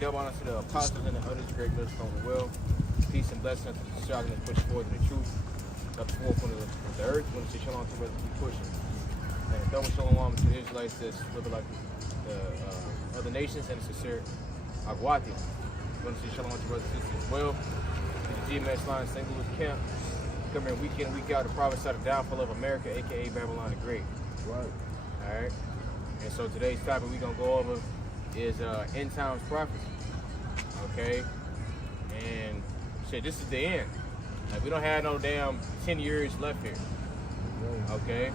double honor to the apostles and the others, great ministers on the will. Peace and blessing unto the striving that push forward in the truth. Up forth on the earth, when it's shalom to brothers keep pushing. And double shalom to the Israelites that's living like the other nations, and it's sincere Agwati. When it's shalom to brothers and sisters as well. The GMS line, St. Louis camp. Come here week in, week out to prophesy the downfall of America, aka Babylon the Great. Right. Alright. And so today's topic we're gonna go over is end times prophecy. Okay? And shit, this is the end. Like, we don't have no damn 10 years left here. Okay?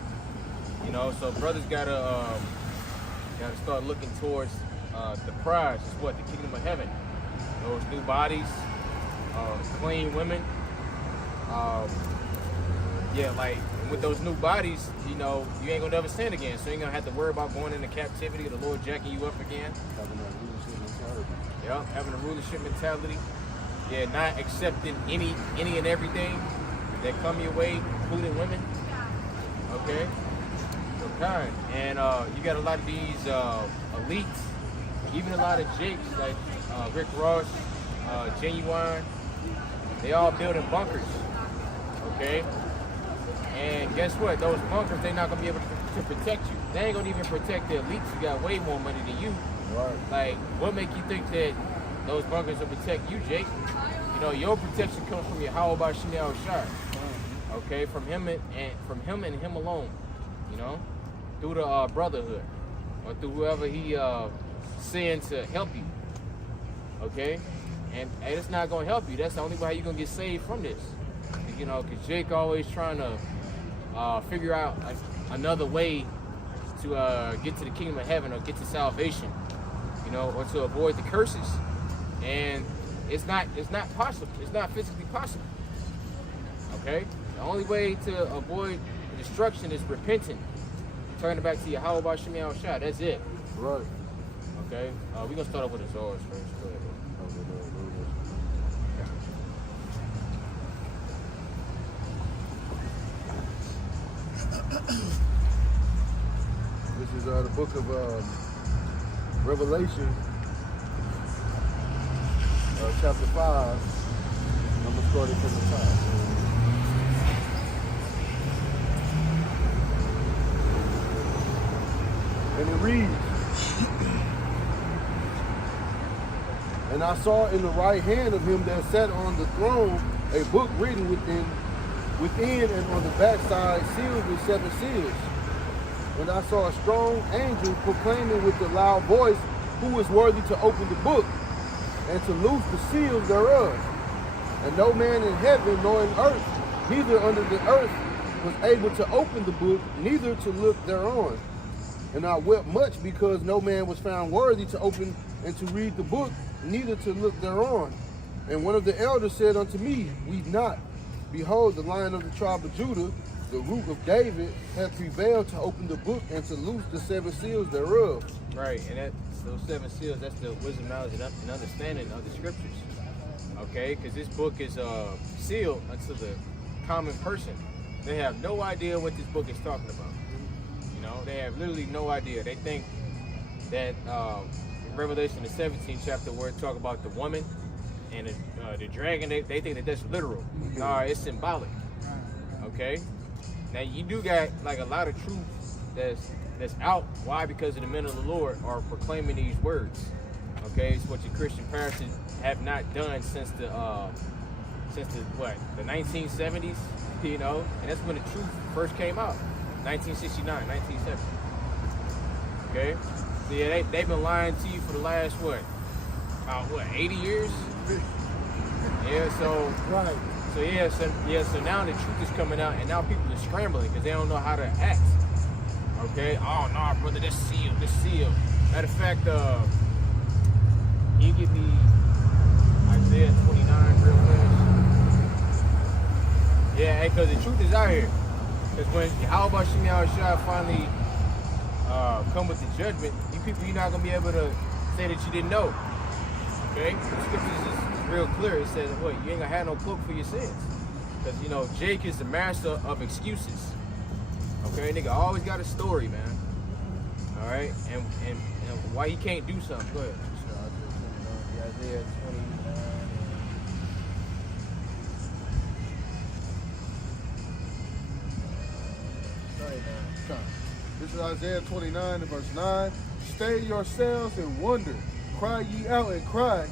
You know, so brothers gotta start looking towards the prize, is what? The kingdom of heaven. Those new bodies, clean women. Yeah, like with those new bodies, you know, you ain't gonna never sin again. So you ain't gonna have to worry about going into captivity or the Lord jacking you up again. Having that rulership mentality. Yeah, having a rulership mentality. Yeah, not accepting any and everything that come your way, including women. Okay? So kind. And you got a lot of these elites, even a lot of jakes like Rick Ross, Genuine. They all building bunkers. Okay? And guess what? Those bunkers, they're not gonna be able to protect you. They ain't gonna even protect the elites who got way more money than you. Right. Like, what make you think that those bunkers will protect you, Jake? You know, your protection comes from your How Shimei Shai. Okay, from him and him alone. You know, through the brotherhood, or through whoever he sends to help you. Okay, and it's not gonna help you. That's the only way you're gonna get saved from this. You know, because Jake always trying to figure out another way to get to the kingdom of heaven or get to salvation. You know, or to avoid the curses. And it's not possible. It's not physically possible. Okay? The only way to avoid destruction is repenting. Turning back to your How Shimei Shai. That's it. Right. Okay? We're going to start off with the Zohars first. Go ahead. This is the book of Revelation, chapter 5. I'm going to start it from the top. And it reads, "And I saw in the right hand of him that sat on the throne a book written within and on the backside sealed with 7 seals. And I saw a strong angel proclaiming with a loud voice, who is worthy to open the book and to loose the seals thereof. And no man in heaven nor in earth, neither under the earth, was able to open the book, neither to look thereon. And I wept much because no man was found worthy to open and to read the book, neither to look thereon. And one of the elders said unto me, Weep not. Behold, the Lion of the tribe of Judah, the root of David, hath prevailed to open the book and to loose the 7 seals thereof." Right, and those 7 seals, that's the wisdom, knowledge, and understanding of the scriptures. Okay, because this book is sealed unto the common person. They have no idea what this book is talking about. You know, they have literally no idea. They think that in Revelation the 17th chapter, where it talk about the woman and the dragon, they think that that's literal. It's symbolic. Okay, now you do got like a lot of truth that's out. Why? Because of the men of the Lord are proclaiming these words. Okay, it's what your Christian pastors have not done since the 1970s. You know, and that's when the truth first came out, 1969, 1970. Okay, so yeah, they've been lying to you for the last 80 years. Yeah, so Right. So now the truth is coming out, and now people are scrambling because they don't know how to act. Okay, oh no, brother, this sealed. Matter of fact, can you give me Isaiah 29 real fast? Yeah, because the truth is out here. Because when How Shimei Shai finally come with the judgment, you people, you're not gonna be able to say that you didn't know. Okay, the scriptures is real clear. It says, "What? You ain't gonna have no cloak for your sins." Because you know Jake is the master of excuses. Okay, nigga always got a story, man. All right, and why he can't do something? Go ahead. Isaiah 29. This is Isaiah 29 and verse 9. Stay yourselves and wonder. Cry ye out and cry.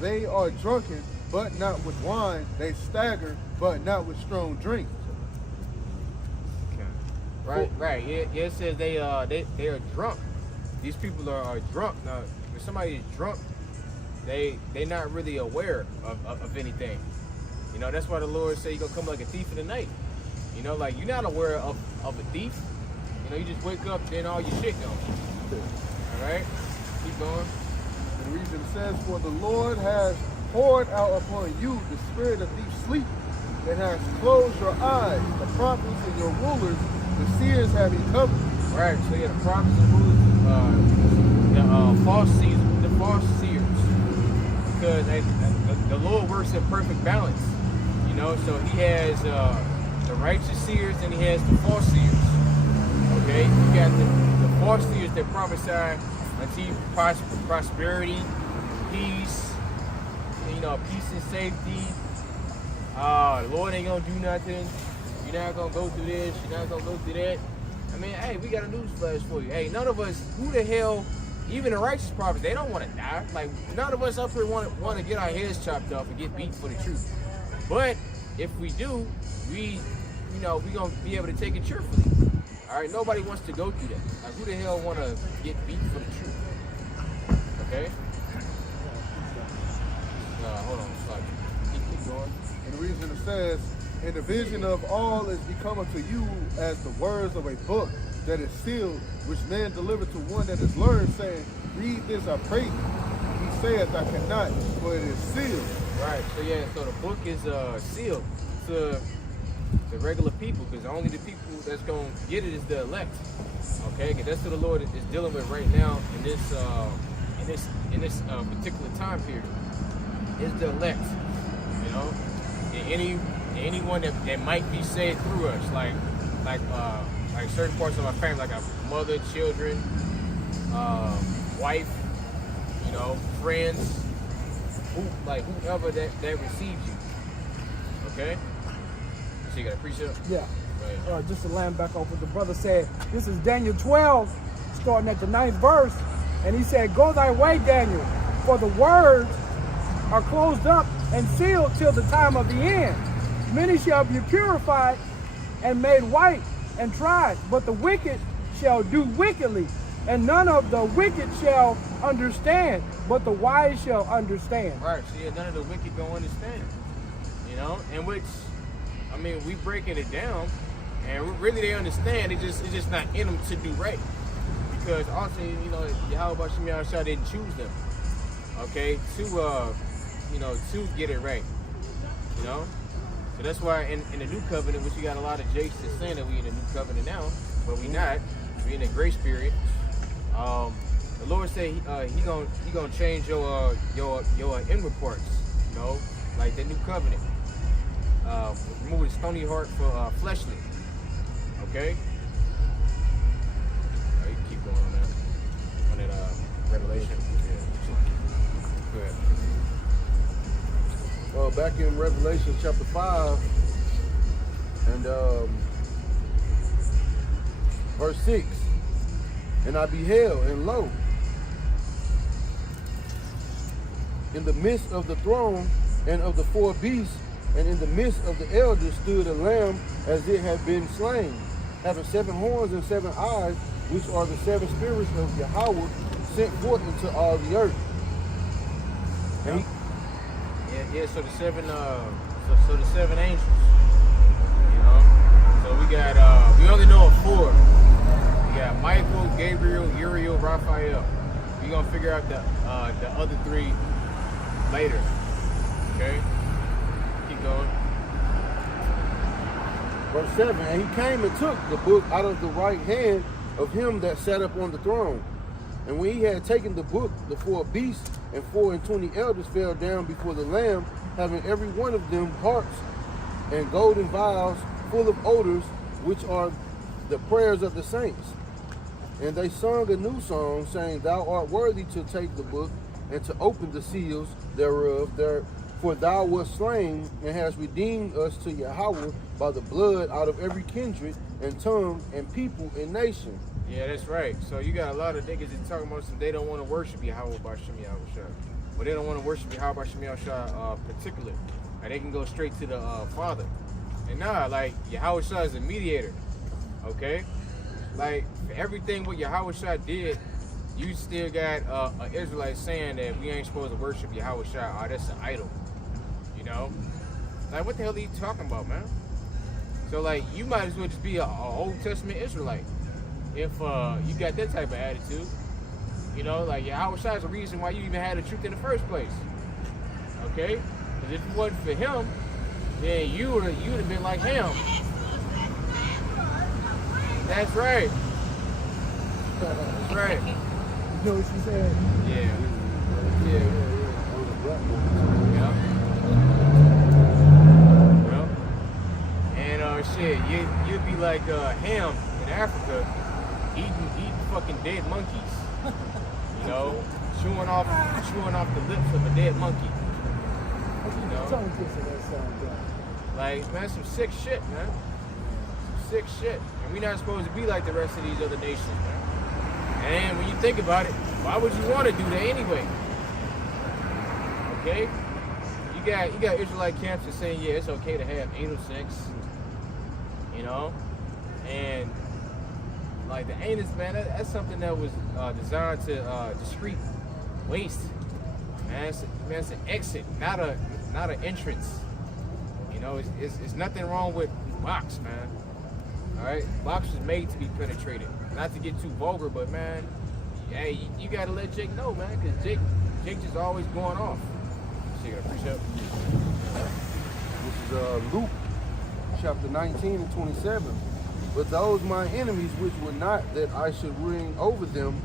They are drunken, but not with wine. They stagger, but not with strong drink. Okay. Right. It says they are drunk. These people are drunk. Now, when somebody is drunk, they're not really aware of anything. You know, that's why the Lord said He's gonna come like a thief in the night. You know, like you're not aware of a thief. You know, you just wake up, then all your shit gone. All right, keep going. The reason says, for the Lord has poured out upon you the spirit of deep sleep, that has closed your eyes. The prophets and your rulers, the seers have He covered. Right. So yeah, the prophets and rulers, the false seers, because the Lord works in perfect balance. You know, so He has the righteous seers and He has the false seers. Okay, you got the false seers that prophesy unto you prosperity, peace, you know, peace and safety. The Lord ain't gonna do nothing. You're not gonna go through this. You're not gonna go through that. I mean, hey, we got a news flash for you. Hey, none of us, who the hell, even the righteous prophets, they don't want to die. Like, none of us up here want to get our heads chopped off and get beat for the truth. But if we do, we gonna be able to take it cheerfully. All right, nobody wants to go through that. Like, who the hell want to get beat for the truth? Okay. Hold on, sorry. Keep going. And the reason it says, and the vision of all is become unto you as the words of a book that is sealed, which man delivered to one that is learned, saying, read this, I pray thee. He saith, I cannot, for it is sealed. Right, so yeah, so the book is sealed to the regular people, because only the people that's going to get it is the elect. Okay, because that's what the Lord is dealing with right now in this particular time period. Is the elect, you know, anyone that might be saved through us, like certain parts of our family, like our mother, children, wife, you know, friends, whoever that receives you. Okay. So you got a precept? Yeah. Right. Just to land back off what the brother said. This is Daniel 12, starting at the 9th verse. And he said, go thy way, Daniel, for the words are closed up and sealed till the time of the end. Many shall be purified and made white and tried, but the wicked shall do wickedly. And none of the wicked shall understand, but the wise shall understand. Right, so yeah, none of the wicked gonna understand. You know, in which, I mean, we breaking it down, and really they understand. It's just not in them to do right, because also, you know, Yahweh Shem Yahshua didn't choose them, okay, to get it right, you know. So that's why in the new covenant, which you got a lot of jakes that's saying that we in the new covenant now, but we not. We in a grace period. The Lord said he gonna change your inward parts, you know, like the new covenant. Remove the stony heart for fleshly. Okay. You can keep going on that Revelation. Yeah. Go ahead. Back in Revelation chapter 5 and verse 6, and I beheld, and lo, in the midst of the throne and of the four beasts, and in the midst of the elders stood a lamb as it had been slain, having 7 horns and 7 eyes, which are the 7 spirits of Yahweh sent forth into all the earth. And so the 7 so the 7 angels, you know. So we got we only know of 4. We got Michael, Gabriel, Uriel, Raphael. We're gonna figure out the other 3 later. Okay? Keep going. Verse 7, and he came and took the book out of the right hand of him that sat up on the throne. And when he had taken the book, the 4 beasts and 24 elders fell down before the Lamb, having every one of them harps and golden vials full of odors, which are the prayers of the saints. And they sung a new song, saying, Thou art worthy to take the book and to open the seals thereof. For thou wast slain and hast redeemed us to Yahweh by the blood out of every kindred and tongue and people and nation. Yeah, that's right. So you got a lot of niggas that talking about some they don't want to worship Yahweh Bashim Yahushua. But they don't want to worship Yahweh Bashim Yahushua particular. And they can go straight to the Father. And nah, like Yahushua is a mediator. Okay? Like for everything what Yahushua did, you still got an Israelite saying that we ain't supposed to worship Yahushua. Oh, that's an idol. You know? Like what the hell are you talking about, man? So like you might as well just be a Old Testament Israelite. If you got that type of attitude, you know, like Yahushua is the reason why you even had the truth in the first place. Okay? Because if it wasn't for him, then you would have been like him. That's right. That's right. You know what she said? Yeah. Yep. And shit, you'd be like Ham in Africa, eating fucking dead monkeys. You know, chewing off the lips of a dead monkey. You know, like man, some sick shit, man. Some sick shit, and we're not supposed to be like the rest of these other nations, man. And when you think about it, why would you want to do that anyway? Okay, you got Israelite camps that saying yeah, it's okay to have anal sex, you know, and like the anus, man, that's something that was designed to discreet waste. Man, it's an exit, not an entrance. You know, it's nothing wrong with box, man. All right, box was made to be penetrated. Not to get too vulgar, but man, hey, you gotta let Jake know, man, because Jake just always going off. So you gotta appreciate. This is Luke chapter 19 and 27. But those my enemies which would not that I should reign over them,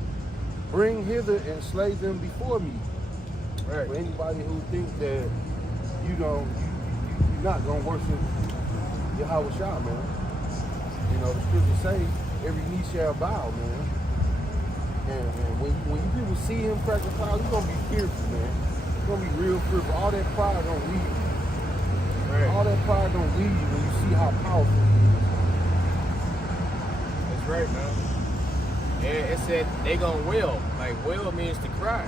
bring hither and slay them before me. Right. For anybody who thinks that you're not gonna worship Yahweh Shah, man. You know, the scriptures say every knee shall bow, man. And when you people see him crack the cloud, you're gonna be fearful, man. You're gonna be real fearful. All that pride don't leave you. Right. All that pride don't leave you when you see how powerful he is. That's right, man. Yeah, it said they gonna wail. Like wail means to cry.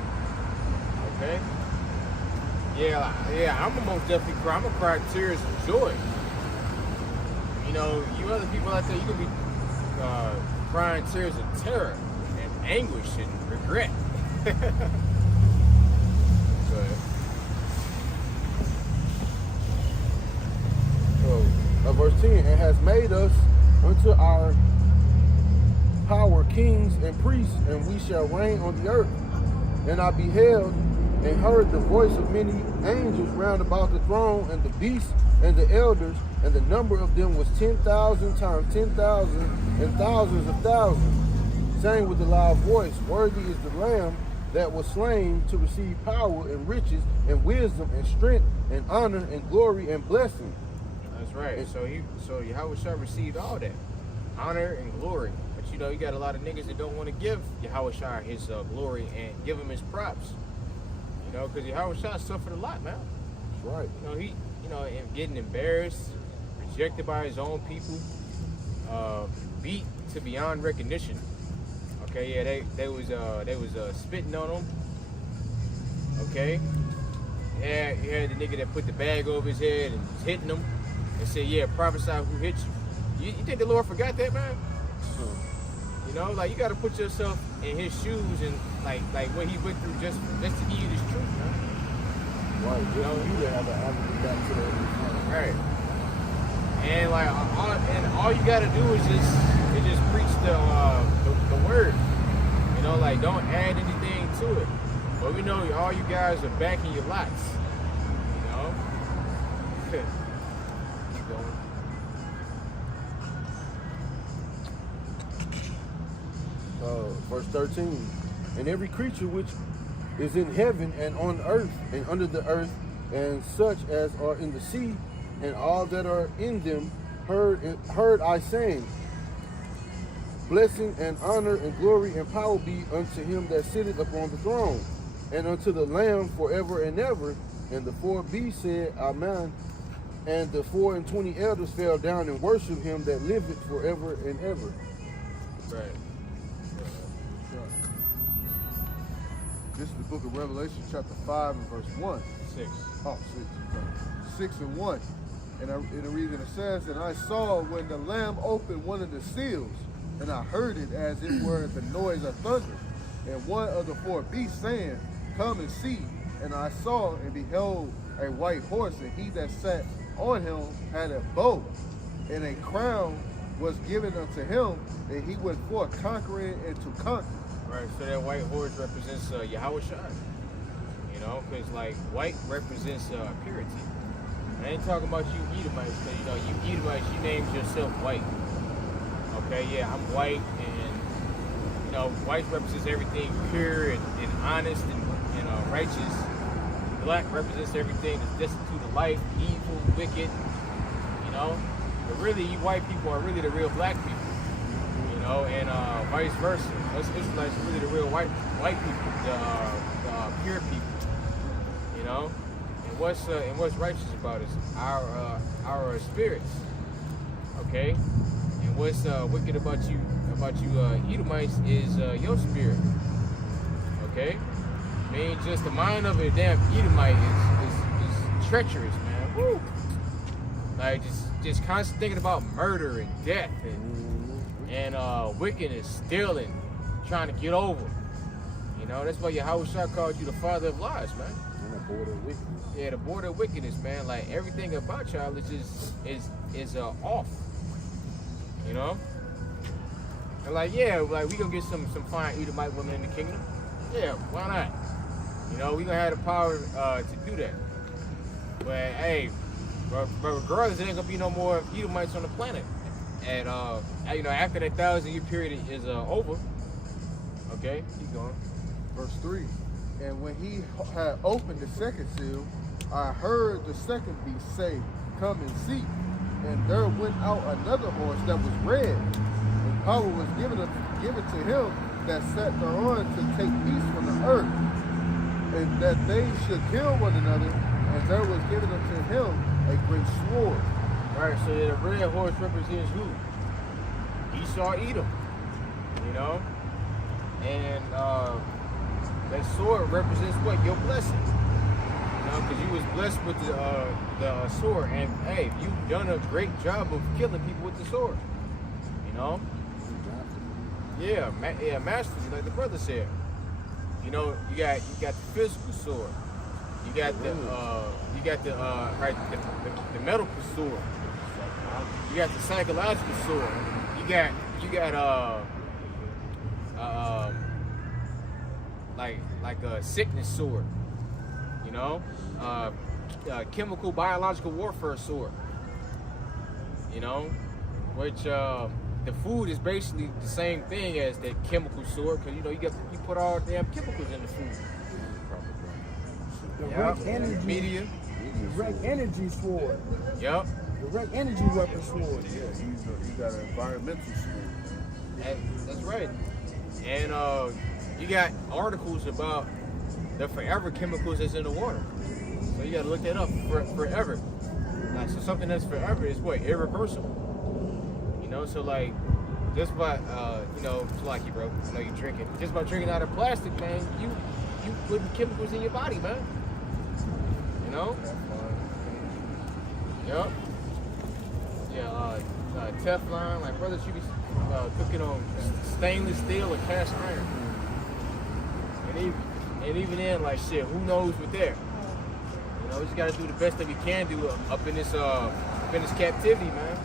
Okay. Yeah, I'm gonna most definitely cry. I'm gonna cry tears of joy. You know, you other people out there, you could be crying tears of terror and anguish and regret. Go ahead. So, verse 10, and has made us unto our power kings and priests, and we shall reign on the earth. And I beheld and heard the voice of many angels round about the throne, and the beasts and the elders, and the number of them was 10,000 times 10,000 and thousands of thousands, saying with a loud voice, worthy is the Lamb that was slain to receive power and riches and wisdom and strength and honor and glory and blessing. That's right. So Yahweh Shah received all that honor and glory. But you know, you got a lot of niggas that don't want to give Yahweh Shah his glory and give him his props. You know, because Yahweh Shah suffered a lot, man. That's right. You know, him getting embarrassed, rejected by his own people, beat to beyond recognition. Okay, yeah, they was spitting on him. Okay, yeah, you had the nigga that put the bag over his head and was hitting him and said, "Yeah, prophesy who hit you." You think the Lord forgot that, man? You know, like you got to put yourself in his shoes and like what he went through just to give you this truth, man. Right, you know, you to have an avenue back to that. Right. And like all you gotta do is just preach the word. You know, like don't add anything to it. But we know all you guys are backing your lots. You know? Keep going. Verse 13. And every creature which is in heaven and on earth and under the earth, and such as are in the sea, and all that are in them, heard I saying, blessing and honor and glory and power be unto him that sitteth upon the throne, and unto the Lamb forever and ever. And the 4 beasts said, Amen. And the 24 elders fell down and worshiped him that liveth forever and ever. Right. This is the book of Revelation, chapter 5 and verse 1. 6. Oh, 6. 6 and 1. And it reads, and it says, and I saw when the Lamb opened one of the seals, and I heard it as it were the noise of thunder. And one of the 4 beasts saying, come and see. And I saw and beheld a white horse, and he that sat on him had a bow, and a crown was given unto him, and he went forth conquering and to conquer. Right, so that white horse represents Yahweh Shai. You know, because like white represents purity. I ain't talking about you Edomites, because you know, you Edomites, you named yourself white. Okay, yeah, I'm white, and you know, white represents everything pure and honest and righteous. Black represents everything that's destitute of life, evil, wicked. You know, but really, you white people are really the real black people. You know, and vice versa. Us Israelites are really the real white people, the pure people. You know, and what's righteous about us? Our spirits. Okay, and what's wicked about you Edomites is your spirit. Okay, I mean, just the mind of a damn Edomite is treacherous, man. Woo. Like just constantly thinking about murder and death and wickedness, stealing, trying to get over. You know, that's why Yahweh Shai called you the father of lies, man. And the border of wickedness. Yeah, the border of wickedness, man. Like everything about y'all is just off. You know? And like, yeah, like we gonna get some fine Edomite women in the kingdom. Yeah, why not? You know, we gonna have the power to do that. But hey, but regardless, there ain't gonna be no more Edomites on the planet. And you know, after that 1,000-year period is over. Okay, keep going. Verse 3. And when he had opened the second seal, I heard the second beast say, come and see. And there went out another horse that was red, and power was given to him that sat thereon to take peace from the earth, and that they should kill one another, and there was given unto him a great sword. Right, so the red horse represents who? Esau, Edom. You know? And that sword represents what? Your blessing. You know, because you was blessed with the sword. And hey, you've done a great job of killing people with the sword. You know? Yeah, mastery, like the brother said. You know, you got the physical sword. You got the medical sword. You got the psychological sword. You got like a sickness sword. You know, chemical biological warfare sword. You know, which the food is basically the same thing as the chemical sword, because you know you put all damn chemicals in the food. Direct energy. Media. Direct energy sword. Yep. Direct energy weapon sword. Yeah, he's got an environmental sword. That's right. And you got articles about the forever chemicals that's in the water. So you gotta look that up. Forever. Like, so something that's forever is what? Irreversible. You know, so like just by you know, it's like you, bro. I know you drinking. Just by drinking out of plastic, man, you putting chemicals in your body, man. You know? Yep. Yeah, Teflon, like brothers, you be cooking on stainless steel or cast iron. And even then, like shit, who knows with that? You know, we just gotta do the best that we can do up in this captivity, man.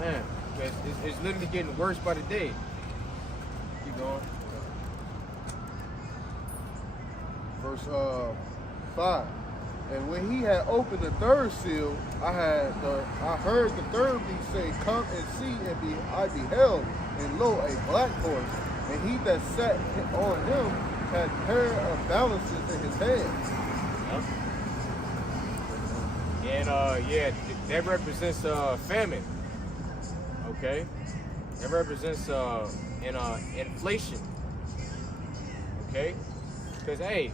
Man, it's literally getting worse by the day. Keep going. Verse 5. And when he had opened the third seal, I heard the third beast say, come and see, and I beheld, and lo, a black horse, and he that sat on him had a pair of balances in his hand. And yeah, that represents famine. Okay, that represents inflation. Okay, Cause hey,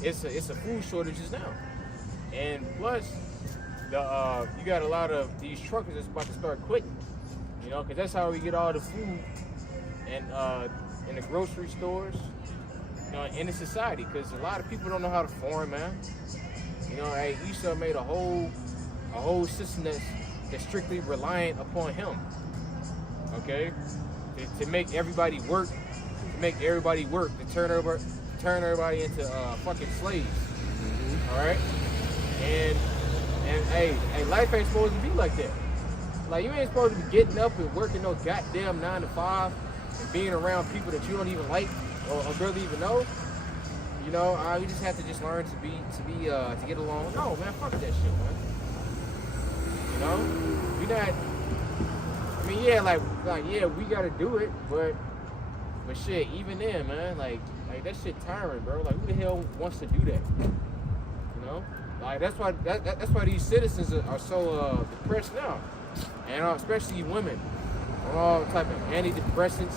it's a food shortages now, and plus you got a lot of these truckers that's about to start quitting. You know, cause that's how we get all the food and in the grocery stores. You know, in the society, cause a lot of people don't know how to farm, man. You know, hey, Esau made a whole system that's strictly reliant upon him. Okay, to make everybody work, to turn everybody into fucking slaves. Mm-hmm. All right, and hey, life ain't supposed to be like that. Like, you ain't supposed to be getting up and working no goddamn 9 to 5 and being around people that you don't even like or barely even know. You know, you just have to just learn to get along. No, man, fuck that shit, man. You know, we not. I mean, yeah, like yeah, we gotta do it, but shit, even then, man, like that shit tiring, bro. Like, who the hell wants to do that? You know, like that's why these citizens are so depressed now, and especially women on all type of antidepressants.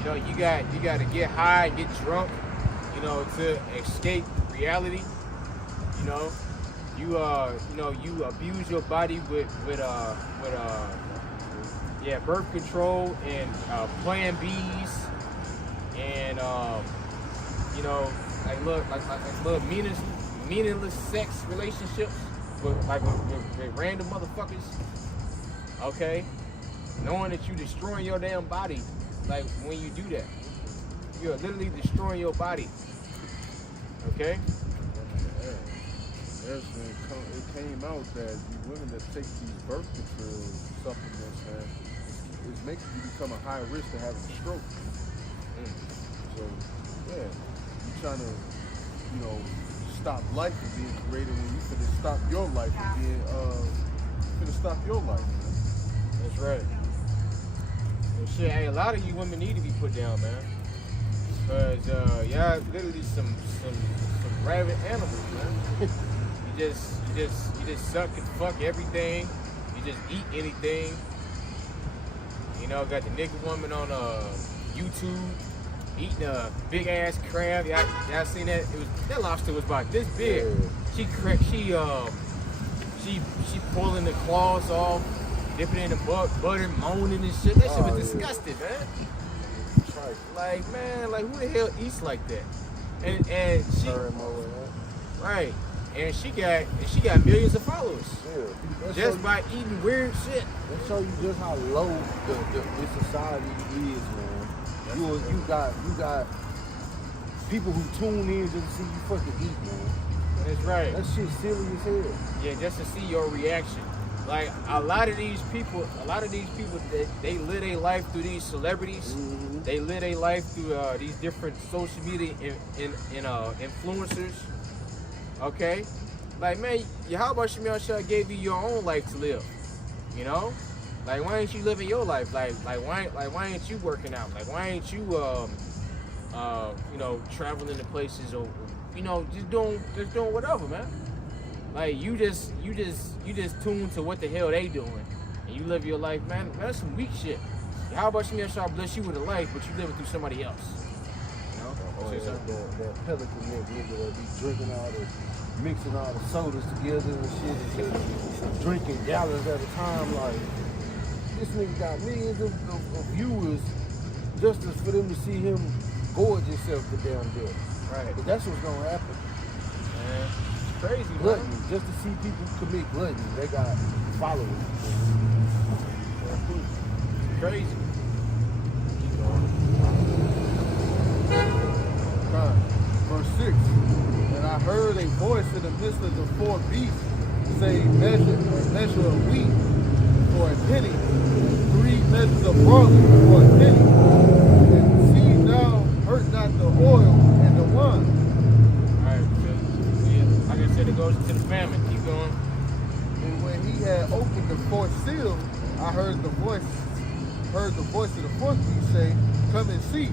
You know, you got to get high and get drunk, you know, to escape reality. You know, you abuse your body with birth control and Plan Bs and you know, like little meaningless sex relationships with random motherfuckers. Okay, knowing that you destroying your damn body. Like, when you do that, you're literally destroying your body. Okay? It came out that the women that take these birth control supplements, man, it makes you become a high risk to having a stroke. So, yeah, you're trying to, you know, stop life from being created when you finna stop your life from being, stop your life, man. That's right. Well, shit, hey, a lot of you women need to be put down, man. Cause y'all literally some rabid animals, man. you just suck and fuck everything. You just eat anything. You know, got the nigga woman on YouTube eating a big ass crab. Y'all seen that? That lobster was about this big. She pulling the claws off. Dipping in the butter, moaning and shit. That shit was disgusting, man. Like, man, like, who the hell eats like that? And she, right? And she got millions of followers. Yeah, just by eating weird shit. That show you just how low the society is, man. You got people who tune in just to see you fucking eat, man. That's right. That shit silly as hell. Yeah, just to see your reaction. Like, a lot of these people, they live their life through these celebrities. Mm-hmm. They live their life through these different social media influencers. Okay, like, man, how about Shemel Shah gave you your own life to live? You know, like, why ain't you living your life? Like why ain't you working out? Like, why ain't you you know, traveling to places, or, you know, just doing whatever, man. Like, you just tune to what the hell they doing, and you live your life, man. That's some weak shit. How about Shemel Shah bless you with a life, but you living through somebody else? You know? That pelican nigga that be drinking mixing all the sodas together and shit, and drinking gallons at a time. Like, this nigga got millions of viewers just for them to see him gorge himself to damn death. Right. But that's what's gonna happen. Man. Crazy, gluttony, man. just to see people commit gluttony. They got followers. It's crazy. Verse 6. And I heard a voice in the midst of the four beasts say, measure of wheat for a penny, 3 measures of barley for a penny. And see now, hurt not the oil and the wine. Like I said, it goes into the famine. Keep going. And when he had opened the fourth seal, I heard the voice of the fourth beast say, come and see.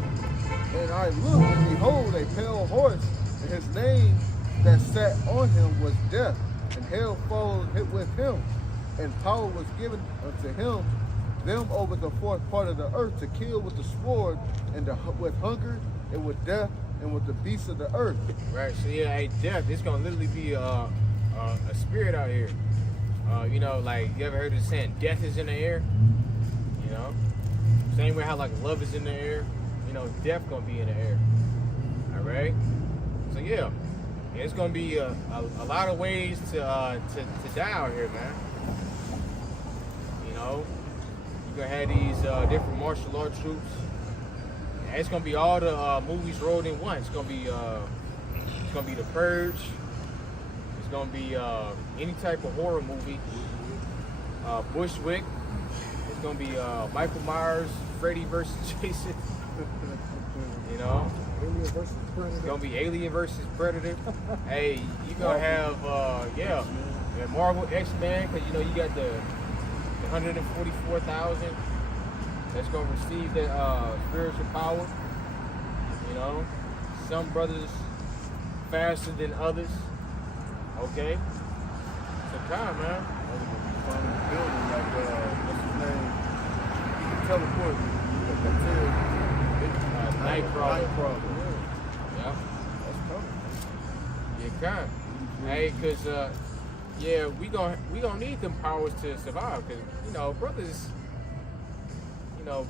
And I looked, and behold, a pale horse, and his name that sat on him was Death, and hell followed with him, and power was given unto him them over the fourth part of the earth to kill with the sword and with hunger and with death and with the beasts of the earth. Right. So yeah, hey, death. It's gonna literally be a spirit out here. You know, like you ever heard of the saying, death is in the air? You know, same way how like love is in the air. You know, death gonna be in the air. All right. So yeah, it's gonna be a lot of ways to die out here, man. You know, you're gonna have these different martial art troops. And it's gonna be all the movies rolled in one. It's gonna be The Purge. It's gonna be any type of horror movie. Bushwick. It's gonna be Michael Myers, Freddy versus Jason. You know, Alien versus Predator. it's gonna be Alien versus Predator. Hey, you gonna have Marvel X-Men, because you know you got the 144,000 that's gonna receive that spiritual power. You know, some brothers faster than others. Okay, so time, man. From the building, like what's his name? You can teleport. Nightcrawler. Yeah, That's coming. you can. Hey, cause yeah, we gonna need them powers to survive. Cause you know, brothers. You know,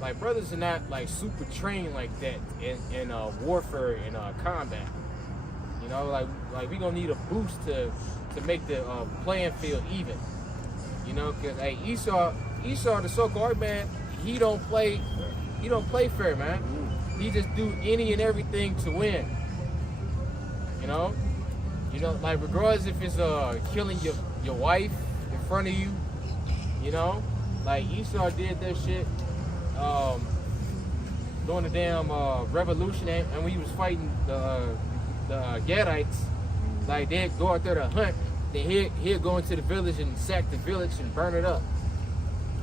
like brothers are not like super trained like that in warfare and combat. You know, like we gonna need a boost to make the playing field even. You know, cause hey, Esau, the so-called man, he don't play fair, man. He just do any and everything to win. You know, like regardless if it's killing your wife in front of you. You know, like Esau did that shit during the damn revolution, and when he was fighting the Gadites. Like they'd go out there to hunt, then he'd go into the village and sack the village and burn it up.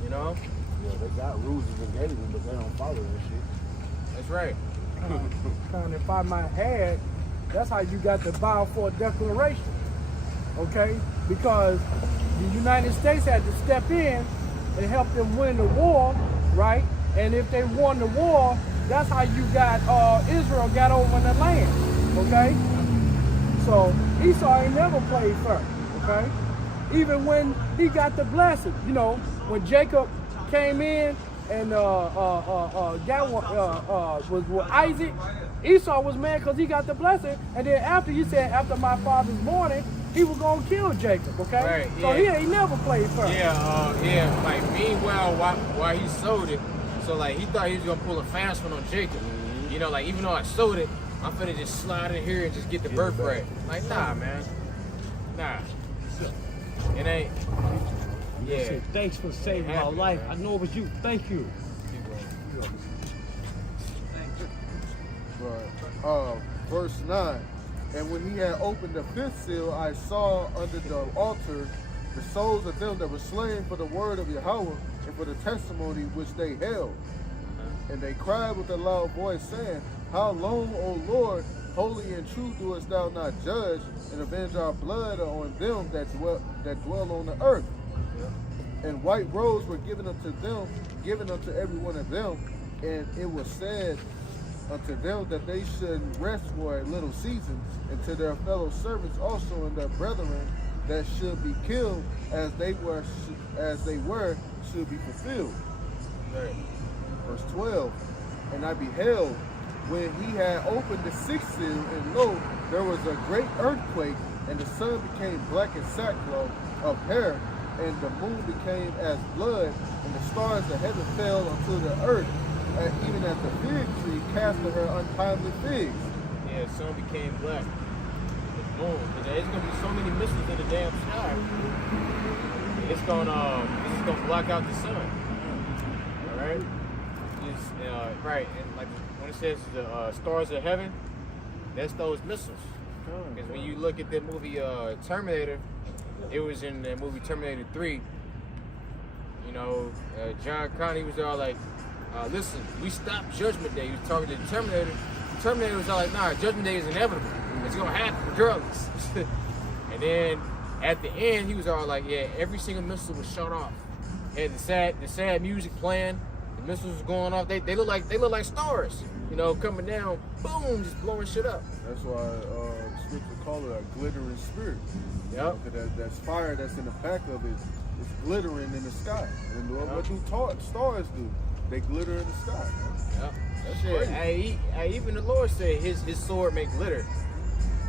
You know? Yeah, they got rules and regulations, but they don't follow that shit. That's right. Kind of, if I might add, that's how you got the Balfour Declaration, okay? Because the United States had to step in and help them win the war, right? And if they won the war, that's how you got Israel got over in the land, okay? So Esau ain't never played fair, okay? Even when he got the blessing, you know, when Jacob came in and was with Isaac, Esau was mad because he got the blessing, and then after he said, after my father's mourning, he was gonna kill Jacob, okay? Right, So yeah. he ain't never played fair. Yeah, like meanwhile, while he sold it, so like he thought he was gonna pull a fast one on Jacob. You know, like even though I sold it, I'm finna just slide in here and just get the birthright. Like, nah, man. Nah. It ain't. Yeah. Say, thanks for saving my life. Man. I know it was you. Thank you. But, verse 9. And when he had opened the fifth seal, I saw under the altar the souls of them that were slain for the word of Yahweh and for the testimony which they held. And they cried with a loud voice, saying, How long, O Lord, holy and true, doest thou not judge and avenge our blood on them that dwell on the earth? And white robes were given unto them, given unto every one of them, and it was said unto them that they should rest for a little season, and to their fellow servants also and their brethren that should be killed as they were should be fulfilled. Right. Verse 12. And I beheld when he had opened the sixth seal, and lo, there was a great earthquake, and the sun became black as sackcloth of hair, and the moon became as blood, and the stars of heaven fell unto the earth, even as the fig tree casted her untimely figs. Yeah, the sun became black. The moon. There's gonna be so many missiles in the damn sky. This is gonna block out the sun. All right. Right, and like when it says the stars of heaven, that's those missiles. Because when you look at the movie Terminator, it was in the movie Terminator 3. You know, John Connor was all like, listen, we stopped Judgment Day. He was talking to the Terminator. The Terminator was all like, nah, Judgment Day is inevitable. It's gonna happen regardless. And then at the end, he was all like, yeah, every single missile was shot off. had the sad music playing, the missiles was going off. They look like stars, you know, coming down, boom, just blowing shit up. That's why scripture call it a glittering spirit. Yep. That's fire that's in the back of it. It's glittering in the sky. And what do stars do? They glitter in the sky. Man. Yep. That's Shit. crazy. Even the Lord said his sword make glitter.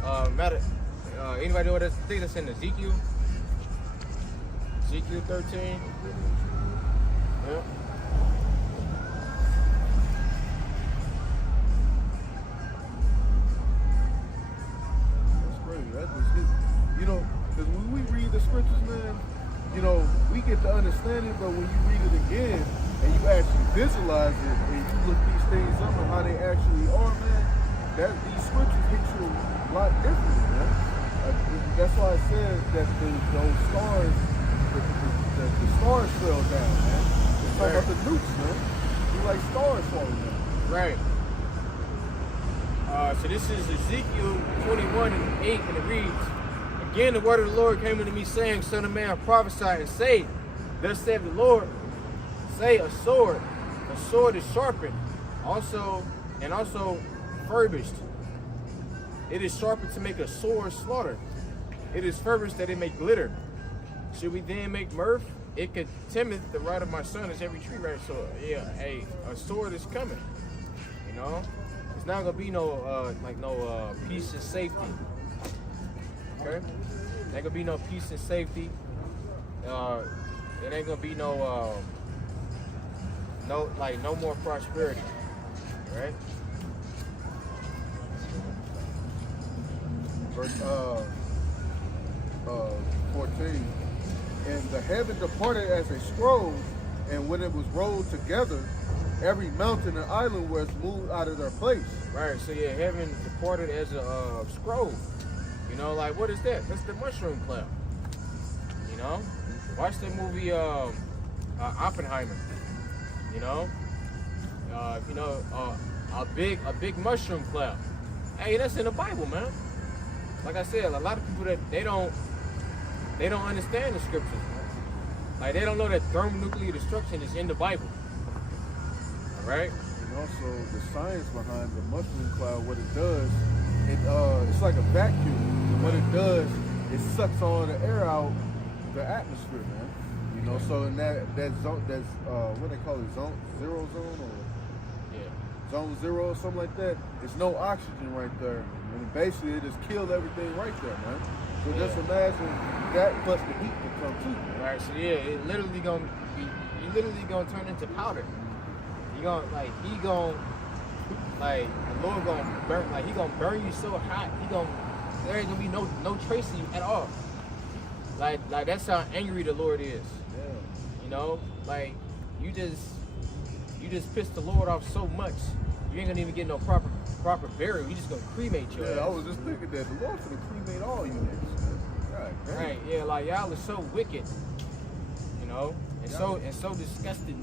Anybody know what that's? I think that's in Ezekiel 13. Yeah. That's crazy. That was his, you know, because when we read the scriptures, man, you know, we get to understand it, but when you read it again and you actually visualize it and you look these things up and how they actually are, man, these scriptures hit you a lot differently, man. That's why I said that those stars, the stars fell down, man. It's talking about the nukes, man. They're like stars falling down. Right. So this is Ezekiel 21:8, and it reads, "Again the word of the Lord came unto me, saying, Son of man, prophesy and say, Thus saith the Lord, say a sword is sharpened, also furbished. It is sharpened to make a sore slaughter. It is furbished that it may glitter. Should we then make mirth? It contemneth the right of my son as every tree, right? So yeah, a sword is coming. You know, it's not gonna be no peace and safety. Okay, ain't gonna be no peace and safety. It ain't gonna be no more prosperity, right? Verse 14. And the heaven departed as a scroll, and when it was rolled together, every mountain and island was moved out of their place. Right. So yeah, heaven departed as a scroll. You know, like what is that? That's the mushroom cloud. You know, watch the movie Oppenheimer. You know, a big mushroom cloud. Hey, that's in the Bible, man. Like I said, a lot of people that they don't understand the scriptures. Like they don't know that thermonuclear destruction is in the Bible. All right. And also the science behind the mushroom cloud, what it does, it's like a vacuum. And what it does, it sucks all the air out the atmosphere, man. You know, so in that zone, that's what they call it, zero zone or zone 0 or something like that. There's no oxygen right there, and basically it just killed everything right there, man. So just imagine that plus the heat will come too. Man. Right. So yeah, you literally gonna turn into powder. The Lord gonna burn, he gonna burn you so hot. There ain't gonna be no trace of you at all. Like that's how angry the Lord is. Yeah. You know, like you just pissed the Lord off so much, you ain't gonna even get no proper burial. You just gonna cremate your ass. I was just thinking that the Lord's gonna cremate all you niggas, man. God, right? Yeah, like y'all are so wicked, you know, and so disgusting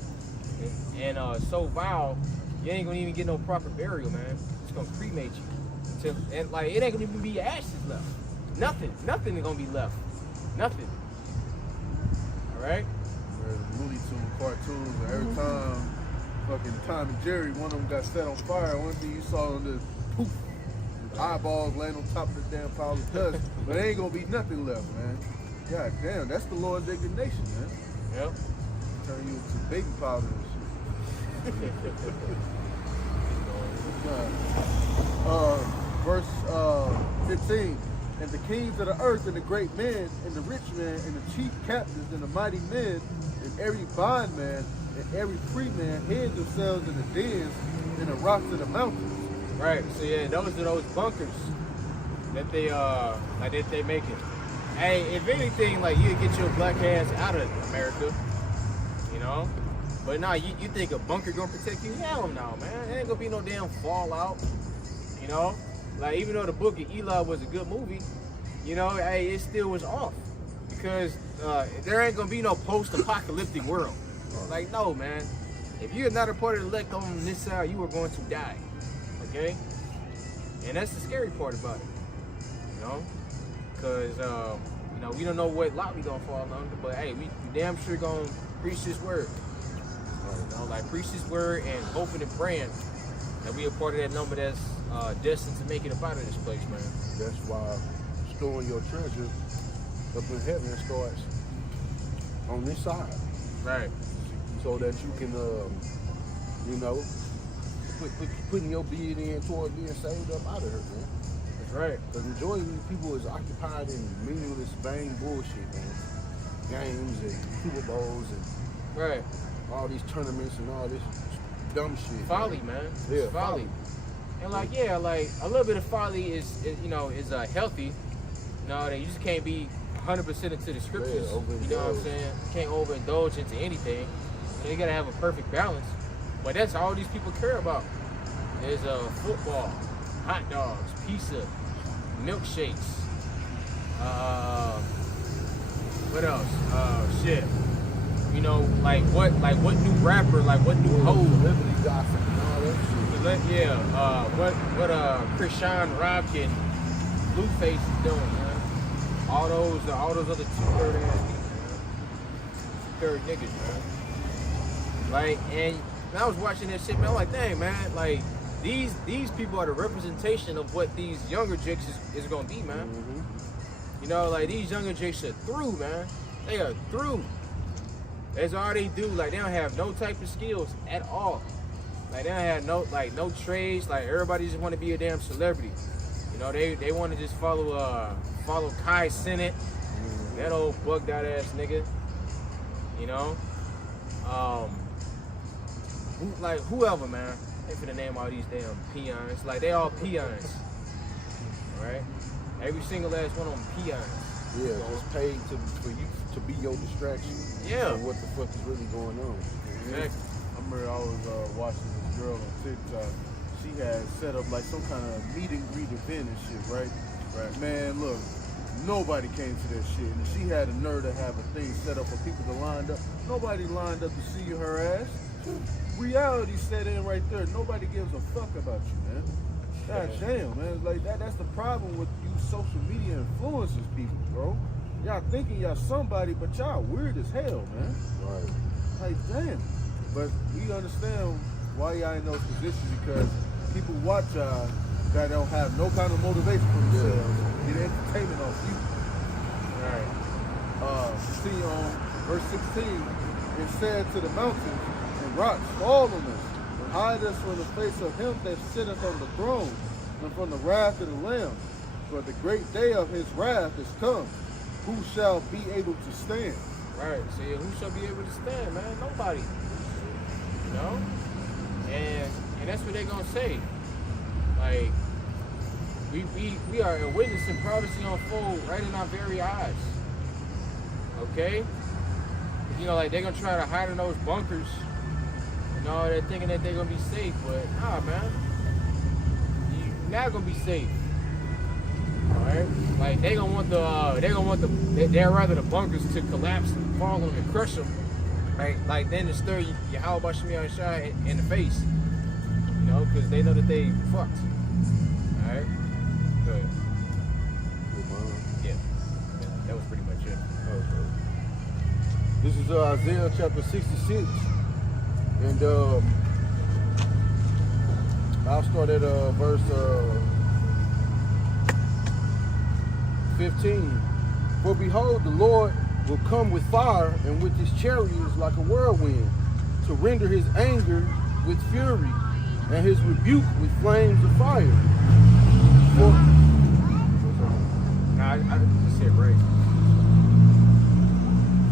and so vile. You ain't gonna even get no proper burial, man. It's gonna cremate you, and like it ain't gonna even be ashes left. Nothing is gonna be left. Nothing. All right. Where the Looney Tunes cartoons, and every time fucking Tom and Jerry, one of them got set on fire. One thing you saw on the poof, eyeballs laying on top of the damn pile of dust, but there ain't gonna be nothing left, man. God damn, that's the Lord's indignation, man. Yep. Turn you into baby powder and shit. Verse 15. And the kings of the earth, and the great men, and the rich men, and the chief captains, and the mighty men, and every bondman, and every free man hid themselves in the dens, in the rocks of the mountains. Right. So yeah, those are those bunkers that they making. Hey, if anything, like you get your black ass out of America, you know. But nah, you think a bunker gonna protect you? Hell no, man. There ain't gonna be no damn fallout. You know. Like, even though the Book of Eli was a good movie, you know, hey, it still was off. Because there ain't gonna be no post-apocalyptic world. Like, no, man. If you're not a part of the elect on this side, you are going to die. Okay? And that's the scary part about it. You know? Because, we don't know what lot we gonna fall under, but hey, we damn sure gonna preach this word. You know, like preach this word and hoping and praying that we are part of that number that's destined to make it up out of this place, man. That's why storing your treasure up in heaven starts on this side. Right. So that you can, you know, putting your bid in toward being saved up out of here, man. That's right. Because the majority of these people is occupied in meaningless, vain bullshit, man. Games and Super Bowls and Right. all these tournaments and all this dumb shit. Folly, man. Yeah, It's folly. And like, yeah, like a little bit of folly is you know, is healthy. You know, that you just can't be 100% into the scriptures. Yeah, you know what I'm saying? You can't overindulge into anything. You know, you gotta have a perfect balance. But that's all these people care about. There's football, hot dogs, pizza, milkshakes. What else? Shit. You know, like what new rapper, like what new hoe? Celebrity gossip and all that shit. Yeah, what Krishan Rock and Blueface is doing, man. All those other 2/3 ass people, man. 2/3 niggas, man. Like, and I was watching that shit, man. I'm like, dang, man. Like, these people are the representation of what these younger jakes is gonna be, man. Mm-hmm. You know, like these younger jakes are through, man. They are through. That's all they do. Like, they don't have no type of skills at all. Like, they don't have no trades. Like, everybody just want to be a damn celebrity. You know, they want to just follow Kai Cenat, that old bugged out ass nigga. You know, whoever, man. They finna name all these damn peons. Like, they all peons, right? Every single last one of them peons. Yeah, just paid for you to be your distraction. Yeah. Of what the fuck is really going on. Exactly. I remember I was watching this girl on TikTok. She had set up like some kind of meet and greet event and shit, right? Right. Man, look, nobody came to that shit. And she had a nerve to have a thing set up for people to line up. Nobody lined up to see her ass. Reality set in right there. Nobody gives a fuck about you, man. God damn, man. Like that's the problem with you social media influencers people, bro. Y'all thinking y'all somebody, but y'all weird as hell, man. Right. Like, damn. But we understand why y'all in those positions, because people watch y'all that don't have no kind of motivation for themselves. Get entertainment off you. Right. See on verse 16, it said to the mountains and rocks, fall on us, and hide us from the face of him that sitteth on the throne, and from the wrath of the Lamb. For the great day of his wrath is come. Who shall be able to stand? Right. So yeah, who shall be able to stand, man? Nobody. You know? And that's what they're gonna say. Like, we are witnessing prophecy unfold right in our very eyes. Okay? You know, like, they're gonna try to hide in those bunkers and all that, thinking that they're gonna be safe, but nah, man. You're not gonna be safe. Alright? Like, they'd rather the bunkers to collapse and fall on them and crush them. Like then to stir Yahweh Shemiah Shai in the face. You know, because they know that they fucked. Alright? Go ahead. Yeah. That was pretty much it. Okay. This is Isaiah chapter 66. And I'll start at verse 15. For behold, the Lord will come with fire, and with his chariots like a whirlwind, to render his anger with fury, and his rebuke with flames of fire. Nah, I just said right.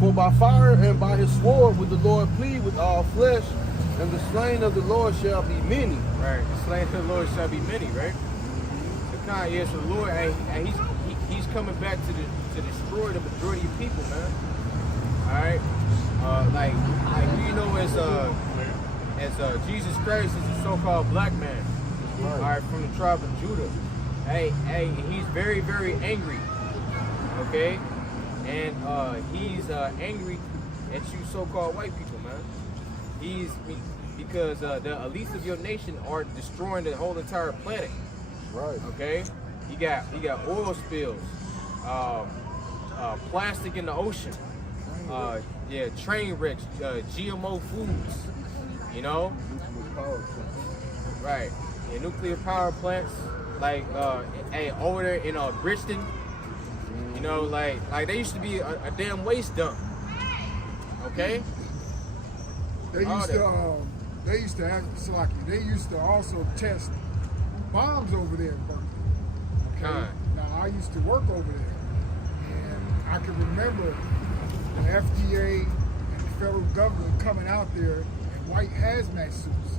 For by fire and by his sword would the Lord plead with all flesh, and the slain of the Lord shall be many. Right. The slain of the Lord shall be many, right? So kind of, yes, the Lord, and he's coming back to destroy the majority of people, man. Alright? Like you know, as Jesus Christ is a so-called black man. Right. Alright, from the tribe of Judah. Hey, he's very, very angry. Okay? And he's angry at you so-called white people, man. Because the elites of your nation are destroying the whole entire planet. Right. Okay? He got oil spills, plastic in the ocean. train wrecks, GMO foods, you know? Nuclear power plant. Right. Yeah, nuclear power plants, like, hey, over there in Bridgeton, you know, like they used to be a damn waste dump. Okay? They used to have Slocky. They used to also test bombs over there in Berkeley. Okay. Kind. Now I used to work over there, and I can remember the FDA and the federal government coming out there in white hazmat suits.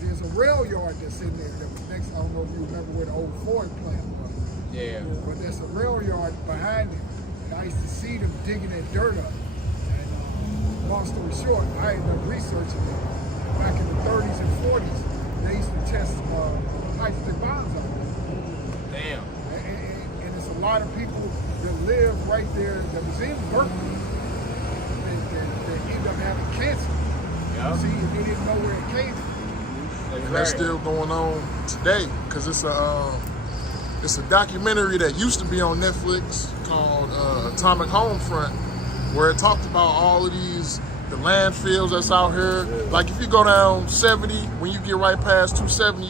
There's a rail yard that's in there that was next. I don't know if you remember where the old Ford plant was. Yeah. But there's a rail yard behind it, and I used to see them digging that dirt up. And long story short, I ended up researching it. Back in the 30s and 40s, they used to test hydrogen bombs out there. Damn. And there's a lot of people that live right there that was in Berkeley that ended up having cancer. Yep. See, and they didn't know where it came from. And that's still going on today because it's a documentary that used to be on Netflix called Atomic Homefront, where it talked about all of the landfills that's out here. Like if you go down 70, when you get right past 270,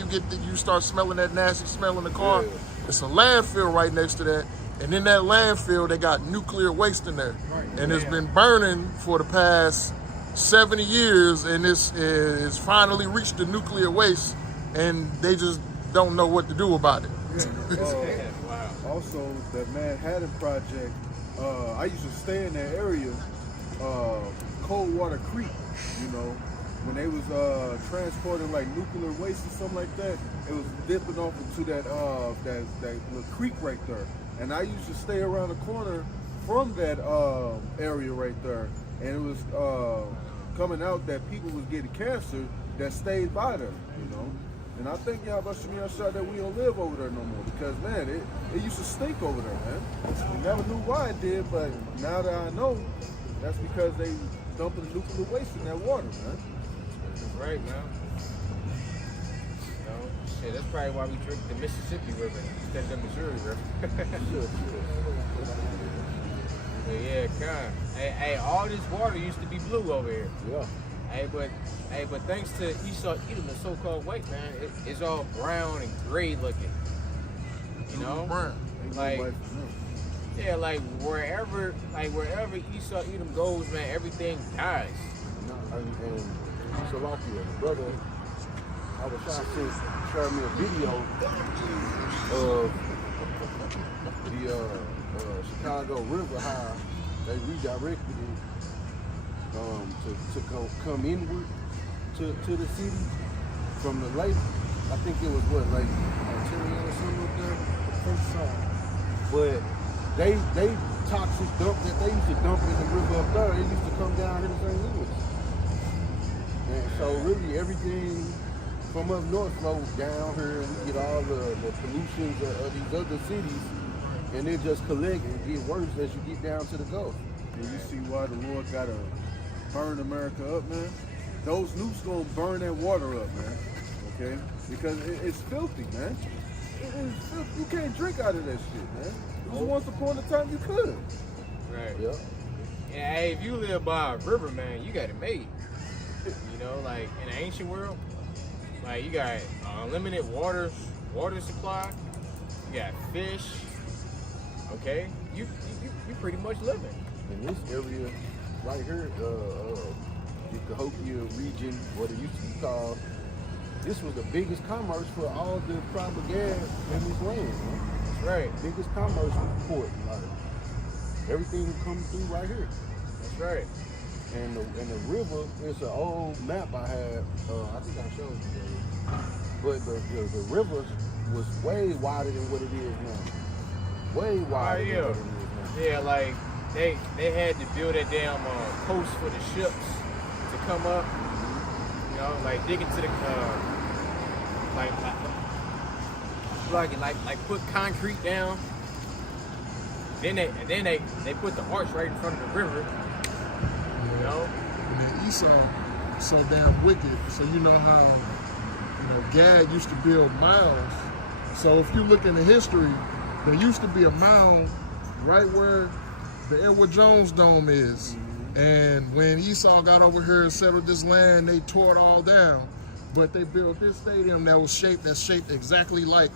you start smelling that nasty smell in the car. Yeah. It's a landfill right next to that, and in that landfill they got nuclear waste in there, and it's been burning for the past 70 years, and it's finally reached the nuclear waste, and they just don't know what to do about it. Wow. Also, the Manhattan Project, I used to stay in that area, Coldwater Creek, you know, when they was transporting like nuclear waste or something like that, it was dipping off into that little creek right there. And I used to stay around the corner from that area right there, and it was coming out that people was getting cancer that stayed by there, you know. And I think y'all must be shot that we don't live over there no more, because man, it used to stink over there, man. We never knew why it did, but now that I know, that's because they dumping the nuclear waste in that water, man. Right, man. You know, shit, that's probably why we drink the Mississippi River instead of the Missouri River. But yeah, kind. Hey, all this water used to be blue over here. Yeah. But thanks to Esau Edom, the so-called white man, it's all brown and gray looking. You know, Brown. like yeah, like wherever Esau Edom goes, man, everything dies. And so like you, brother, I was trying to share me a video of the Chicago River, how they redirected it to come inward to the city from the lake. I think it was like Ontario or something up there. I think so. But they toxic dump that they used to dump in the river up there, it used to come down here to St. Louis. And so really everything from up north flows down here, and we get all the pollutions of these other cities, and it just collect and get worse as you get down to the Gulf. And you see why the Lord gotta burn America up, man? Those nukes gonna burn that water up, man. Okay? Because it's filthy, man. It's filthy. You can't drink out of that shit, man. It was once upon a time you could. Right. Yeah. Yeah, hey, if you live by a river, man, you got it made. You know, like in the ancient world, like you got unlimited water supply. You got fish. Okay, you pretty much living. In this area right here, the Cahokia region, what it used to be called, this was the biggest commerce for all the tribal gas in this land. Man. That's right. Biggest commerce port. Like, everything comes through right here. That's right. And the river, it's an old map I had. I think I showed you that. But the river was way wider than what it is now. Way wider than what it is now. Yeah, like they had to build that damn coast for the ships to come up. You know, like dig into the like put concrete down. Then they put the arch right in front of the river. You know? And then Esau so damn wicked. So you know how Gad used to build mounds. So if you look into history, there used to be a mound right where the Edward Jones Dome is. And when Esau got over here and settled this land, they tore it all down. But they built this stadium that's shaped exactly like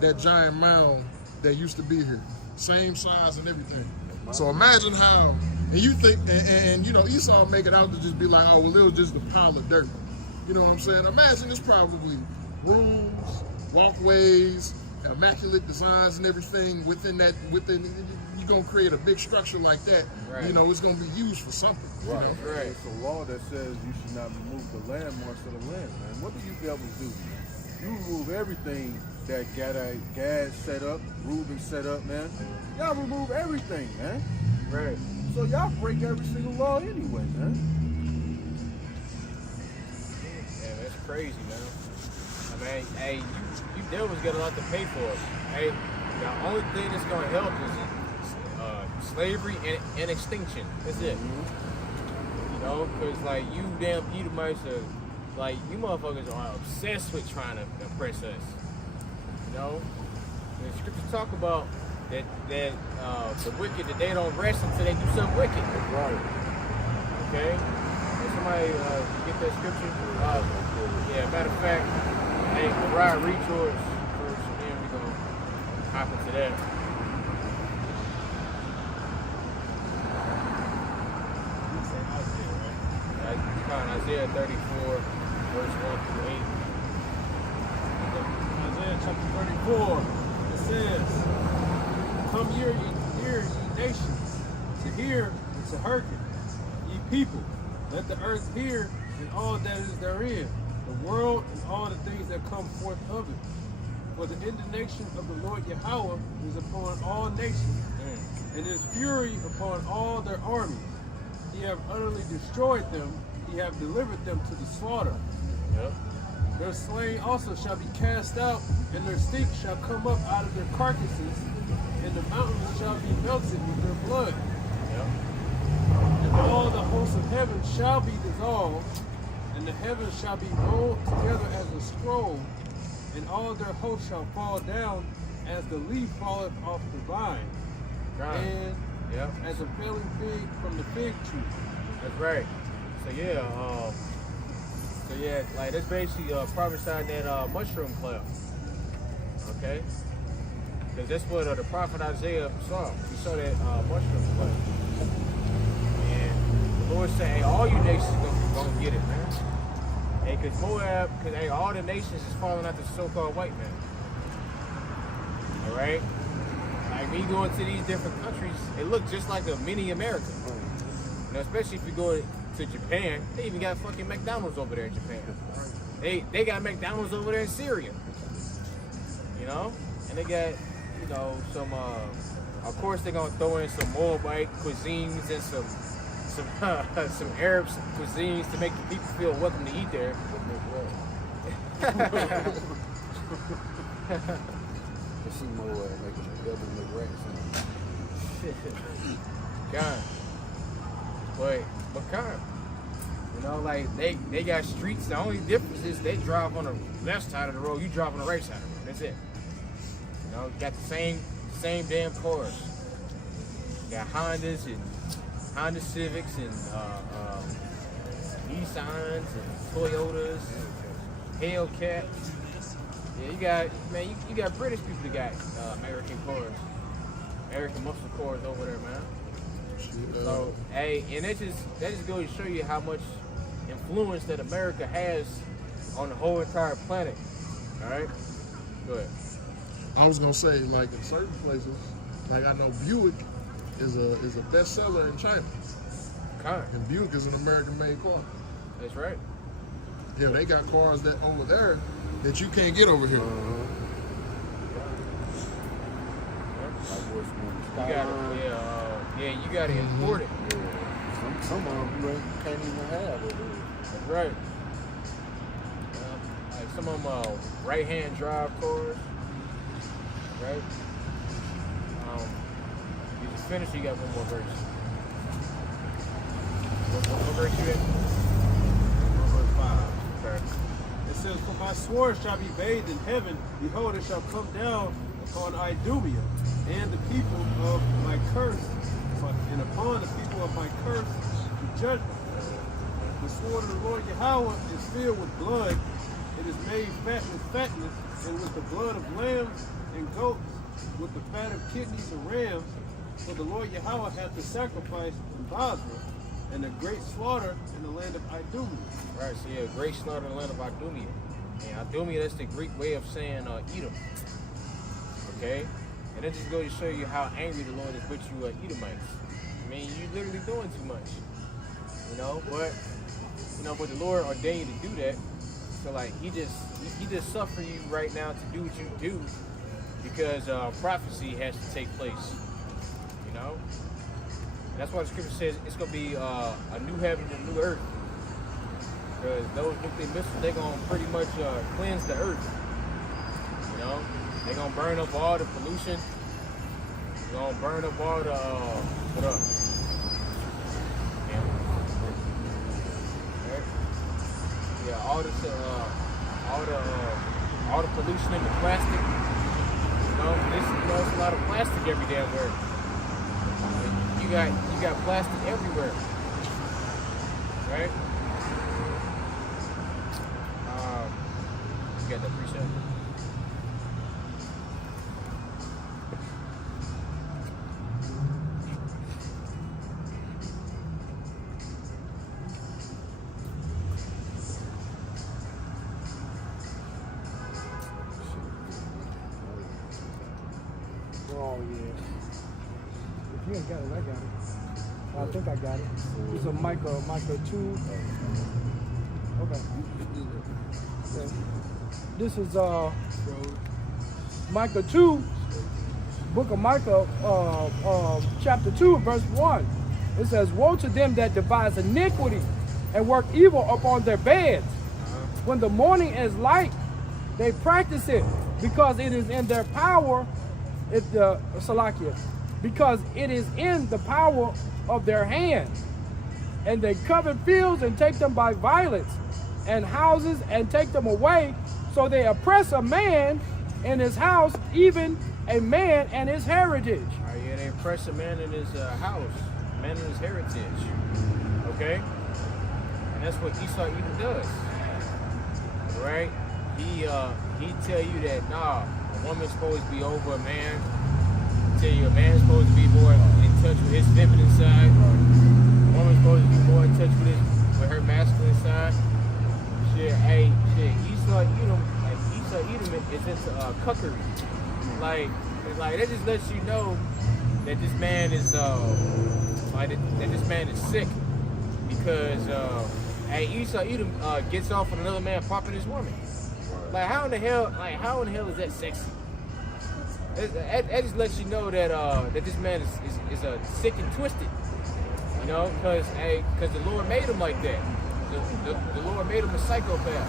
that giant mound that used to be here. Same size and everything. So imagine how, and you think, and you know, Esau make it out to just be like, oh, well, it was just a pile of dirt. You know what I'm saying? Imagine it's probably rooms, walkways, immaculate designs and everything within, you're gonna create a big structure like that. Right. You know, it's gonna be used for something. Right. You know? Right. It's a law that says you should not remove the landmarks of the land, man. What do you devils do, man? You remove everything that Gad set up, Reuben set up, man. Y'all remove everything, man. Right. So y'all break every single law anyway, man. Yeah, that's crazy, man. I mean, hey, you devils get a lot to pay for it. Hey, the only thing that's gonna help is slavery and extinction. That's it. You know, because like you damn Edomites are, like you motherfuckers are obsessed with trying to oppress us. You know, the scriptures talk about that the wicked, that they don't rest until they do something wicked. Right. Okay? Can somebody get that scripture? Yeah, matter of fact, hey, Mariah, read yours first, and then we're going to hop into that. Isaiah 34, verse 1 through 8. Isaiah chapter 34, it says, "Come here, ye nations, to hear and to hearken, ye people. Let the earth hear and all that is therein, the world and all the things that come forth of it. For the indignation of the Lord Yahweh is upon all nations, and his fury upon all their armies. He have utterly destroyed them, he have delivered them to the slaughter. Yep. Their slain also shall be cast out, and their stink shall come up out of their carcasses, and the mountains shall be melted with their blood. Yep. And all the hosts of heaven shall be dissolved, and the heavens shall be rolled together as a scroll, and all their hosts shall fall down as the leaf falleth off the vine, and Yep. as a failing fig from the fig tree." That's right. So yeah, like that's basically prophesying that mushroom cloud. Okay? Because that's what the prophet Isaiah saw. He saw that mushroom cloud. And the Lord said, hey, all you nations gonna get it, man. Hey, because Moab, hey, all the nations is falling out the so-called white man. Alright? Like me going to these different countries, it looks just like a mini America. You know, especially if you go to Japan, they even got fucking McDonald's over there in Japan. They got McDonald's over there in Syria. You know? And they got, you know, some of course they're gonna throw in some Moabite cuisines and some Arab cuisines to make the people feel welcome to eat there. I see Moab making a double McRae. God. But kind. You know, like they got streets. The only difference is they drive on the left side of the road, you drive on the right side of the road. That's it. You know, you got the same damn cars. You got Hondas and Honda Civics and Nissans and Toyotas and Hellcats. Yeah, you got British people that got American cars, American muscle cars over there, man. So, hey, and that just goes to show you how much influence that America has on the whole entire planet. All right, go ahead. I was gonna say, like in certain places, like I know Buick is a bestseller in China. Kind. And Buick is an American-made car. That's right. Yeah, they got cars that over there that you can't get over here. You gotta import it. Yeah. Some of them you can't even have over here. That's right. Like some of them right-hand drive cars, right? You just finished. You got one more verse. What verse you in? Verse 5. Okay. It says, "For my sword shall be bathed in heaven, behold, it shall come down upon Idumea, and the people of my curse, and upon the people of my curse to judgment. The sword of the Lord Yahweh is filled with blood. It is made fat with fatness, and with the blood of lambs and goats, with the fat of kidneys and rams. For the Lord Yahweh hath the sacrifice in Basra, and a great slaughter in the land of Idumea. Right, so yeah, great slaughter in the land of Idumea. And Idumea, that's the Greek way of saying Edom. Okay? And that just goes to show you how angry the Lord is with you Edomites. I mean, you're literally doing too much. But the Lord ordained you to do that. So like he just suffer you right now to do what you do because prophecy has to take place. And that's why the scripture says it's gonna be a new heaven and a new earth. Because those nuclear missiles, they're gonna pretty much cleanse the earth. They're gonna burn up all the pollution. They're gonna burn up all the all the pollution in the plastic. There's a lot of plastic every damn where. You got plastic everywhere, right? You got that preset? Oh yeah. If you ain't got it, I got it. I think I got it. It's a Micah 2. Okay. This is Micah 2, book of Micah, chapter 2, verse 1. It says, "Woe to them that devise iniquity and work evil upon their beds. When the morning is light, they practice it, because it is in their power, because it is in the power of their hands. And they covet fields and take them by violence, and houses and take them away. So they oppress a man in his house, even a man and his heritage." All right, yeah, they oppress a man in his house, a man in his heritage. Okay? And that's what Esau even does. Right? He tell you that, nah, a woman's supposed to be over a man. Tell you a man's supposed to be more in touch with his feminine side. A woman's supposed to be more in touch with her masculine side. Esau Edom is into cuckery. Like that just lets you know that this man is sick, because Esau Edom gets off on another man popping his woman. Like how in the hell is that sexy? That just lets you know that that this man is sick and twisted. Because the Lord made him like that. The Lord made him a psychopath.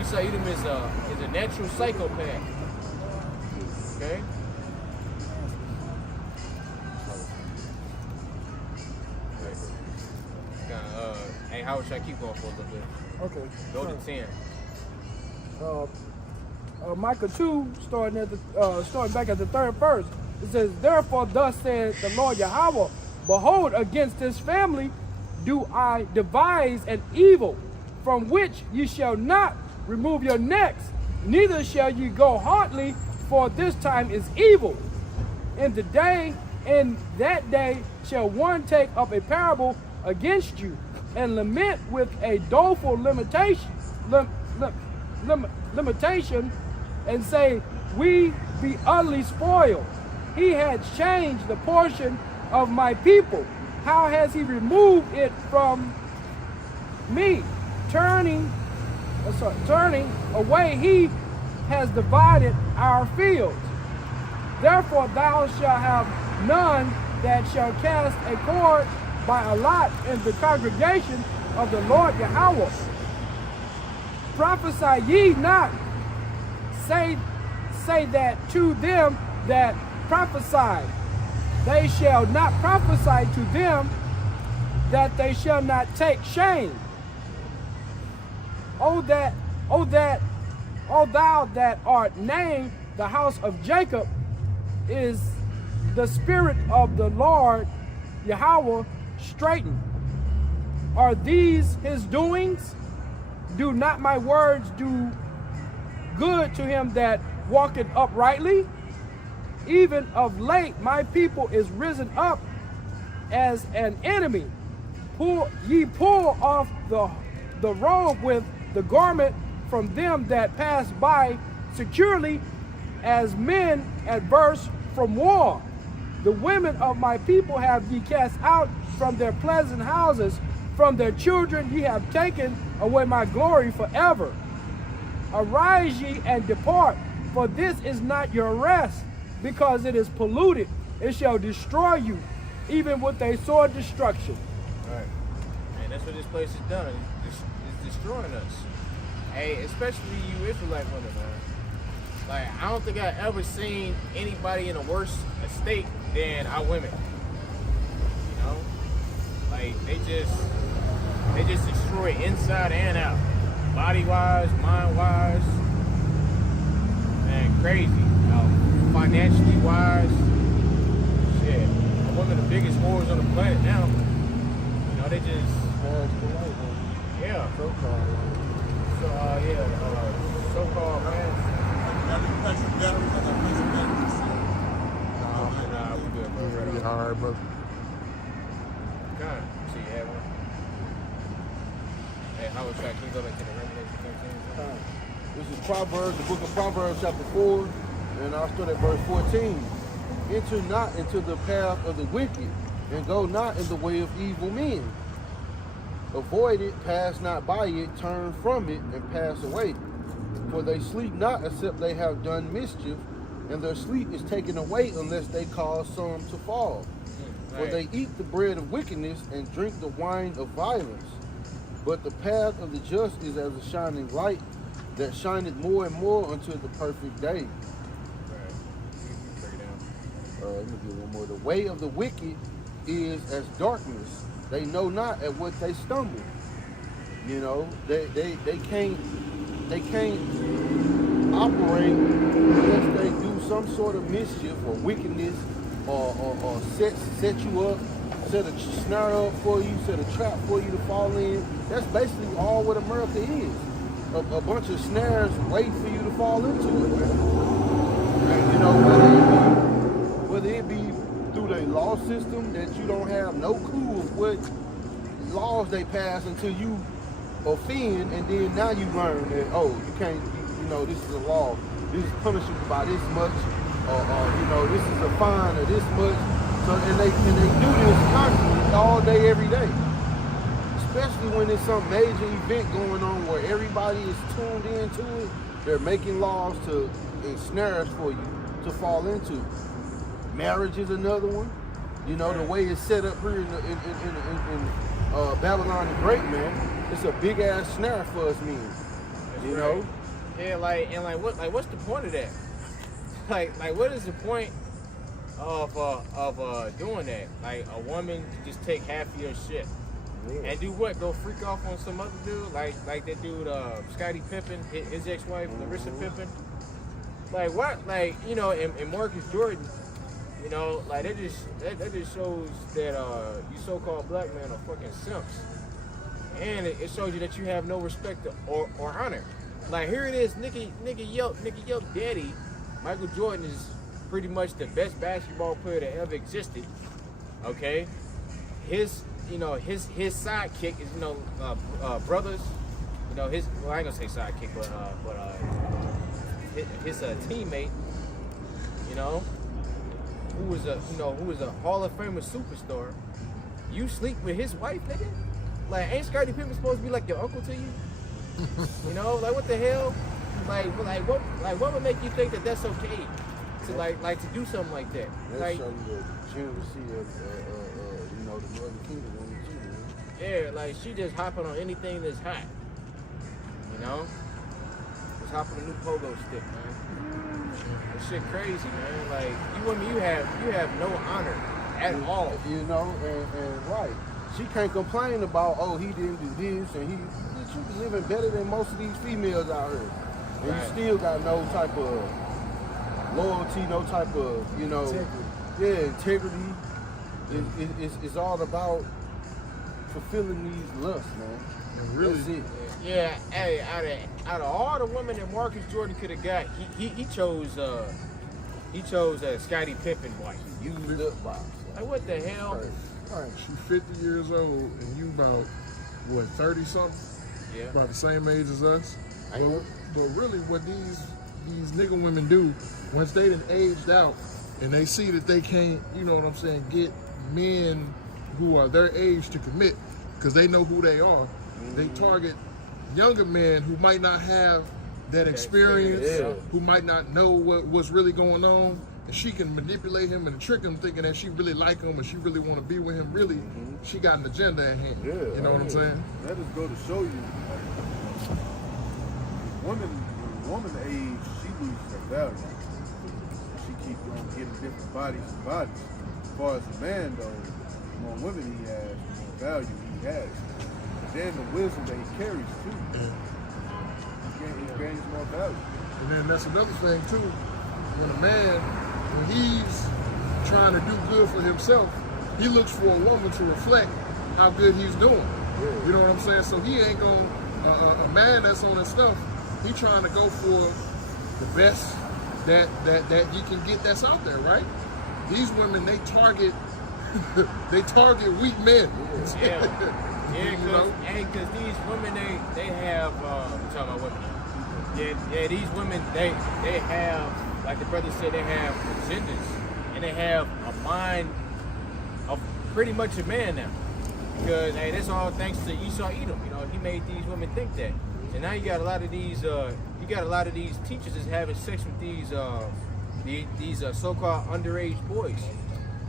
Esau Edom is a natural psychopath. Okay? Hey, how should I keep going for a little bit? Okay. Go to 10. Micah 2, starting back at the 3rd verse. It says, "Therefore thus said the Lord Yahweh, behold, against this family do I devise an evil, from which ye shall not remove your necks, neither shall ye go hardly, for this time is evil. In that day shall one take up a parable against you, and lament with a doleful lamentation, and say, we be utterly spoiled. He had changed the portion of my people. How has he removed it from me? Turning away, he has divided our fields. Therefore thou shalt have none that shall cast a cord by a lot in the congregation of the Lord Yahweh. Prophesy ye not, say that to them that prophesy. They shall not prophesy to them, that they shall not take shame. O thou that art named the house of Jacob, is the spirit of the Lord Yahweh straitened. Are these his doings? Do not my words do good to him that walketh uprightly? Even of late my people is risen up as an enemy. Pull off the robe with the garment from them that pass by securely, as men adverse from war. The women of my people have ye cast out from their pleasant houses. From their children ye have taken away my glory forever. Arise ye and depart, for this is not your rest, because it is polluted. It shall destroy you, even with a sore destruction. Right. And that's what this place has done. It's destroying us. Hey, especially you Israelite women, man. Like, I don't think I've ever seen anybody in a worse state than our women. You know? Like, they just destroy inside and out. Body-wise, mind-wise. Man, crazy. Financially wise. Shit. The women are the biggest whores on the planet now. You know, they just... Yeah. So-called. So, so-called, man. Nah, we good, bro. Yeah, all right, brother. God, see, you had one. Hey, how was that? Can you go back to the Revelation 13? This is Proverbs, the book of Proverbs, chapter 4, and I'll start at verse 14. Enter not into the path of the wicked, and go not in the way of evil men. Avoid it, pass not by it, turn from it, and pass away. For they sleep not except they have done mischief, and their sleep is taken away unless they cause some to fall. For they eat the bread of wickedness and drink the wine of violence. But the path of the just is as a shining light that shineth more and more unto the perfect day. Let me get one more. The way of the wicked is as darkness. They know not at what they stumble. You know, they can't operate unless they do some sort of mischief or wickedness or set you up, set a snare up for you, set a trap for you to fall in. That's basically all what America is. A bunch of snares wait for you to fall into it. And, you know, whether it be through the law system that you don't have no clue of what laws they pass until you offend, and then now you learn that, oh, you can't, you know, this is a law, this is punishable by this much, or you know, this is a fine or this much. So and they do this constantly, all day, every day. Especially when there's some major event going on where everybody is tuned into it, they're making laws to ensnares for you to fall into. Marriage is another one. You know, the way it's set up here in Babylon the Great, man, it's a big ass snare for us men. You know? Yeah, what's the point of that? Like what is the point of doing that? Like a woman just take half of your shit. Yeah. And do what? Go freak off on some other dude? Like that dude Scottie Pippen, his ex-wife, Larissa Pippen. Like what? Like, you know, and Marcus Jordan, you know, like that just shows that you so-called black men are fucking simps. And it shows you that you have no respect or honor. Like here it is, nigga Yelp daddy, Michael Jordan is pretty much the best basketball player that ever existed. Okay? His sidekick is, you know, brothers, you know, well, I ain't gonna say sidekick, but his teammate, you know, who was a Hall of Famer superstar. You sleep with his wife, nigga? Like, ain't Scottie Pippen supposed to be like your uncle to you? You know, like what the hell? What would make you think that that's okay to like to do something like that? That like, show you the generosity of you know, the Northern Kingdom woman too, man. Yeah, like she just hopping on anything that's hot. You know? Just hop on a new pogo stick, man. That shit crazy, man. Like you have no honor at all. You know, and right. She can't complain about, oh, he didn't do this, and you be living better than most of these females out here. And right. You still got no type of loyalty, no type of, you know, integrity. It's all about fulfilling these lusts, man. And really, That's it. Yeah, hey, out of all the women that Marcus Jordan could have got, he chose Scottie Pippen wife. Used up box. Like what the hell? Right. she's 50 years old, and you about, what, 30 something? Yeah. About the same age as us. I know. But really, what these nigga women do, once they done aged out, and they see that they can't, you know what I'm saying, get men who are their age to commit, because they know who they are. They target younger men who might not have that experience, Yeah. who might not know what's really going on, and she can manipulate him and trick him thinking that she really like him and she really want to be with him. Really, she got an agenda at hand. Yeah, You know what I'm saying? That just go to show you, when woman age, she loses her value. She keeps on getting different bodies and bodies. As far as a man though, the more women he has, the more value he has. And then the wisdom that he carries too. He gains more value. And then that's another thing too. When a man, when he's trying to do good for himself, he looks for a woman to reflect how good he's doing. You know what I'm saying? So he ain't going, a man that's on his stuff, he trying to go for the best that he can get that's out there, right? These women, they target weak men. Yeah. You know? Because these women, they have, I'm talking about women. Yeah, these women, they have, like the brother said, they have agendas, and they have a mind of pretty much a man now. Because, hey, that's all thanks to Esau Edom. You know, he made these women think that. And now you got a lot of these teachers that's having sex with these so-called underage boys.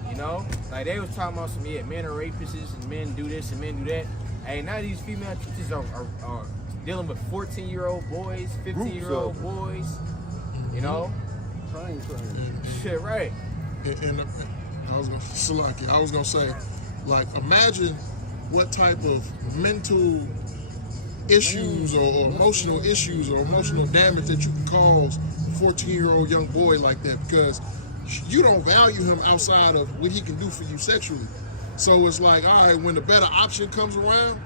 You know, like they was talking about some men are rapists and men do this and men do that. Hey, now these female teachers are dealing with 14-year-old boys, 15-year-old boys. You know, Train. shit, right? And I was gonna say, like, imagine what type of mental issues or emotional issues or emotional damage that you can cause a 14-year-old young boy like that, because you don't value him outside of what he can do for you sexually. So it's like, all right, when the better option comes around,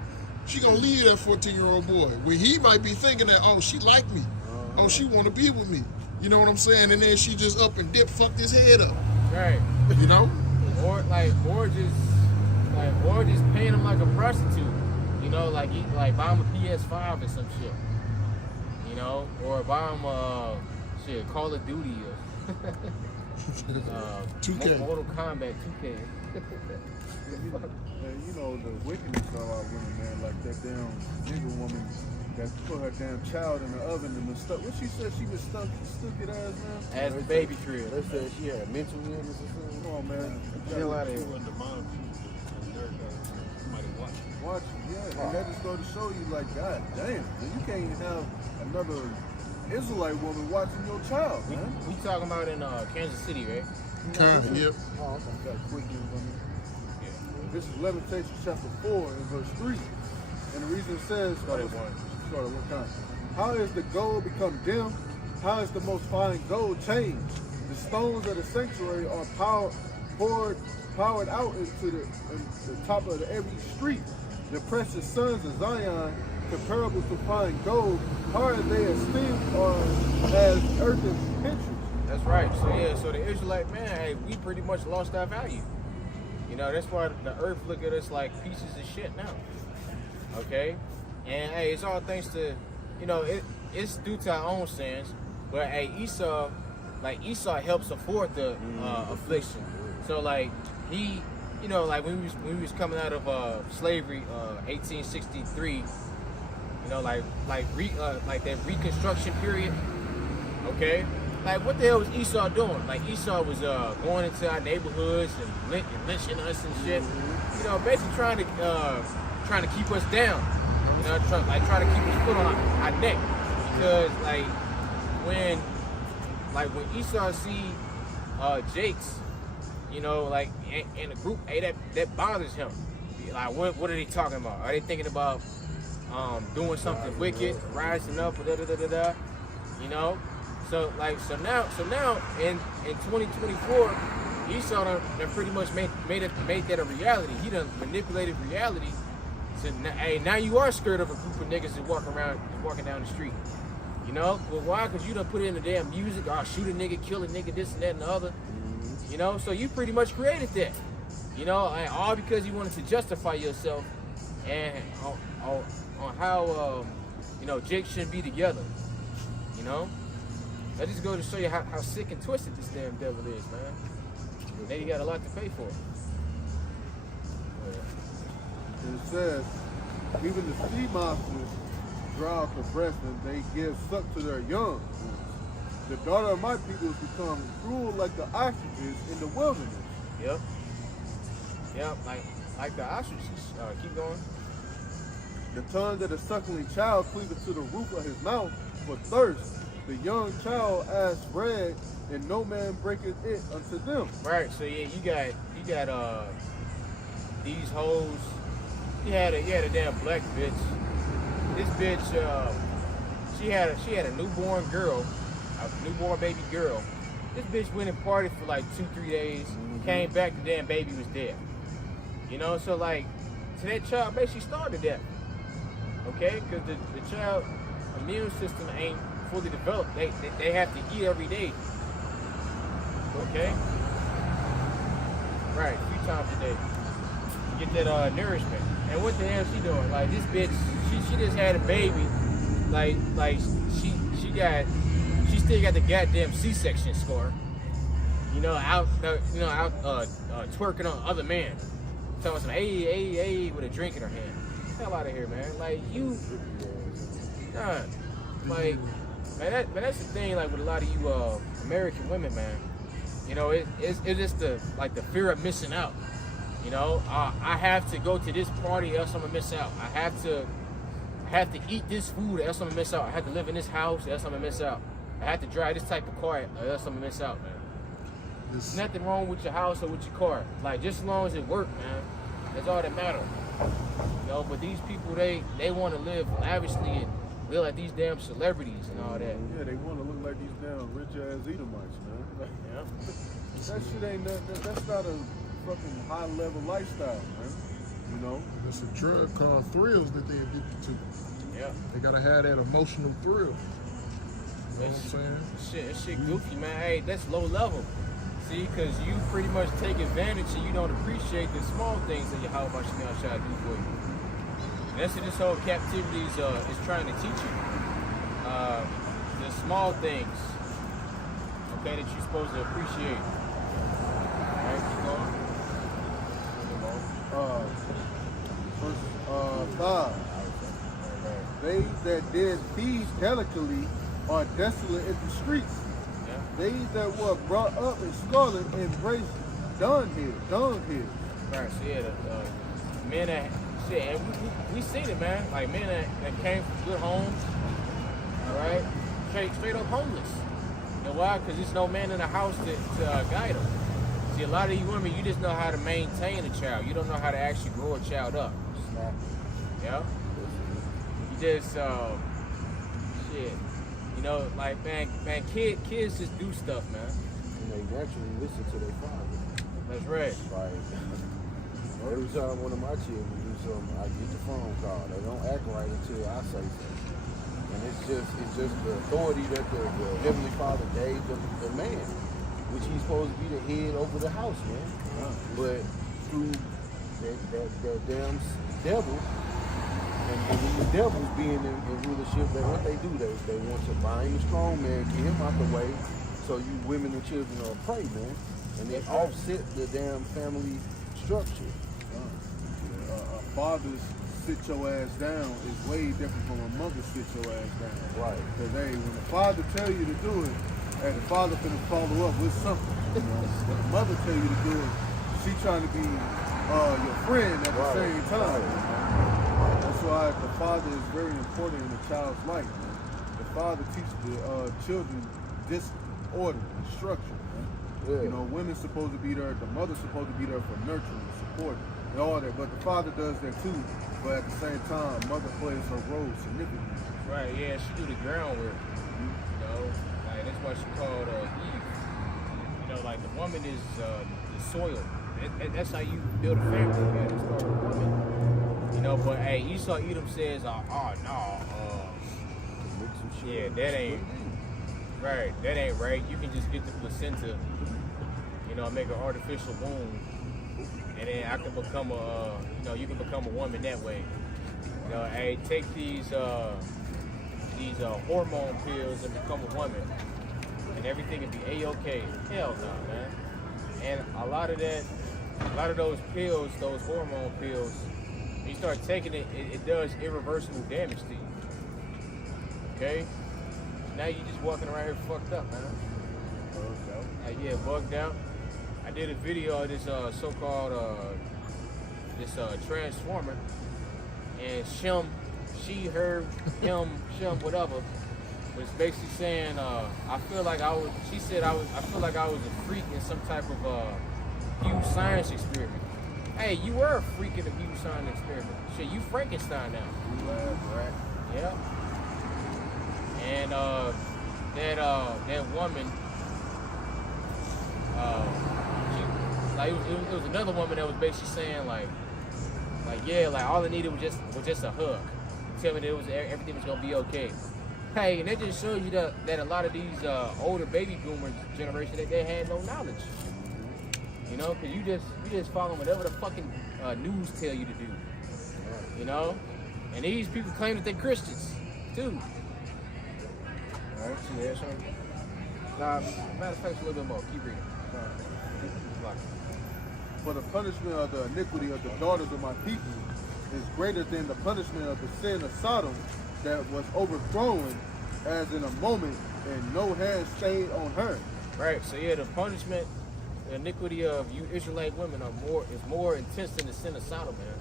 she gonna leave that 14-year-old boy. When he might be thinking that, oh, she like me, oh, she wanna be with me. You know what I'm saying? And then she just up and dip, fucked his head up. Right. You know? Or just paying him like a prostitute. You know, like buy him a PS5 or some shit. You know, or buy him Call of Duty or 2K. Mortal Kombat 2K. And you know the wickedness of our women, man, like that damn nigga woman that put her damn child in the oven and was stuck. What she said, she was stuck it ass, man. As the baby crib. They said she had mental illness or something. Come on, man. Chill out of here. Watch, yeah, and that just go to show you, like, God damn, man, you can't even have another Israelite woman watching your child, man. We talking about in Kansas City, right? Kinda, yep. Oh, okay. Got quick news on me. This is Lamentations chapter 4 and verse 3. And the reason it says, Start at one. Start at one time. How is the gold become dim? How is the most fine gold changed? The stones of the sanctuary are powered out into the top of every street. The precious sons of Zion, comparable to fine gold, how are they esteemed or as earthen pictures? That's right. So yeah, so the Israelite man, hey, we pretty much lost our value. You know, that's why the earth look at us like pieces of shit now. Okay? And hey, it's all thanks to, you know, it's due to our own sins. But hey, Esau helps afford the affliction. So like he, you know, like when we was coming out of slavery, 1863, you know, like that Reconstruction period. Okay, like what the hell was Esau doing? Like Esau was going into our neighborhoods and lynching us and shit. You know, basically trying to keep us down. You know, trying to keep his foot on our neck. Because when Esau see Jake's, you know, like in the group, hey, that bothers him. Like, what are they talking about? Are they thinking about doing something wicked, rising up, you know? So now in 2024, Esau done pretty much made that a reality. He done manipulated reality So hey, now you are scared of a group of niggas that walking down the street. You know? Well, why? Because you done put in the damn music. Oh, shoot a nigga, kill a nigga, this and that and the other. You know? So you pretty much created that. You know? And all because you wanted to justify yourself and on how, you know, Jake shouldn't be together. You know? That just goes to show you how sick and twisted this damn devil is, man. Now you got a lot to pay for. And it says, even the sea monsters draw out the breast and they give suck to their young. The daughter of my people has become cruel like the ostriches in the wilderness. Yep. Yep, like the ostriches. Keep going. The tongue of the suckling child cleaveth to the roof of his mouth for thirst. The young child asks bread, and no man breaketh it unto them. Right. So yeah, you got these hoes. You had a damn black bitch. This bitch, she had a newborn girl, a newborn baby girl. This bitch went and partied for like 2-3 days. Came back, the damn baby was dead. You know, so like, so that child basically starved to death. Okay, because the child immune system ain't fully developed. They have to eat every day. Okay? Right, a few times a day. Get that nourishment. And what the hell she doing? Like this bitch, she just had a baby. Like she still got the goddamn C-section scar. You know, out twerking on other men. Telling some hey with a drink in her hand. Hell out of here, man. Like you, God, like man, that's the thing. Like with a lot of you American women, man. You know, it's just the fear of missing out. You know, I have to go to this party, else I'm gonna miss out. I have to eat this food, else I'm gonna miss out. I have to live in this house, else I'm gonna miss out. I have to drive this type of car, else I'm gonna miss out, man. There's nothing wrong with your house or with your car. Like, just as long as it works, man. That's all that matters. You know, but these people, they want to live lavishly and live like these damn celebrities and all that. Yeah, they want to look like these damn rich-ass Edomites, man. Yeah. That shit ain't nothing. That's not a fucking high-level lifestyle, man. You know? It's a drug called thrills that they addicted to. Yeah. They gotta have that emotional thrill. You know what I'm saying? That shit goofy, man. Hey, that's low level. See, because you pretty much take advantage and you don't appreciate the small things that your Yahweh Shemel Shah do for you. And that's what this whole captivity is trying to teach you. The small things, okay, that you're supposed to appreciate. All right, keep going. Verse 5. They that did feed delicately are desolate in the streets. Yeah. They that were brought up in scarlet embraced dung hill. Right, so yeah, the men that, shit, and we seen it, man. Like men that came from good homes, all right, straight up homeless. You know why? Because there's no man in the house to guide them. See, a lot of you women, you just know how to maintain a child. You don't know how to actually grow a child up. Yeah. You just shit. You know, like man, kids just do stuff, man. And they naturally listen to their father. That's right. Like every time one of my children do something, I get the phone call. They don't act right until I say something. And it's just the authority that the Heavenly Father gave the man, which he's supposed to be the head over the house, man. But through that damn devil, and the devils being in rulership, what they do, they want to bind the strong man, get him out the way, so you women and children are prey, man. And they offset the damn family structure. A father's sit your ass down is way different from a mother's sit your ass down. Right. Because hey, when the father tell you to do it, and the father finna follow up with something. You know? When the mother tell you to do it, she trying to be your friend at the same time. That's why the father is very important in a child's life. Man. The father teaches the children order and structure. Man. Yeah. You know, women's supposed to be there, the mother's supposed to be there for nurturing, support, and all that. But the father does that too. But at the same time, mother plays her role significantly. Right, yeah, she do the groundwork. You know, like that's why she called Eve. You know, like the woman is the soil. That's how you build a family. You gotta start with a woman. You know, but hey, Esau Edom says, oh no, yeah, that ain't right. That ain't right. You can just get the placenta, you know, make an artificial womb, and then I can become a, you know, you can become a woman that way. You know, hey, take these hormone pills and become a woman, and everything will be a-okay. Hell no, man. And a lot of those pills, those hormone pills, when you start taking it, it does irreversible damage to you. Okay? Now you just walking around here fucked up, man. Bugged out. Yeah, bugged out. I did a video of this so-called transformer, and she, her, him, whatever, was basically saying, I feel like I was a freak in some type of huge science experiment. Hey, you were a freak in a huge science experiment. Shit, you Frankenstein now. Right. Yeah. And that woman, it was another woman that was basically saying like yeah, like all I needed was just a hug. Tell me that everything was gonna be okay. Hey, and that just shows you that a lot of these older baby boomers generation, that they had no knowledge. You know, because you just follow whatever the fucking news tell you to do. You know, and these people claim that they're Christians too. All right, so yeah, something. Matter of fact, a little bit more. Keep reading. For the punishment of the iniquity of the daughters of my people is greater than the punishment of the sin of Sodom that was overthrown as in a moment, and no hand stayed on her. Right, so yeah, the punishment, the iniquity of you Israelite women is more intense than the sin of Sodom, man.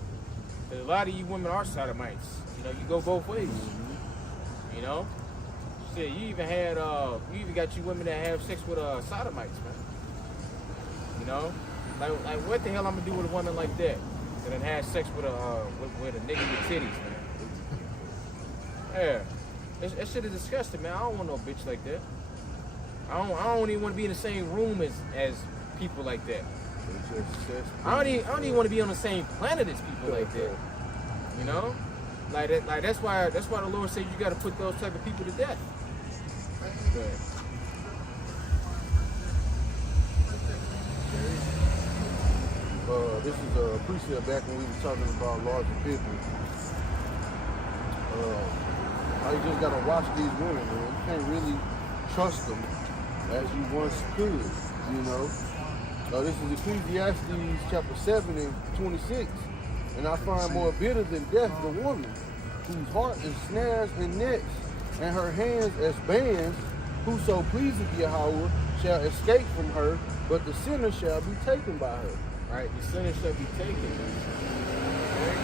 Because a lot of you women are sodomites. You know, you go both ways. You know? Shit, you even got you women that have sex with sodomites, man. You know? Like what the hell I'm gonna do with a woman like that then have sex with a nigga with titties, man? Yeah, that shit is disgusting, man. I don't want no bitch like that. I don't even want to be in the same room as people like that. I don't even want to be on the same planet as people like that. You know, like that's why the Lord said you got to put those type of people to death. But, this is a precept back when we were talking about larger people. You just gotta watch these women, man. You can't really trust them as you once could, you know. This is Ecclesiastes chapter 7 and 26. And I find more bitter than death the woman, whose heart is snares and nets, and her hands as bands. Whoso pleaseth Yahweh shall escape from her, but the sinner shall be taken by her. Right, the sinner shall be taken. Okay?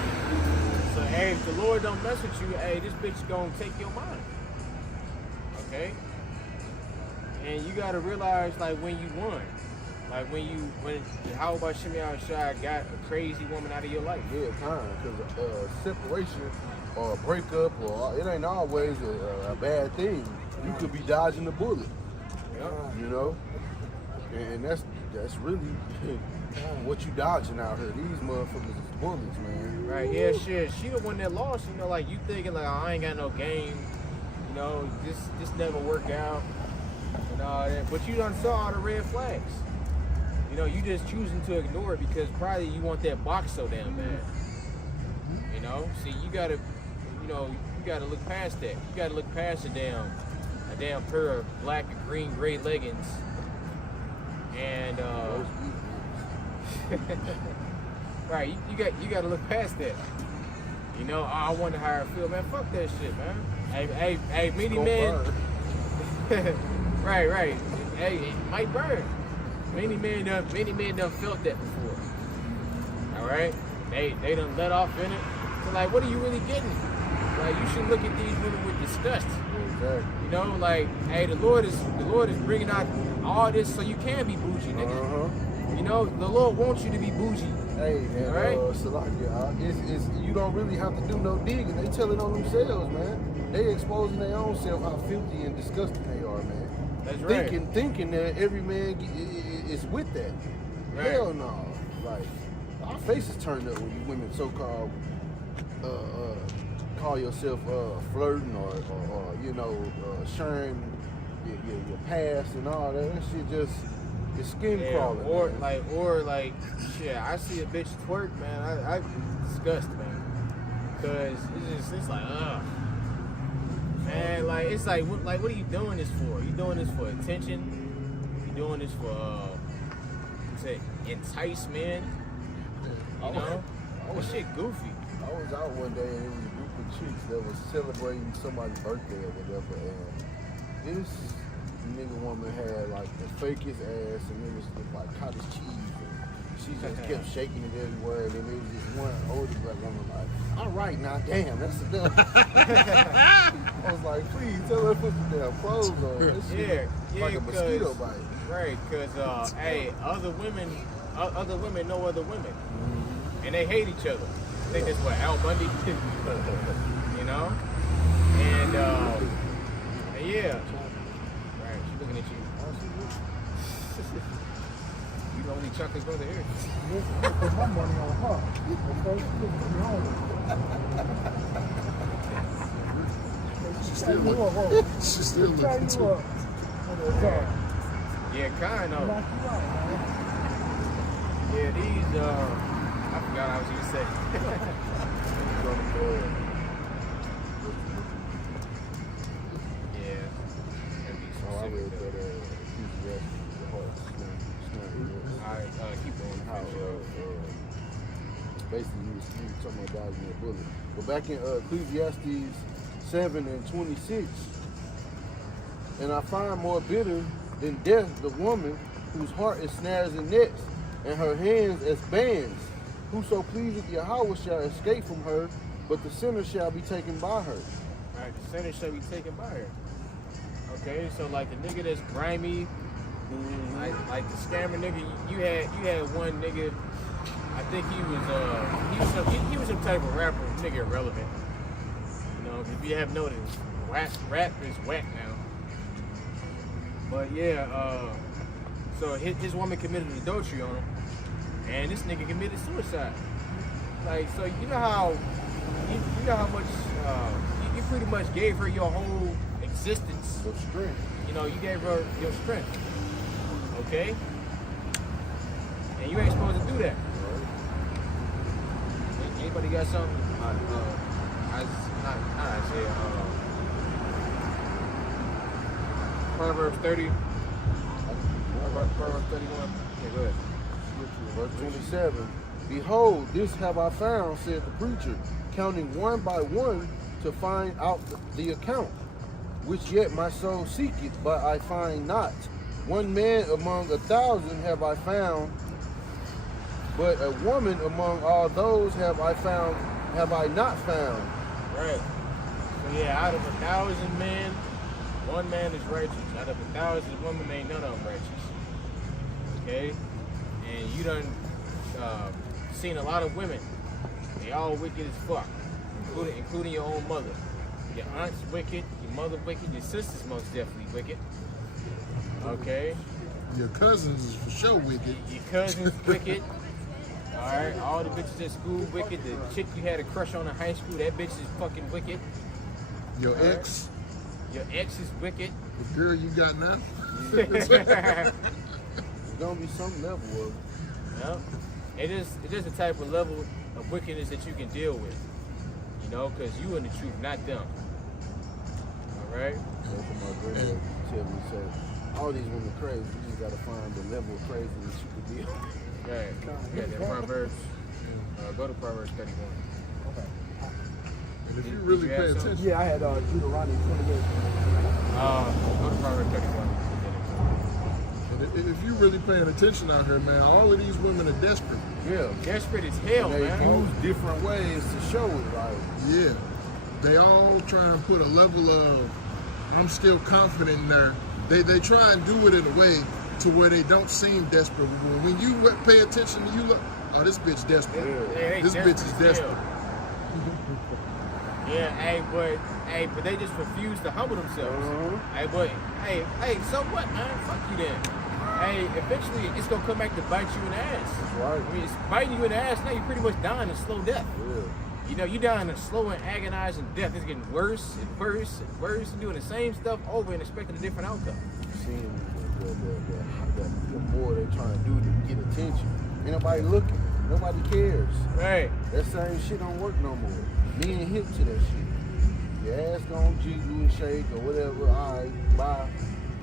So, hey, if the Lord don't mess with you, hey, this bitch gonna take your mind. Okay? And you gotta realize, like, when you won. Like, when Yahweh Shimei Shai got a crazy woman out of your life. Yeah, time, because separation or a breakup, or it ain't always a bad thing. You could be dodging the bullet. Yep. You know? And that's really what you dodging out here. These motherfuckers is bullets, man. Right, yeah, shit. She the one that lost, you know, like you thinking like, oh, I ain't got no game, you know, this never work out and all that. But you done saw all the red flags. You know, you just choosing to ignore it because probably you want that box so damn bad. You know? See, you gotta look past that. You gotta look past a damn pair of black and green gray leggings and right, you got to look past that. You know, I wonder how I feel, man. Fuck that shit, man. Hey, many men. right. Hey, it might burn. Many men done felt that before. All right, they done let off in it. So like, what are you really getting? Like, you should look at these women with disgust. Exactly. You know, like, hey, the Lord is bringing out all this so you can be bougie, nigga. You know, the Lord wants you to be bougie. Hey, and right? It's you don't really have to do no digging. They tell it on themselves, man. They exposing their own self how filthy and disgusting they are, man. That's right. Thinking that every man is with that. Right. Hell no. Like, our faces turned up when you women so-called call yourself flirting or sharing your past and all that. That shit just it's skin crawling. Or man. like shit. I see a bitch twerk, man. I disgust, man. Cause it's like man, like it's like what are you doing this for? You doing this for attention? You doing this for to entice men? You know, this shit goofy. I was out one day and it was a group of chicks that was celebrating somebody's birthday or whatever, and this nigga woman had like the fakest ass, and it was like cottage cheese, and she just kept shaking it everywhere, and then there was this one older black woman like, all right now, damn, that's enough. I was like, please tell her to put some damn clothes on. This shit like a mosquito bite. Right, cause hey, other women know other women, and they hate each other. I think that's what Al Bundy did, you know, and yeah. Right, she's looking at you. You the only chocolate brother here. Put my money on her. Okay? She's still looking too. Yeah, kind of. Knock you out, man. Yeah, these I forgot I was gonna say. Yeah. Oh, I read that Alright, keep going. how basically he was talking about dodging that bullet. But back in Ecclesiastes 7:26, and I find more bitter than death the woman whose heart is snares and nets, and her hands as bands. Whoso pleaseth Yahweh shall escape from her, but the sinner shall be taken by her. Alright, the sinner shall be taken by her. Okay, so like the nigga that's grimy, like the scammer nigga, you had one nigga, I think he was some type of rapper, nigga irrelevant. You know, if you have noticed, rap is whack now. But yeah, so his woman committed adultery on him, and this nigga committed suicide. Like, so you know how much you pretty much gave her your whole existence. Your strength. You know, you gave her your strength. Okay? And you ain't supposed to do that. Anybody got something? I say Proverbs 30. Proverbs 31. Yeah, go ahead. Verse 27. Behold, this have I found, said the preacher, counting one by one to find out the account, which yet my soul seeketh, but I find not. One man among 1,000 have I found, but a woman among all those have I not found. Right. So yeah, out of 1,000 men, one man is righteous. Out of 1,000 women, ain't none of them righteous. Okay? And you done seen a lot of women. They all wicked as fuck, including your own mother. Your aunt's wicked, your mother wicked, your sister's most definitely wicked. Okay? Your cousins is for sure wicked. Your cousin's wicked. Alright, all the bitches at school wicked. The chick you had a crush on in high school, that bitch is fucking wicked. Your All right? ex, Your ex is wicked. the girl you got now. There's gonna be some level of Yep. It is the type of level of wickedness that you can deal with. You know, because you in the truth, not them. Alright? that's what my granddad tell me. So all these women crazy. You just gotta find the level of crazy that you could be on. Right. Yeah, the Proverbs. Go to Proverbs 31. And if you Did really you have pay something? attention, Yeah, I had Deuteronomy 28. Go to Proverbs 31. and if you really paying attention out here, man, all of these women are desperate. Yeah. Desperate as hell, They man. use different ways to show it. Like, Yeah. They all try and put a level of, I'm still confident in there. They try and do it in a way to where they don't seem desperate. But when you pay attention, you look, oh, this bitch desperate. They This bitch is as desperate. hell. Yeah, but they just refuse to humble themselves. Hey, so what, man? Fuck you then. Hey, eventually it's gonna come back to bite you in the ass. that's right. I mean, it's biting you in the ass now. You're pretty much dying a slow death. Yeah. You know, you down in a slow and agonizing death. It's getting worse and worse and worse. You're doing the same stuff over and expecting a different outcome. Seeing the more they trying to do to get attention. Ain't nobody looking. Nobody cares. Right. That same shit don't work no more. Men hip to that shit. Your ass gon' jiggle and shake or whatever. All right, bye.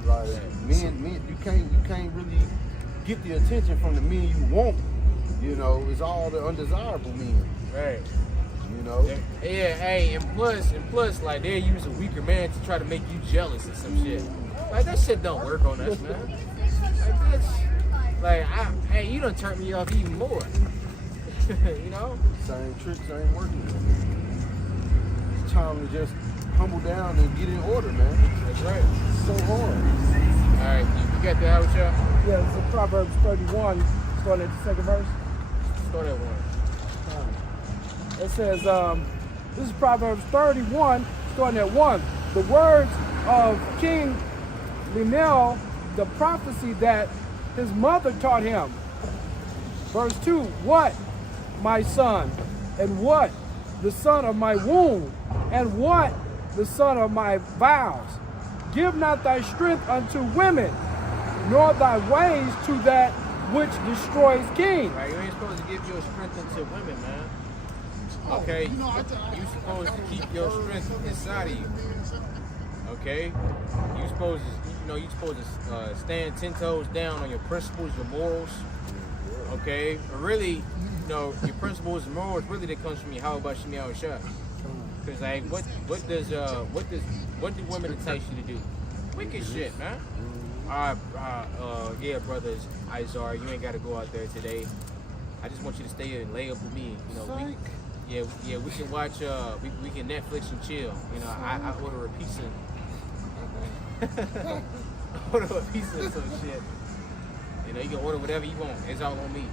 Like men, you can't really get the attention from the men you want. You know, it's all the undesirable men. Right. You know. Yeah. Hey, and plus, like they use a weaker man to try to make you jealous or some shit. Like that shit don't work on us, man. Like that's hey, you done turned me off even more. You know. Same tricks ain't working. It's time to just humble down and get in order, man. That's right. It's so hard. All right, you got that out, y'all? Yeah, it's in Proverbs 31, starting at the second verse. Start at one. It says, this is Proverbs 31, starting at 1. The words of King Lemuel, the prophecy that his mother taught him. Verse 2, what, my son, and what, the son of my womb, and what, the son of my vows. Give not thy strength unto women, nor thy ways to that which destroys kings. Right, you ain't supposed to give your strength into women, man. Okay, you supposed to keep your strength inside of you. Okay, you supposed to, you supposed to stand 10 toes down on your principles, your morals. Okay, but really, your principles and morals really that comes from your how about Shemiel Shah. Because like, what do women entice you to do? Wicked shit, man. Yeah, brothers, Izar, you ain't got to go out there today. I just want you to stay here and lay up with me. We can watch. We can Netflix and chill. I order a pizza. Order a pizza and some shit. You can order whatever you want. It's all on me.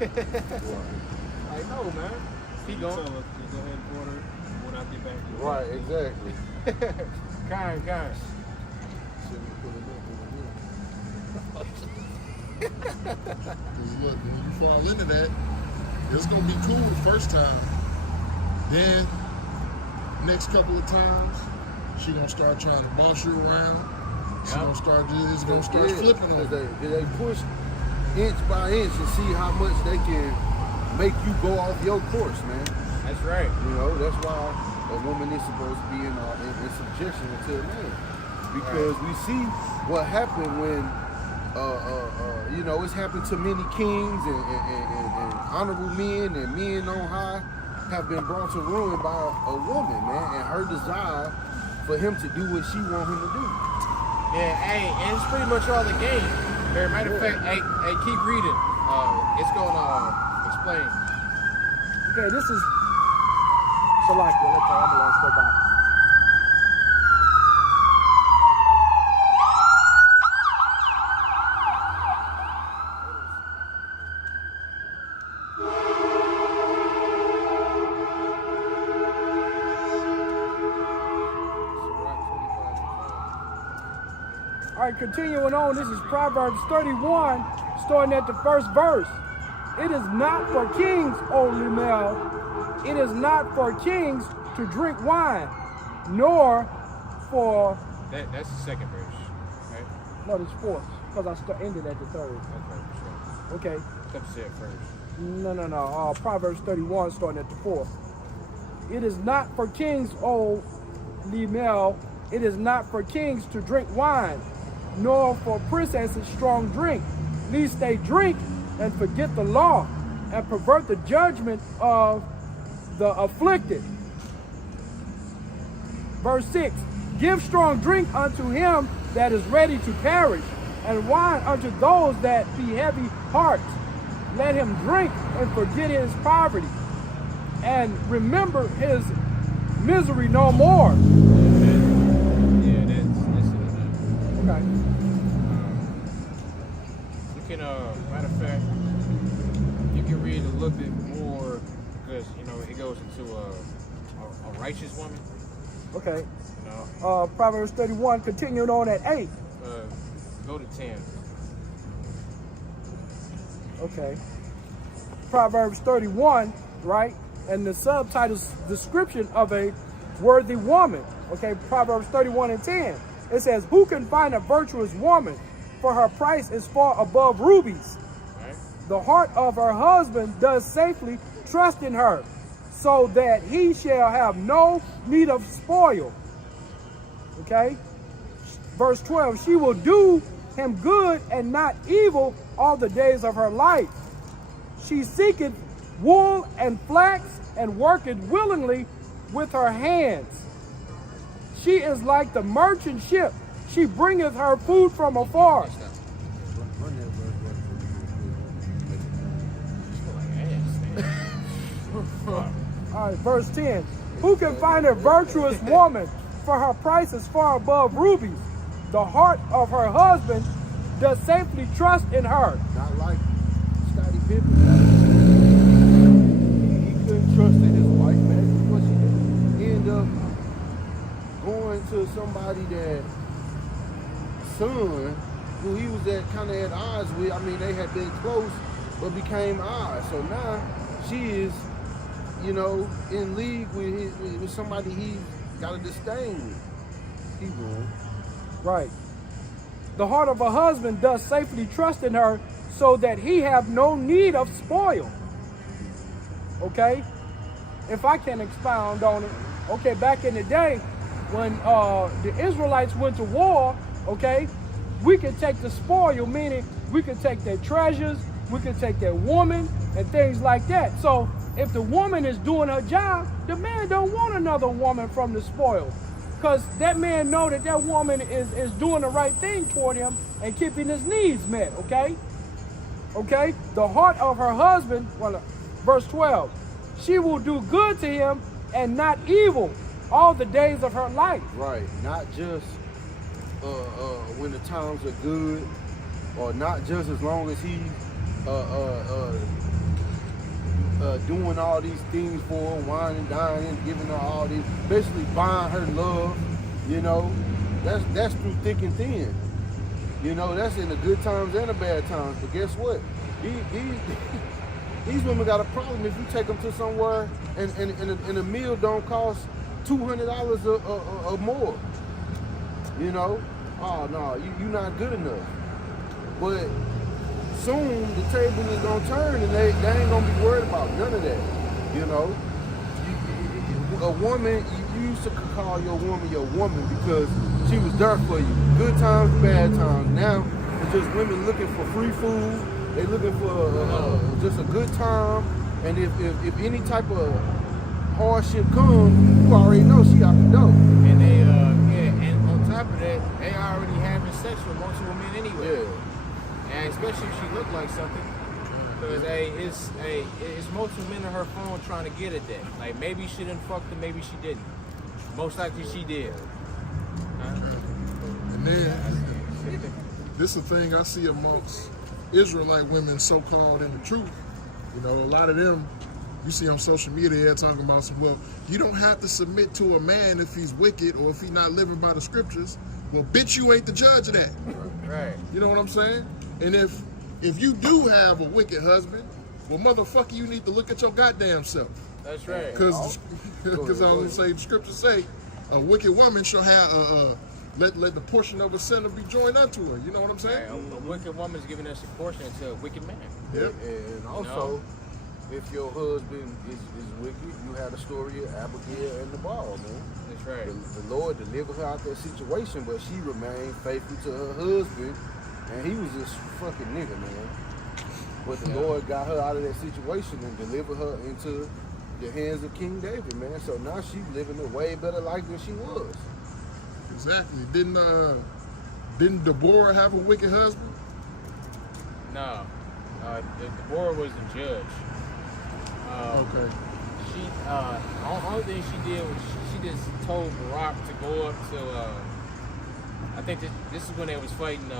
Like, no, man. Keep going. Tell us to go ahead and order when I get back. Right, exactly. Kind. Look, when you fall into that, it's gonna be cool the first time. Then, next couple of times, she gonna start trying to boss you around. She gonna start flipping on you. They push inch by inch and see how much they can make you go off your course, man. That's right. That's why a woman is supposed to be in subjection to a man. Because we see what happened when it's happened to many kings and honorable men and men on high have been brought to ruin by a woman, man, and her desire for him to do what she want him to do. Yeah, hey, and it's pretty much all the game. Matter of fact, hey, keep reading. It's gonna explain. Okay, this is Salakia. Let the ambulance go by. All right, continuing on, this is Proverbs 31, starting at the first verse. It is not for kings, O Lemuel, it is not for kings to drink wine, nor for... That's the second verse, right? No, it's fourth, because I ended at the third. Okay. Come say it first. No. Proverbs 31, starting at the fourth. It is not for kings, O Lemuel, it is not for kings to drink wine, nor for princesses strong drink, lest they drink and forget the law and pervert the judgment of the afflicted. Verse 6, give strong drink unto him that is ready to perish, and wine unto those that be heavy hearts. Let him drink and forget his poverty, and remember his misery no more. Yeah, that's it. Okay. You can, matter of fact, you can read a little bit more because it goes into a righteous woman. Okay. Proverbs 31, continuing on at 8. Go to 10. Okay. Proverbs 31, right? and the subtitle's description of a worthy woman. Okay, Proverbs 31:10. It says, "Who can find a virtuous woman? For her price is far above rubies. The heart of her husband does safely trust in her, so that he shall have no need of spoil." Okay? Verse 12, "She will do him good and not evil all the days of her life. She seeketh wool and flax and worketh willingly with her hands. She is like the merchant ship. She bringeth her food from afar." Run that verse All right, verse 10. "Who can find a virtuous woman? For her price is far above rubies. The heart of her husband does safely trust in her." Not like Scottie Pippen. He couldn't trust in his wife, man. What she did. He ended up going to somebody that son, who he was kind of at odds with. I mean, they had been close, but became odds. So now she is, in league with somebody he got a disdain with. Keep going. Right. "The heart of her husband does safely trust in her, so that he have no need of spoil." Okay? If I can expound on it. Okay, back in the day, when the Israelites went to war, okay, we could take the spoil, meaning we could take their treasures, we could take their woman, and things like that. So if the woman is doing her job, the man don't want another woman from the spoil. Because that man know that that woman is doing the right thing toward him and keeping his needs met, okay? Okay? "The heart of her husband," verse 12, "she will do good to him and not evil all the days of her life." Right. Not just when the times are good, or not just as long as he's doing all these things for her, wine and dining, giving her all these, basically buying her love. That's through thick and thin. That's in the good times and the bad times. But guess what? These women got a problem if you take them to somewhere and a meal don't cost $200 or more. Oh no, you're not good enough. But soon the table is gonna turn and they ain't gonna be worried about none of that. A woman, you used to call your woman because she was there for you. Good times, bad times. Now it's just women looking for free food. They looking for just a good time. And if any type of hardship comes, you already know she out the door. And they, and on top of that, they already having sex with most of women anyway. Yeah. And especially if she look like something. Because it's most women on her phone trying to get at that. Like maybe she didn't fuck them, maybe she didn't. Most likely she did. And then this is the thing I see amongst Israelite women, so-called in the truth. A lot of them, you see on social media, they're talking about well, you don't have to submit to a man if he's wicked or if he's not living by the scriptures. Well, bitch, you ain't the judge of that. Right. You know what I'm saying? And if you do have a wicked husband, well, motherfucker, you need to look at your goddamn self. That's right. Because I was gonna say, the scriptures say, a wicked woman shall have let the portion of a sinner be joined unto her. You know what I'm saying? Right. A wicked woman's giving us a portion to a wicked man. Yep. And also, if your husband is wicked, you have the story of Abigail and Nabal, man. That's right. The Lord delivered her out that situation, but she remained faithful to her husband, and he was just fucking nigga, man. But the Lord got her out of that situation and delivered her into the hands of King David, man. So now she's living a way better life than she was. Exactly. Didn't Deborah have a wicked husband? No. Deborah was the judge. Okay. Only thing she did was she just told Barak to go up to, I think this is when they was fighting,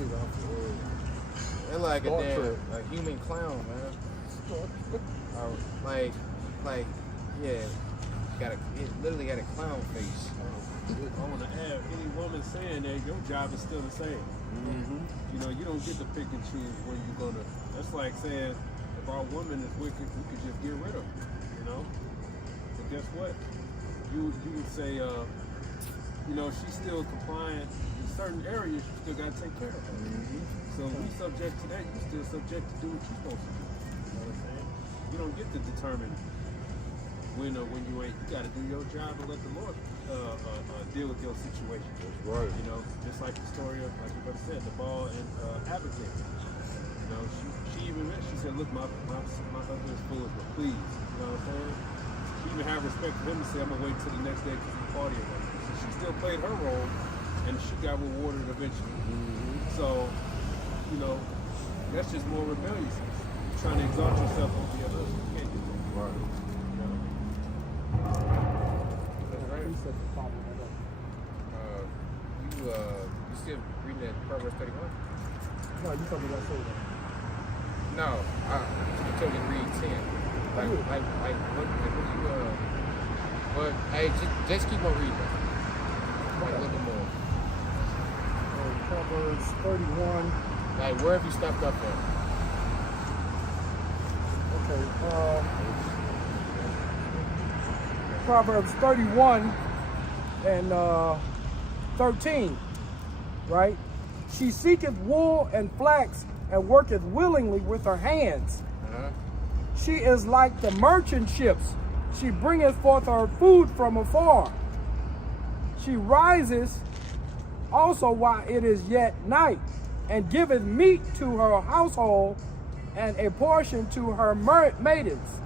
shit off They're like a Star damn Trek. a human clown, man. Like, yeah, it literally got a clown face. I want to add, any woman saying that your job is still the same. Mm-hmm. You know, you don't get to pick and choose when you're gonna. That's like saying if our woman is wicked, we could just get rid of her. You know. But guess what? You would say, you know, she's still compliant in certain areas. You still gotta take care of her. So we subject to that. You still subject to do what you're supposed to do. You know what I'm saying? You don't get to determine when or when you ain't. You gotta do your job and let the Lord deal with your situation. That's right. You know, just like the story of, like you said, the ball and Abigail. You know, she even she said, look, my husband is foolish, but please. You know what I'm saying? She even had respect for him to say, I'm gonna wait till the next day because he's partying. So she still played her role, and she got rewarded eventually. So, you know, that's just more rebellious. You're trying to exalt yourself over your husband. You can't do that. Right. You know? That's right. He said the problem. You still reading that Proverbs 31? No, you told me that story. No, you told me to read 10. What do you, but hey, just keep on reading. Like, a little bit more. Proverbs 31. Like, where have you stopped up at? Okay. Proverbs 31 and 13, right? She seeketh wool and flax and worketh willingly with her hands. She is like the merchant ships. She bringeth forth her food from afar. She rises also while it is yet night, and giveth meat to her household and a portion to her maidens.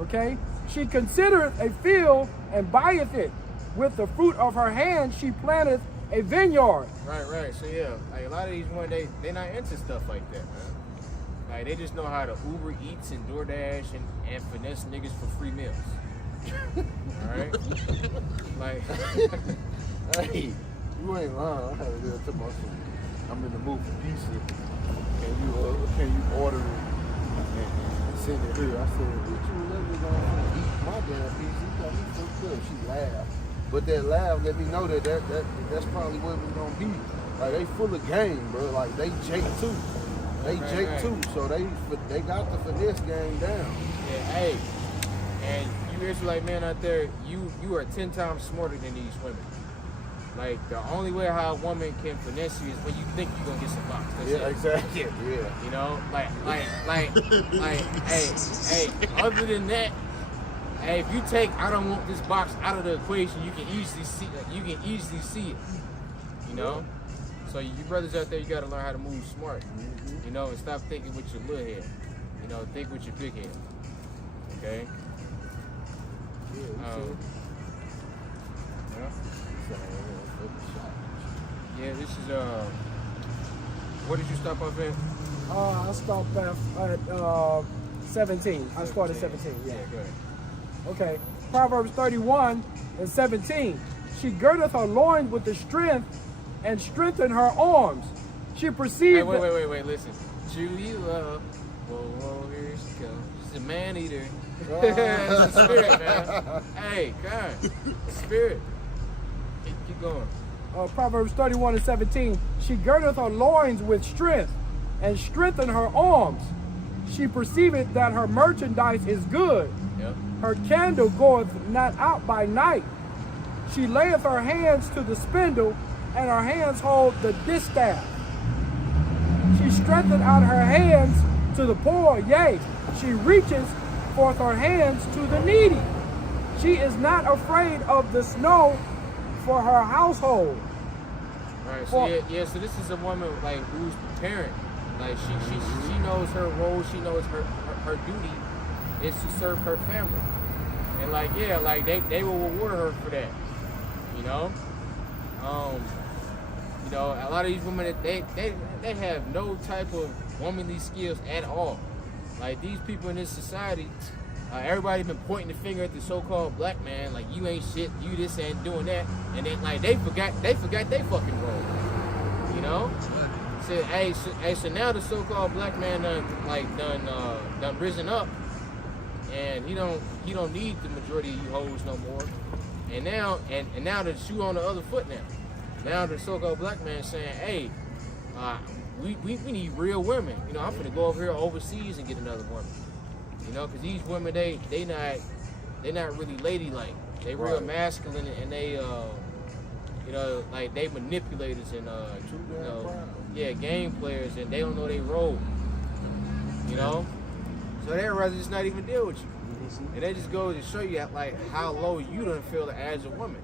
Okay? She considereth a field and buyeth it. With the fruit of her hand she planteth a vineyard. Right. So yeah, like a lot of these women, they not into stuff like that, man. Like they just know how to Uber Eats and DoorDash and finesse niggas for free meals. Alright? Like Hey, you ain't lying. I had to do it to myself. I'm in the mood for pizza. Can you order it and send it here? I said, what you really gonna eat my damn pizza? You got me fucked up. She laughed. But that laugh let me know that's probably what it's gonna be. Like they full of game, bro. Like they Jake too. Jake too. So they got the finesse game down. yeah, hey. And you Israelite men out there, you are 10 times smarter than these women. Like the only way how a woman can finesse you is when you think you're gonna get some box. That's it. Exactly. Yeah. You know, hey, other than that, hey, if you take I don't want this box out of the equation, you can easily see it. You know? So you brothers out there, you gotta learn how to move smart. You know, and stop thinking with your little head. You know, think with your big head. Okay? Yeah, this is what did you stop off at? I stopped at 17. I started 17. Yeah. Go ahead. Okay. Proverbs 31 and 17. She girdeth her loins with the strength and strengthen her arms. She perceived. Wait. Listen. Chew you up. Whoa, here she comes. She's a man eater. It's a spirit, man. Hey, God. Spirit. Keep going. Proverbs 31 and 17. She girdeth her loins with strength and strengthen her arms. She perceiveth that her merchandise is good. Yep. Her candle goeth not out by night. She layeth her hands to the spindle, and her hands hold the distaff. She stretcheth out her hands to the poor, yea, she reaches forth her hands to the needy. She is not afraid of the snow for her household. Right. So so this is a woman like who's preparing. Like she knows her role. She knows her duty is to serve her family. And like they will reward her for that. You know. You know, a lot of these women they have no type of womanly skills at all. Like these people in this society, everybody's been pointing the finger at the so-called black man, like you ain't shit, you this ain't doing that, and then like they forgot they fucking role, you know. said, so now the so-called black man done risen up, and he don't need the majority of you hoes no more. And now the shoe on the other foot now. Now the so-called black man saying, hey, we need real women. You know, I'm gonna go over here overseas and get another woman. You know, because these women they not really ladylike. They real masculine, and they you know, like they manipulators and you know, game players, and they don't know their role. You know, so they'd rather just not even deal with you. And that just goes to show you like how low you don't feel as a woman,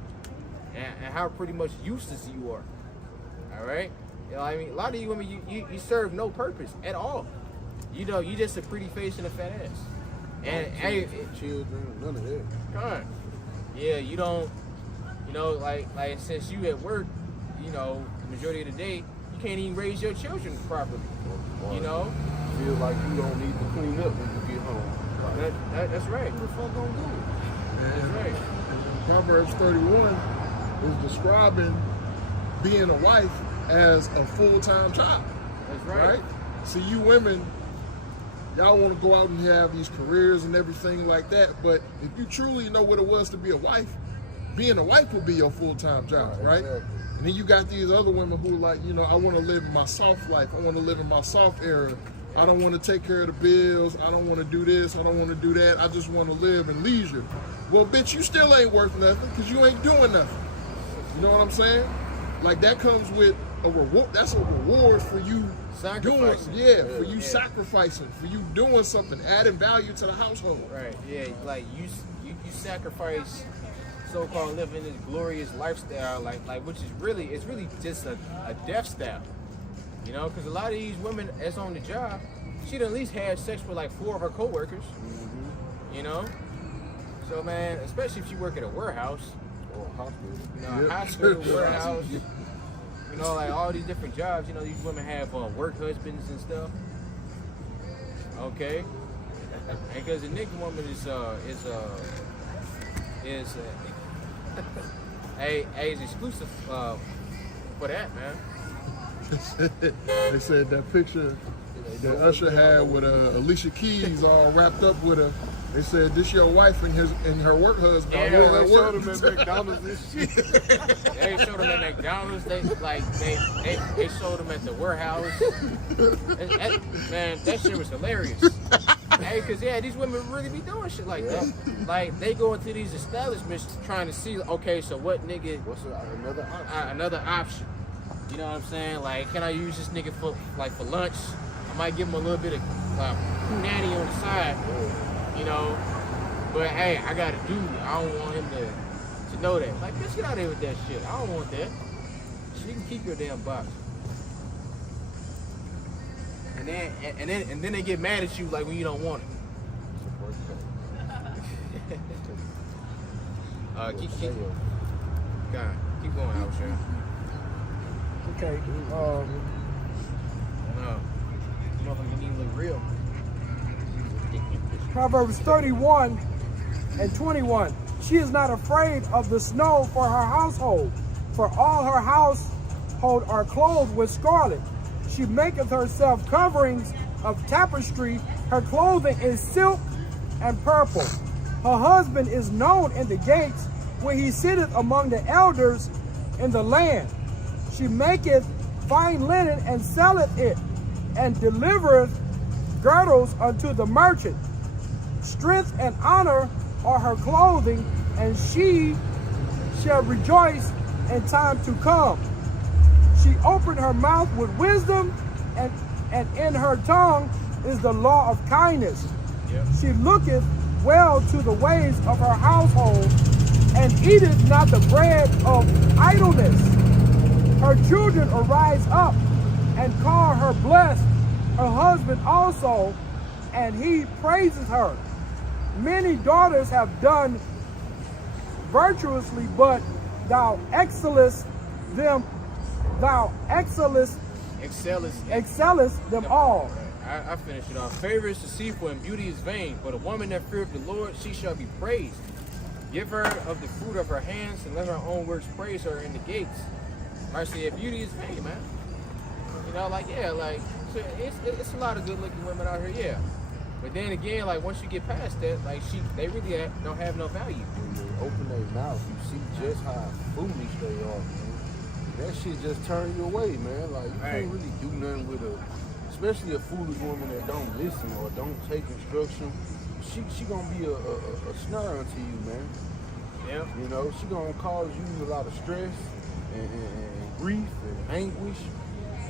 and how pretty much useless you are. All right, you know, I mean, a lot of you women, you serve no purpose at all. You know, you just a pretty face and a fat ass. And hey, children, none of that. God, yeah, you don't. You know, like since you at work, you know, the majority of the day, you can't even raise your children properly. You know, Feel like you don't need to clean up when you get home. That's right. Who the fuck gonna do it? That's right. And Proverbs 31 is describing being a wife as a full-time job. That's right. See, you women, y'all want to go out and have these careers and everything like that, but if you truly know what it was to be a wife, being a wife will be your full-time job, right? Exactly. And then you got these other women who like, you know, I want to live my soft life. I want to live in my soft era. I don't want to take care of the bills. I don't want to do this. I don't want to do that. I just want to live in leisure. Well, bitch, you still ain't worth nothing because you ain't doing nothing. You know what I'm saying? Like, that comes with a reward. That's a reward for you doing, for you sacrificing, for you doing something, adding value to the household. Right. Yeah. Like you sacrifice so-called living this glorious lifestyle, like which is really just a death style. You know, because a lot of these women that's on the job, she'd at least had sex with like 4 of her coworkers. You know, so man, especially if she work at a warehouse Or a hospital. you know, a hospital, warehouse, you know, like all these different jobs. You know, these women have work husbands and stuff. Okay, and because the nigga woman is exclusive for that, man. They said that picture that Usher had with Alicia Keys all wrapped up with her. They said this your wife and her work husband. Yeah, all They at showed work. them at McDonald's and shit. They showed them at McDonald's. They showed them at the warehouse. Man, that shit was hilarious. Hey, cause these women really be doing shit like that. Like they go into these establishments trying to see, okay, so what nigga? What's another option? Another option. You know what I'm saying? Like, can I use this nigga for lunch? I might give him a little bit of nanny on the side. You know, but hey, I got a dude. I don't want him to know that. Like, bitch, get out of here with that shit. I don't want that. You can keep your damn box. And then they get mad at you like when you don't want it. Keep going, out, Shane. Okay. No, motherfucker, you need to look real. Proverbs 31 and 21. She is not afraid of the snow for her household, for all her household are clothed with scarlet. She maketh herself coverings of tapestry. Her clothing is silk and purple. Her husband is known in the gates, where he sitteth among the elders in the land. She maketh fine linen and selleth it, and delivereth girdles unto the merchant. Strength and honor are her clothing, and she shall rejoice in time to come. She opened her mouth with wisdom, and in her tongue is the law of kindness. Yep. She looketh well to the ways of her household, and eateth not the bread of idleness. Her children arise up and call her blessed, her husband also, and he praises her. Many daughters have done virtuously, but thou excellest them, thou excellest them all. I finish it off. Favor is deceitful and beauty is vain, but a woman that feareth the Lord, she shall be praised. Give her of the fruit of her hands, and let her own works praise her in the gates. I say, beauty is vain, man. You know, like yeah, like so it's a lot of good looking women out here, yeah. But then again, like once you get past that, like they really don't have no value. When they open their mouth, you see just how foolish they are, man. That shit just turn you away, man. Like you can't really do nothing with especially a foolish woman that don't listen or don't take instruction. She gonna be a snare unto you, man. Yeah. You know, she gonna cause you a lot of stress and grief and anguish.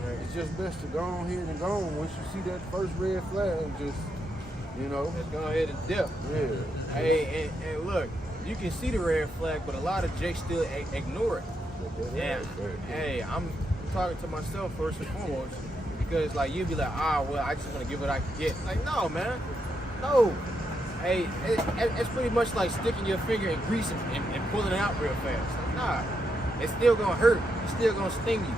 Right. It's just best to go on here and go on. Once you see that first red flag, just, you know. Let's go ahead and dip. Yeah. Hey, and look, you can see the red flag, but a lot of jakes still ignore it. Yeah. Hey, I'm talking to myself first and foremost because, like, you'd be like, well, I just want to give what I can get. Like, no, man. No. Hey, it's pretty much like sticking your finger in grease and pulling it out real fast. Like, nah. It's still going to hurt. It's still going to sting you.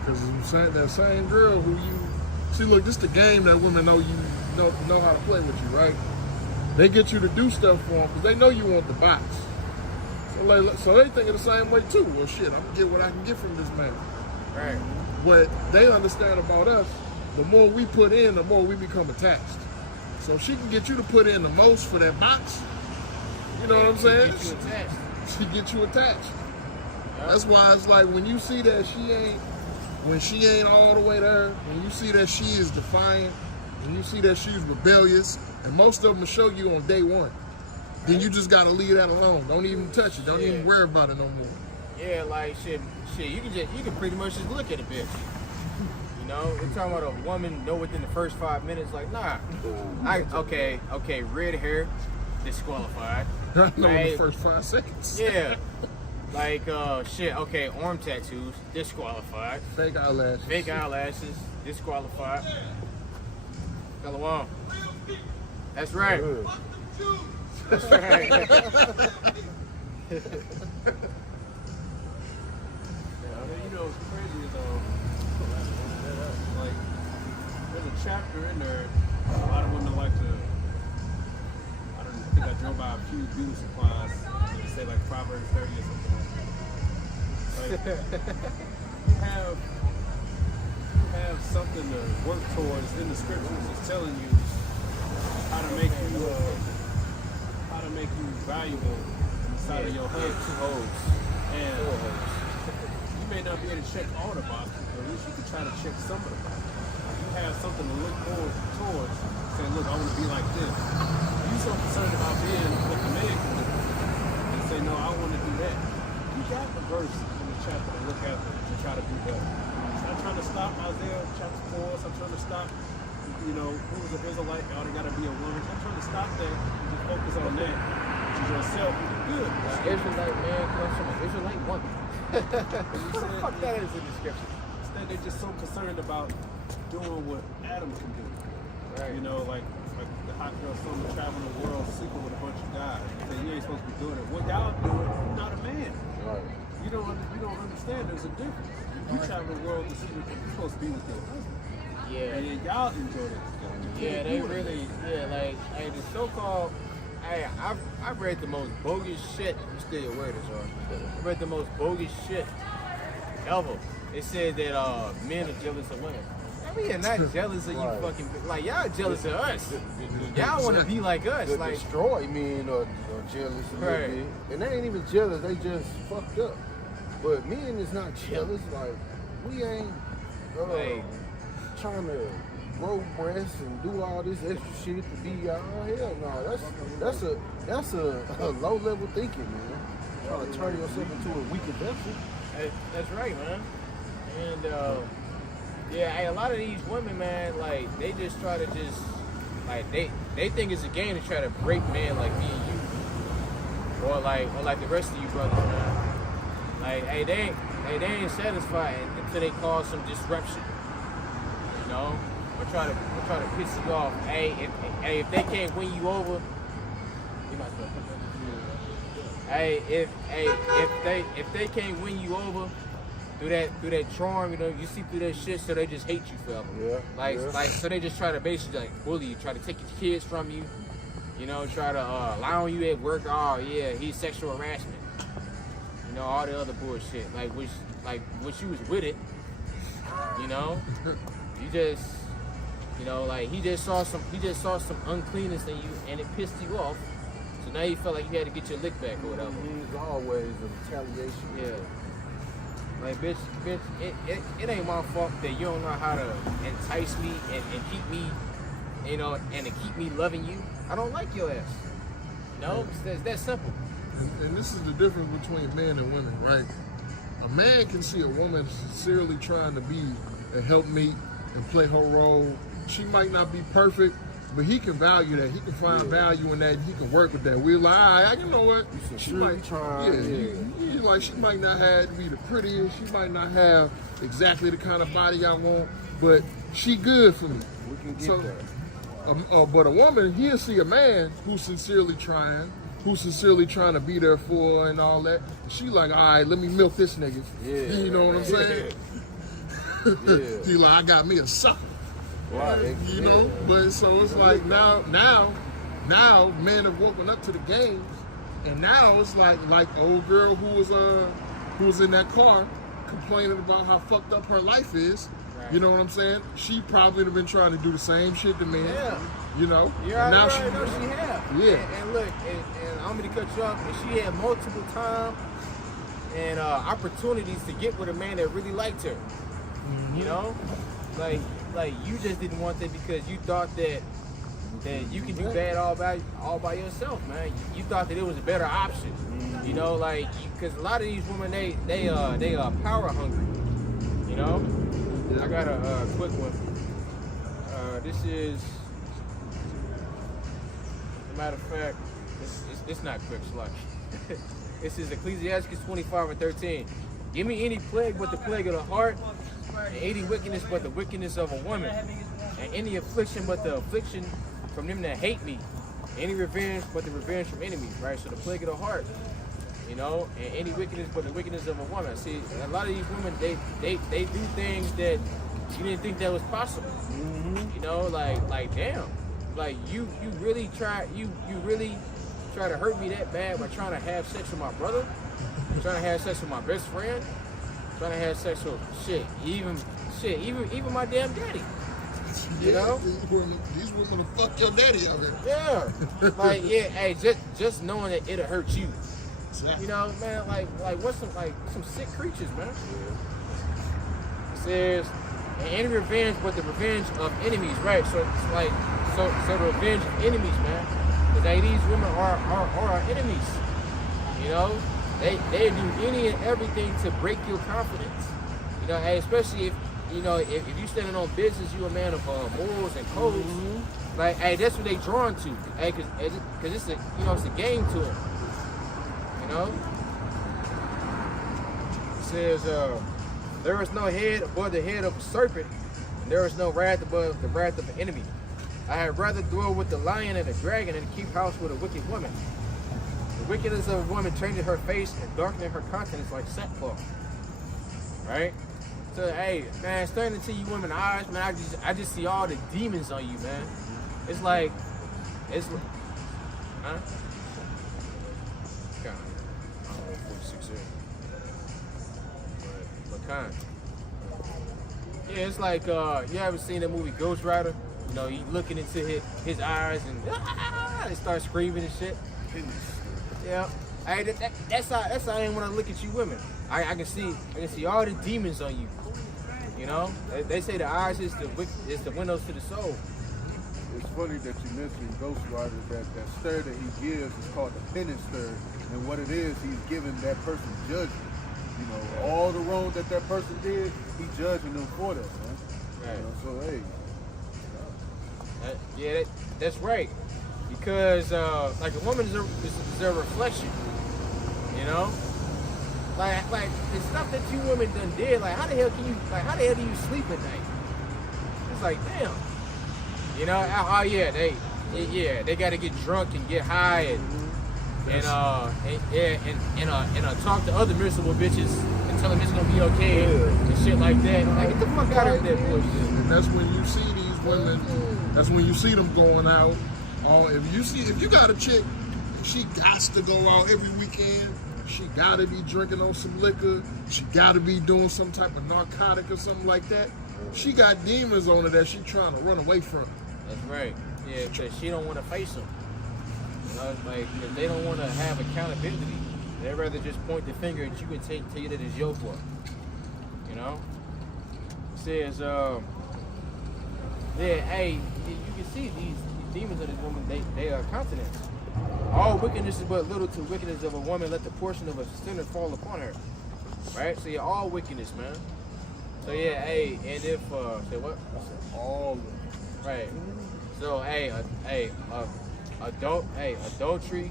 Because that same girl who you see, look, this the game that women know know how to play with you, right? They get you to do stuff for them because they know you want the box. So they think of the same way too. Well, shit, I'm gonna get what I can get from this man. Right. What they understand about us, the more we put in, the more we become attached. So if she can get you to put in the most for that box, you know what I'm saying? She get you attached. Yep. That's why it's like when you see that when she ain't all the way there, when you see that she is defiant, and you see that she's rebellious, and most of them will show you on day one, then you just gotta leave that alone. Don't even touch it. Don't even worry about it no more. Yeah, like shit. You can pretty much just look at a bitch. You know, we're talking about a woman know within the first 5 minutes. Like, nah, okay, red hair, disqualified. I know in the first 5 seconds. Yeah. Like, okay, arm tattoos, disqualified. Fake eyelashes, disqualified. Shalom. That's right. That's right. You know what's crazy is like there's a chapter in there. A lot of women like to. I think I drove by a few beauty supplies. They say like Proverbs 30 or something like that. Like, you have something to work towards in the scriptures. It's telling you how to make you valuable inside of your hoes. And you may not be able to check all the boxes, but at least you can try to check some of the boxes. You have something to look forward towards, saying, look, I want to be like this. You're so concerned about being what the man can do, and say, no, I want to do that. You got the verse in the chapter to look at to try to do better. So I'm trying to stop Isaiah chapter 4. So I'm trying to stop, who was an Israelite, y'all got to be a woman. I'm trying to stop that and just focus on that. Which is yourself, good. Israelite man comes from an Israelite woman. What the fuck that is in the scripture? Instead, they're just so concerned about doing what Adam can do. Right. You know, like the hot girl summer traveling the world sleeping with a bunch of guys. You say you ain't supposed to be doing it. What y'all doing, you're not a man. Right. You don't understand there's a difference. You travel the world to see what you're supposed to be with your husband. Yeah. And y'all enjoy it. Yeah, they really, like, hey, the so-called, hey, I've read the most bogus shit. I'm still aware of this, I read the most bogus shit ever. It said that men are jealous of women. I mean, not jealous of you fucking, like, y'all jealous of us. Y'all want to be like us. The like, destroy men are jealous a little bit. And they ain't even jealous, they just fucked up. But men is not jealous, like, we ain't trying to grow breasts and do all this extra shit to be y'all. Hell no, that's a low level thinking, man. Trying to turn yourself into a weaker vessel. hey, that's right, man. And yeah, hey, a lot of these women, man, like they just try to like they think it's a game to try to break men like me and you, or like the rest of you brothers, man. Like, hey, they ain't satisfied until they cause some disruption, you know. Or try to piss you off. Hey, if they can't win you over, you might as well put that. Hey, if they can't win you over through that charm, you see through that shit, so they just hate you forever. Yeah. Like so they just try to basically like bully you, try to take your kids from you, try to lie on you at work. Oh yeah, he's sexual harassment. All the other bullshit. Like which you was with it. You know, you just, like he just saw some uncleanness in you, and it pissed you off. So now you felt like you had to get your lick back or whatever. It's always a retaliation. Yeah. Like, bitch, it ain't my fault that you don't know how to entice me and keep me, and to keep me loving you. I don't like your ass. No, it's that simple. And this is the difference between men and women, right? A man can see a woman sincerely trying to be a helpmate and play her role. She might not be perfect, but he can value that. He can find value in that. And he can work with that. We're like, you know what? She might try. Like she might not have to be the prettiest. She might not have exactly the kind of body I want, but she good for me. We can get that. But a woman, he'll see a man who's sincerely trying to be there for her and all that. She like, all right, let me milk this nigga. Yeah, you know what I'm saying? Yeah. He like, I got me a sucker. Right. You know? But so it's like now men have woken up to the games, and now it's like old girl who was in that car complaining about how fucked up her life is. Right. You know what I'm saying? She probably have been trying to do the same shit to men. Yeah. You know? Yeah, now she have. Yeah. And look, and I'm gonna cut you off. And she had multiple time and opportunities to get with a man that really liked her. Mm-hmm. You know, like you just didn't want that because you thought that you can do bad all by yourself, man. You thought that it was a better option. Mm-hmm. You know, like because a lot of these women they are power hungry. You know. I got a quick one. This is, as a matter of fact, it's not quick, slush. This is Ecclesiastes 25:13. Give me any plague but the plague of the heart, and any wickedness but the wickedness of a woman, and any affliction but the affliction from them that hate me, any revenge but the revenge from enemies, right? So the plague of the heart, and any wickedness but the wickedness of a woman. See, a lot of these women, they do things that you didn't think that was possible. Mm-hmm. Like damn, like you really try to hurt me that bad by trying to have sex with my brother, trying to have sex with my best friend, trying to have sex with even my damn daddy. You know? These women will fuck your daddy out here. Yeah. Like, yeah, hey, just knowing that it'll hurt you. Exactly. You know, man, like what's some sick creatures, man. It says, and any revenge but the revenge of enemies, right? So it's like so the revenge of enemies, man. Because these women are our enemies. You know? They do any and everything to break your confidence. You know, hey, especially if you standing on business, you a man of morals and codes. Mm-hmm. Like, hey, that's what they drawn to. Hey, cause it's a game to them. You know. It says, there is no head above the head of a serpent, and there is no wrath above the wrath of an enemy. I had rather dwell with the lion and the dragon than keep house with a wicked woman. The wickedness of a woman changing her face and darkening her countenance like sackcloth. Right? So, hey, man, staring into you women's eyes, man, I just see all the demons on you, man. It's like, huh? Kind of, I don't know, 46 here. But kind. Yeah, it's like, you ever seen that movie Ghost Rider? You know, he looking into his eyes and they start screaming and shit. Yeah. Hey, that's how I am when I look at you women. I can see all the demons on you. You know, they say the eyes is the windows to the soul. It's funny that you mentioned Ghost Rider. That stare that he gives is called the penance stare, and what it is, he's giving that person judgment. You know, all the wrong that person did, he's judging them for that, man. Right. You know, so hey. Yeah, that's right. Because like a woman is a reflection. You know. Like the stuff that you women done did, how the hell do you sleep at night? It's like, damn. You know, they gotta get drunk and get high and talk to other miserable bitches and tell them it's gonna be okay and shit like that. Like, get the fuck out of that bullshit. And that's when you see these women, that's when you see them going out. If you got a chick, she got to go out every weekend. She gotta be drinking on some liquor. She gotta be doing some type of narcotic or something like that. she got demons on her that she trying to run away from. That's right. Yeah, because she don't want to face them. You know, like, cause they don't want to have accountability. They'd rather just point the finger at you and tell you that it's your fault. You know? It says, yeah, hey, you can see these demons of this woman, they are continents. All wickedness is but little to wickedness of a woman, let the portion of a sinner fall upon her. Right? So yeah, all wickedness, man. So yeah, hey, and if say what? All of them. Right. So adultery,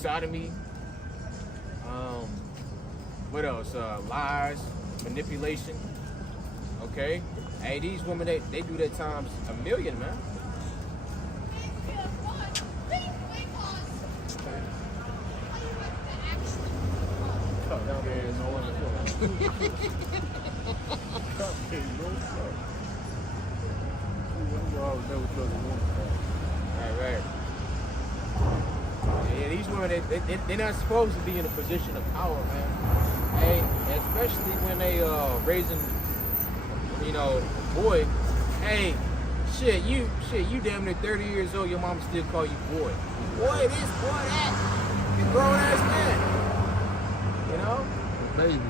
sodomy, what else? Lies, manipulation. Okay. Hey, these women they do that times a million, man. Right. Yeah, these women, they're not supposed to be in a position of power, man. Hey, especially when they raising, you know, boy. Hey, you damn near 30 years old, your mama still call you boy. Boy this, boy that. You grown ass man. You know? Baby,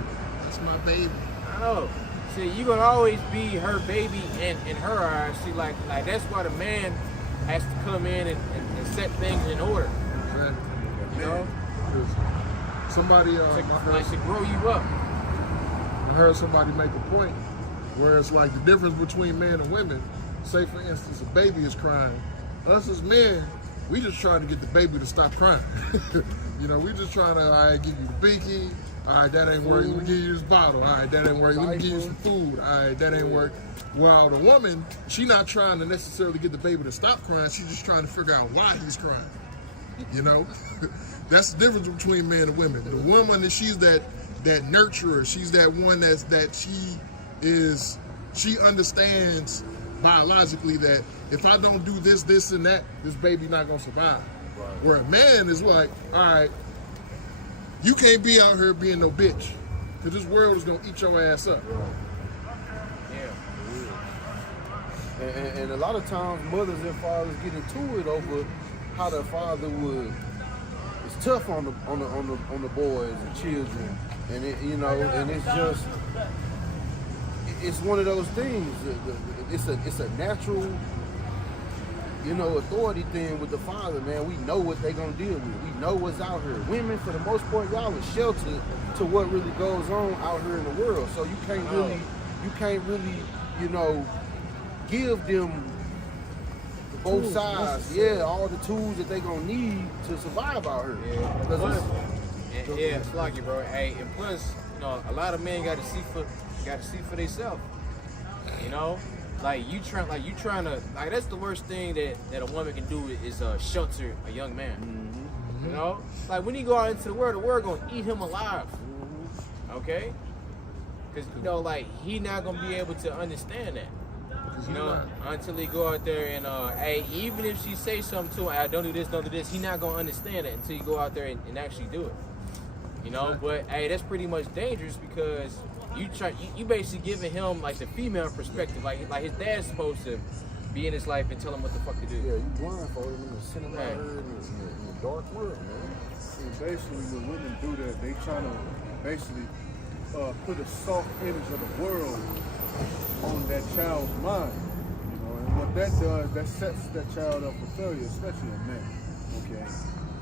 that's my baby. I know. See, you gonna always be her baby in her eyes. See, like that's why the man has to come in and set things in order. Exactly. You know? Somebody, to grow you up. I heard somebody make a point where it's like the difference between men and women. Say, for instance, a baby is crying. Us as men, we just try to get the baby to stop crying. You know, we just trying to, all right, give you the binky. All right, that ain't working. We give you this bottle. All right, that ain't working. Let me give you some food. All right, that ain't work. While the woman, she not trying to necessarily get the baby to stop crying. She's just trying to figure out why he's crying. You know, that's the difference between men and women. The woman, she's that nurturer. She's that one she understands biologically that if I don't do this, this, and that, this baby not gonna survive. Right. Where a man is like, all right, you can't be out here being no bitch, because this world is going to eat your ass up. Yeah. And a lot of times mothers and fathers get into it over how their father would. It's tough on the boys and children, and it's one of those things. It's a natural, authority thing with the father, man. We know what they're gonna deal with. We know what's out here. Women, for the most part, y'all are sheltered to what really goes on out here in the world. So you can't really, give them both sides. Yeah, all the tools that they gonna need to survive out here. Yeah, it's like you, bro. Hey, and plus, a lot of men got to see for themselves. You know. Like you trying to that's the worst thing that a woman can do is shelter a young man. Mm-hmm. You know, like when he go out into the world gonna eat him alive. Mm-hmm. Okay, because he not gonna be able to understand that. Until he go out there and hey, even if she say something to him, I don't do this, he not gonna understand it until you go out there and actually do it. But hey, that's pretty much dangerous because you basically giving him like the female perspective, like his dad's supposed to be in his life and tell him what the fuck to do. Yeah, you blindfold him and send him out here in the dark world, man. And basically, when women do that, they trying to basically put a soft image of the world on that child's mind, and what that does, that sets that child up for failure, especially a man. Okay,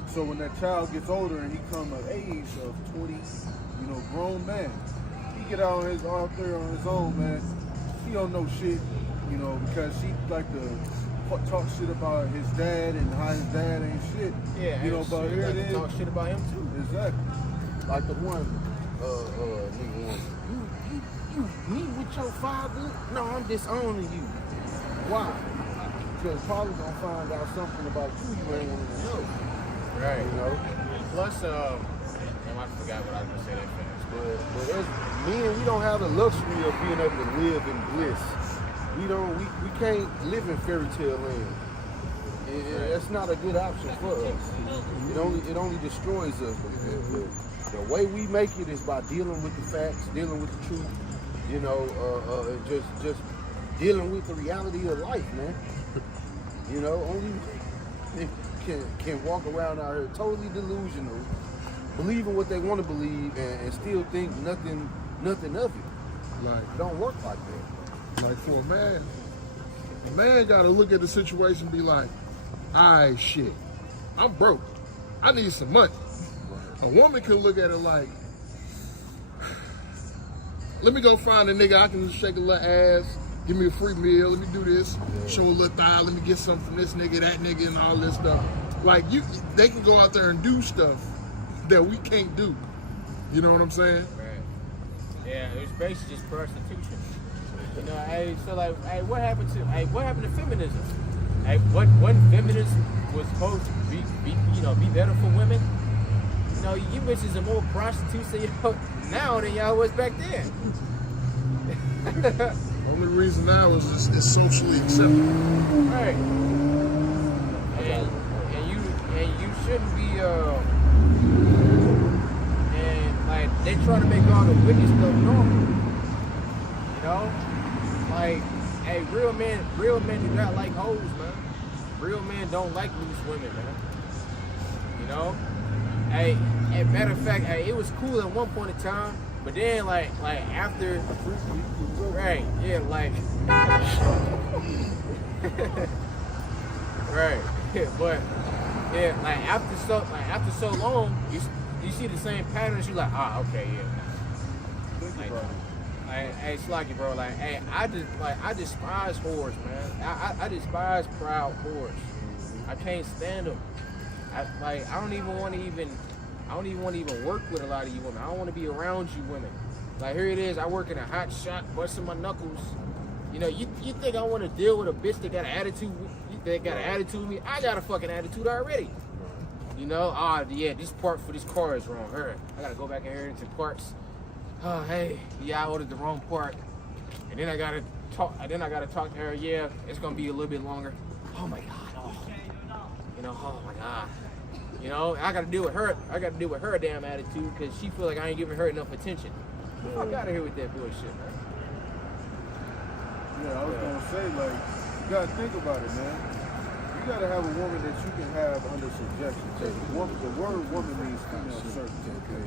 so when that child gets older and he come of age of 20, grown man. Get out there on his own, man. He don't know shit, because she like to talk shit about his dad and how his dad ain't shit. Yeah, but here it is. Talk shit about him too. Exactly. Like the one nigga you meet with your father? No, I'm disowning you. Why? Because probably gonna find out something about you ain't wanting to know. Right. Plus, I forgot what I was gonna say that fast. But as men, we don't have the luxury of being able to live in bliss. We can't live in fairy tale land. That's not a good option for us. It only destroys us. The way we make it is by dealing with the facts, dealing with the truth, You know, just dealing with the reality of life, man. You know, only can walk around out here totally delusional, believing what they want to believe, and still think nothing of it. Like, It don't work like that. like for a man got to look at the situation and be like, alright, shit, I'm broke. I need some money. A woman can look at it like, let me go find a nigga I can just shake a little ass, give me a free meal, let me do this, show a little thigh, let me get something from this nigga, that nigga, and all this stuff. Like, they can go out there and do stuff that we can't do. You know what I'm saying? Right. Yeah, it's basically just prostitution. You know, hey, so like, hey, what happened to feminism? Hey, what feminism was supposed to be better for women? You know, you bitches are more prostitutes now than y'all was back then. Only reason now is just it's socially acceptable. Right. And you shouldn't be and like they try to make all the wicked stuff normal. You know? Like, hey, real men do not like hoes, man. Real men don't like loose women, man. You know? Hey, and matter of fact, hey, it was cool at one point in time, but then like after, right, yeah, like, right, but yeah, like after so long, you see the same patterns. You like, okay, yeah. Think about it. Hey, Slocky, bro. Like, hey, I despise whores, man. I despise proud whores. I can't stand them. I don't even want to work with a lot of you women. I don't want to be around you women. Like, here it is. I work in a hot shop, busting my knuckles. You know, you think I want to deal with a bitch that got an attitude? That got an attitude with me? I got a fucking attitude already. You know, yeah, this part for this car is wrong. Her, I gotta go back in here into parts. Oh, hey, yeah, I ordered the wrong part, and then I gotta talk to her. Yeah, it's gonna be a little bit longer. Oh my god, you know, oh my god, you know, I gotta deal with her. I gotta deal with her damn attitude because she feel like I ain't giving her enough attention. Get the fuck out of here with that bullshit, man. Yeah, I was gonna say, like, you gotta think about it, man. You gotta have a woman that you can have under subjection. The word woman means female servant, okay?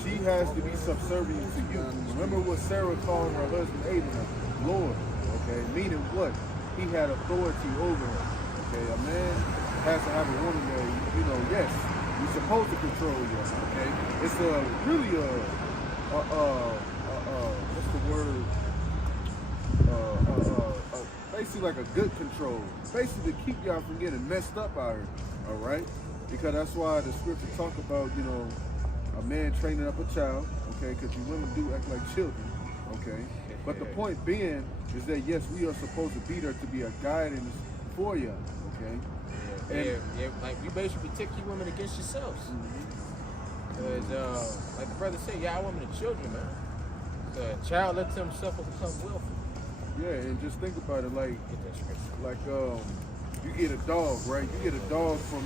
She has to be subservient to you. Remember what Sarah called her husband Abraham? Lord, okay? Meaning what? He had authority over her, okay? A man has to have a woman that, you know, yes, you're supposed to control you, okay? It's really what's the word? Basically like a good control. Basically to keep y'all from getting messed up out here, all right? Because that's why the scripture talk about, you know, a man training up a child, okay? Because you women do act like children, okay? But the point being is that, yes, we are supposed to be there to be a guidance for y'all, okay? Yeah, like, you basically protect you women against yourselves. Because, like the brother said, y'all women are children, man. The child lets himself become willful. Yeah, and just think about it, like you get a dog, right? You get a dog from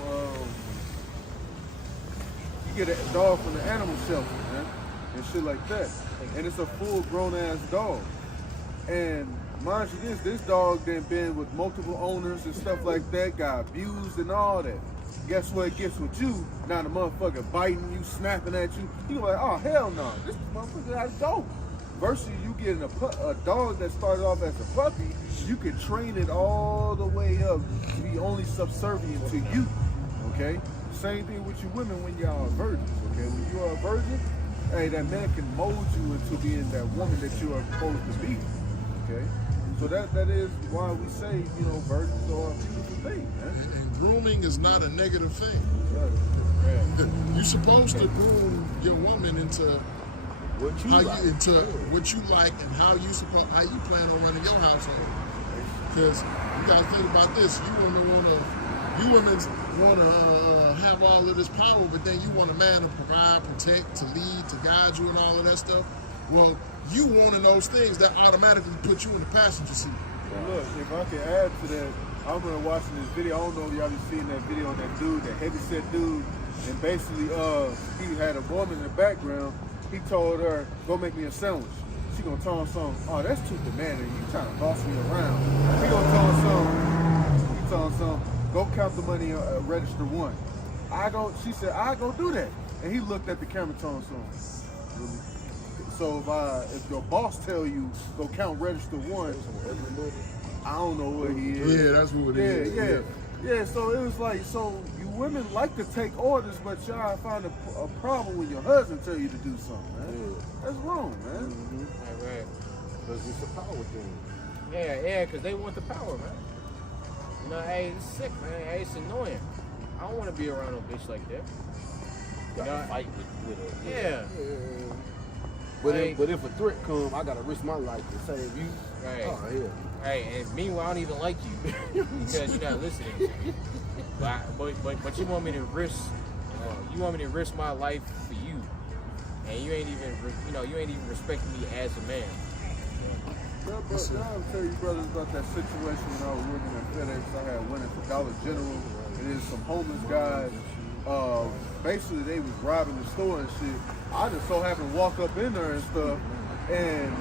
the animal shelter, man, and shit like that. And it's a full grown ass dog. And mind you this dog then been with multiple owners and stuff like that, got abused and all that. Guess what it gets with you? Now the motherfucker biting you, snapping at you. You like, oh hell no, this motherfucker has dope. Versus you getting a dog that started off as a puppy, you can train it all the way up to be only subservient to you, okay? Same thing with you women when y'all are virgins, okay? When you are a virgin, hey, that man can mold you into being that woman that you are supposed to be, okay? So that is why we say, you know, virgins are a beautiful thing, man. And grooming is not a negative thing. Right. You're supposed to groom your woman into what you like and how you plan on running your household. Because you gotta think about this. You women wanna have all of this power, but then you want a man to provide, protect, to lead, to guide you, and all of that stuff. Well, you wanting those things that automatically put you in the passenger seat. Well, look, if I can add to that, I remember watching this video. I don't know if y'all been seeing that video on that dude, that heavyset dude, and basically he had a woman in the background. He told her, go make me a sandwich. she gonna tell him something. Oh, that's too demanding. You trying to boss me around. He gonna tell him something. He tell him something. Go count the money, register one. She said, I go do that. And he looked at the camera, told him something. Really? So if your boss tell you go count register one, I don't know what he is. Yeah, that's what it is. Yeah, so it was like, so you women like to take orders, but y'all find a problem when your husband tell you to do something, man. Yeah. That's wrong, man. Right. Because it's a power thing. Yeah, because they want the power, man. You know, hey, it's sick, man. Hey, it's annoying. I don't want to be around no bitch like that. You gotta fight with her. Yeah. But, Like- but if a threat come, I gotta risk my life to save you. Right. Oh, yeah. Right, and meanwhile, I don't even like you because you're not listening to me. But you want me to risk, my life for you, and you ain't even, you ain't even respecting me as a man. Yeah, but I'll tell you, brothers, about that situation when I was working at FedEx. I had went into Dollar General, and there's some homeless guys. Basically, they was robbing the store and shit. I just so happened to walk up in there and stuff, and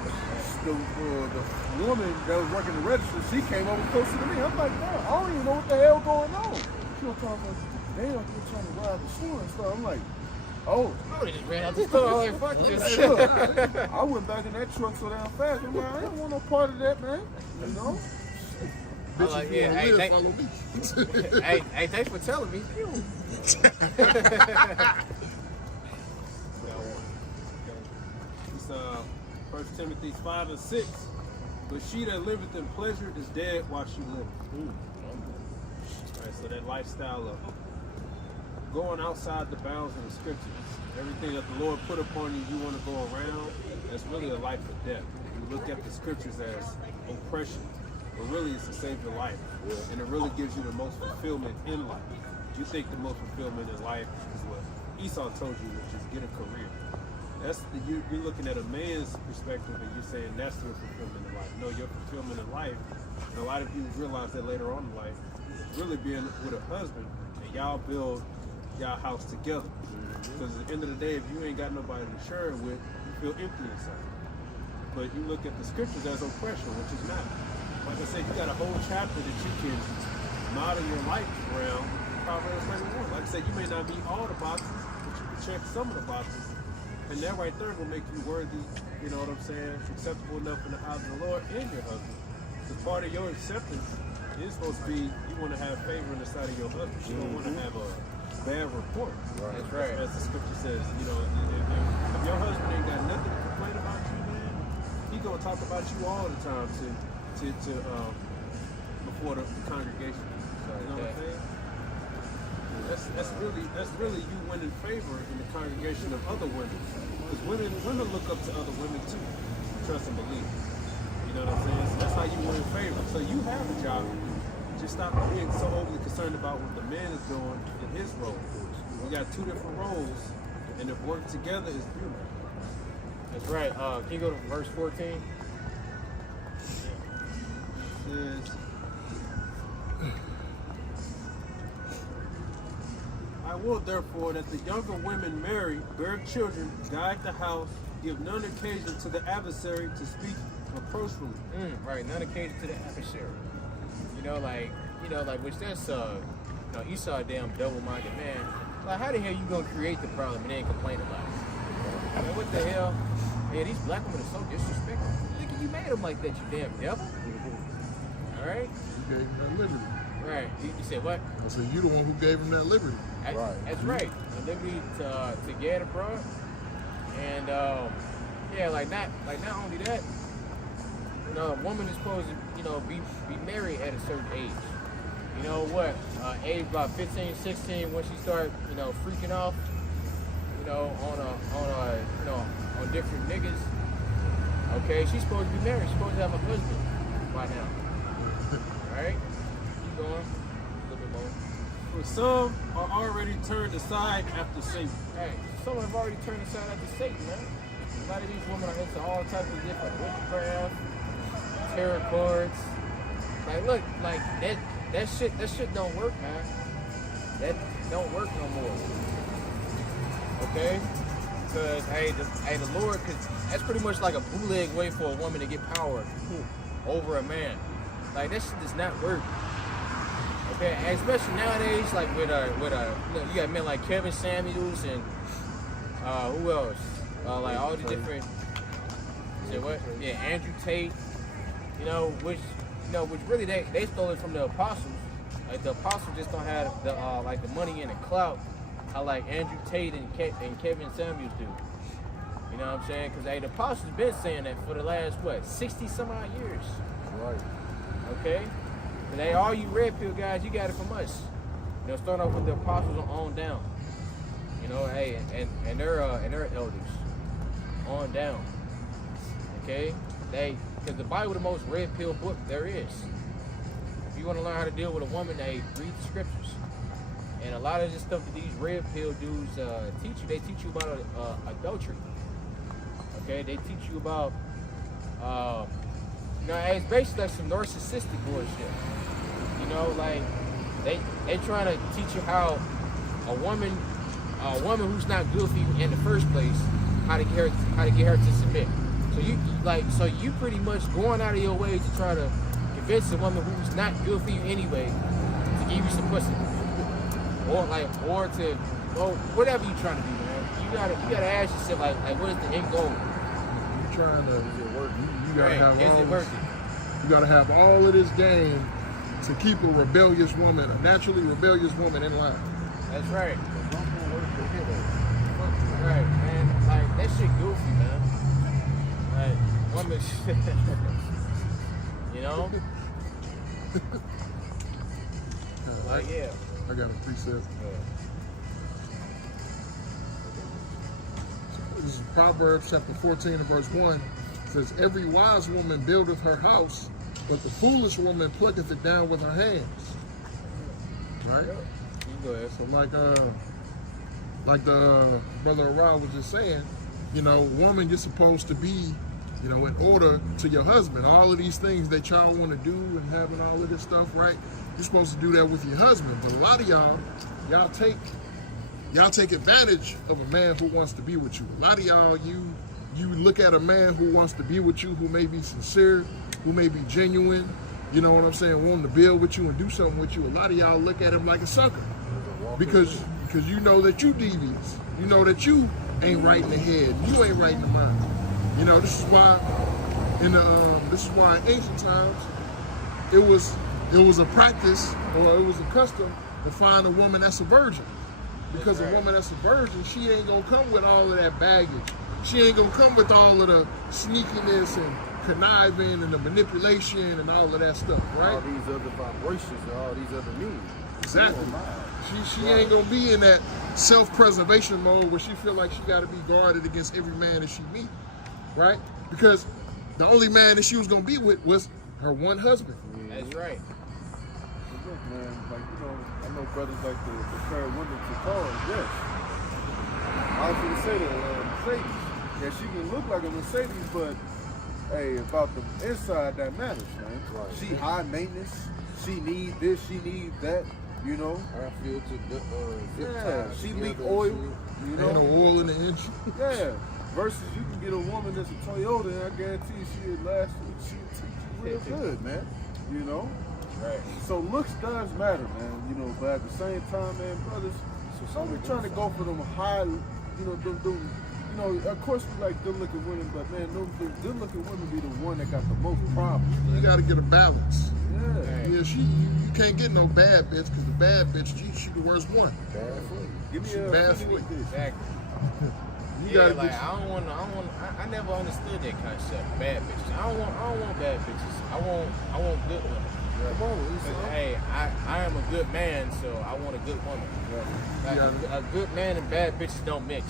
the woman that was working the register, she came over closer to me. I'm like, no, I don't even know what the hell going on. She was talking like, damn, you're trying to rob the store and stuff. I'm like, oh. I would have just ran out the store. I'm like, fuck this. Hey, look, I went back in that truck so damn fast. I'm like, I didn't want no part of that, man. You know? I'm like, yeah, hey, hey, thanks for telling me. It's 1 Timothy 5 and 6. But she that liveth in pleasure is dead while she liveth. Alright, so that lifestyle of going outside the bounds of the scriptures, everything that the Lord put upon you, you want to go around, that's really a life or death. You look at the scriptures as oppression, but really it's to save your life. And it really gives you the most fulfillment in life. You think the most fulfillment in life is what Esau told you, which is get a career. You're looking at a man's perspective and you're saying that's your fulfillment in life. No, your fulfillment in life, and a lot of you realize that later on in life, is really being with a husband and y'all build y'all house together. Because at the end of the day, if you ain't got nobody to share it with, you feel empty inside. But you look at the scriptures as oppression, which is not. Like I said, you got a whole chapter that you can model your life around Proverbs 31. Like I said, you may not meet all the boxes, but you can check some of the boxes. And that right there will make you worthy, you know what I'm saying, acceptable enough in the eyes of the Lord and your husband. Because part of your acceptance is supposed to be you want to have favor in the sight of your husband. You don't want to have a bad report. Right. That's right. As the scripture says, you know, if your husband ain't got nothing to complain about you, man, he gonna talk about you all the time before the congregation. You know what I'm saying? That's really you winning favor in the congregation of other women. Because women look up to other women too. Trust and believe. You know what I'm saying? So that's how you win favor. So you have a job to do. Just stop being so overly concerned about what the man is doing in his role. We got two different roles, and if work together is beautiful. That's right. Can you go to verse 14? Says, I will therefore that the younger women marry, bear children, guide the house, give none occasion to the adversary to speak reproachfully. Right, none occasion to the adversary. Which that's Esau a damn double-minded man. Like, how the hell you gonna create the problem and then complain about it? I mean, what the hell? Man, these black women are so disrespectful. Nigga, you made them like that, you damn devil. All right? You gave him that liberty. Right. You said what? I said, you the one who gave him that liberty. Right. That's right. The liberty to get abroad. And not only that, a woman is supposed to, be married at a certain age. You know what? Age about 15, 16, when she start, freaking off, on different niggas. Okay, she's supposed to be married. She's supposed to have a husband by now. Right? Keep going. A little bit more. For some are already turned aside after Satan. Hey, some have already turned aside after Satan, man. A lot of these women are into all types of different witchcraft, tarot cards. Like, look, like that shit don't work, man. That don't work no more. Okay? because the Lord, because that's pretty much like a bootleg way for a woman to get power over a man. Like that shit does not work. Okay, and especially nowadays, like with you got men like Kevin Samuels and who else? Like all the different. Say what? Yeah, Andrew Tate. Which really they stole it from the apostles. Like the apostles just don't have the like the money and the clout, how like Andrew Tate and Kevin Samuels do. You know what I'm saying? Because the apostles been saying that for the last 60 some odd years. Right. Okay. And all you red pill guys, you got it from us. Starting off with the apostles on down. And their elders on down. Okay. Because the Bible the most red pill book there is. If you want to learn how to deal with a woman, read the scriptures. And a lot of the stuff that these red pill dudes teach you, they teach you about adultery. Okay, they teach you about, it's basically like some narcissistic bullshit. Like they trying to teach you how a woman who's not good for you in the first place, how to get her to submit. So you pretty much going out of your way to try to convince a woman who's not good for you anyway to give you some pussy, or whatever you trying to do, man. You gotta ask yourself like what is the end goal? You trying to? Is it working? You gotta have is all it working? You gotta have all of this game to keep a rebellious woman, a naturally rebellious woman in line. That's right. Right, man. Like that shit goofy, man. Like woman shit. Like yeah. I got a preset. This is Proverbs chapter 14 and verse 1. It says, every wise woman buildeth her house, but the foolish woman plucketh it down with her hands. Right? You go ahead. So like the brother Arad was just saying, woman, you're supposed to be, in order to your husband. All of these things that y'all want to do and having all of this stuff, right? You're supposed to do that with your husband. But a lot of y'all take advantage of a man who wants to be with you. A lot of y'all, you look at a man who wants to be with you, who may be sincere, who may be genuine, you know what I'm saying, wanting to build with you and do something with you. A lot of y'all look at him like a sucker because you know that you devious. You know that you ain't right in the head. You ain't right in the mind. This is why in ancient times it was a practice, or it was a custom to find a woman that's a virgin. Because a woman that's a virgin, she ain't gonna come with all of that baggage. She ain't gonna come with all of the sneakiness and conniving and the manipulation and all of that stuff, right? All these other vibrations and all these other meanings. Exactly. She ain't gonna be in that self-preservation mode where she feel like she gotta be guarded against every man that she meet, right? Because the only man that she was gonna be with was her one husband. That's right. Look, man, I know brothers like to compare women to cars, yes. I was going to say that Mercedes. Yeah, she can look like a Mercedes, but hey, about the inside that matters, man. Right. She high maintenance. She need this, she need that, Air filter, yeah, she leak oil, Ain't no oil in the engine. Yeah. Versus you can get a woman that's a Toyota, and I guarantee she'll last. She'll treat you real good, man. Right. So looks does matter, man. But at the same time, man, brothers, some be trying to go for them high, of course we like good-looking women, but man, them good-looking women be the one that got the most problems. You gotta get a balance. Yeah. Yeah, you can't get no bad bitch, because the bad bitch, she the worst one. Give me a bad Philly sweet. dish. Exactly. You Yeah, gotta like get, I never understood that concept. Bad bitches. I don't want bad bitches. I want good women. Come on, Hey, I am a good man, so I want a good woman. Like, a good man and bad bitches don't mix.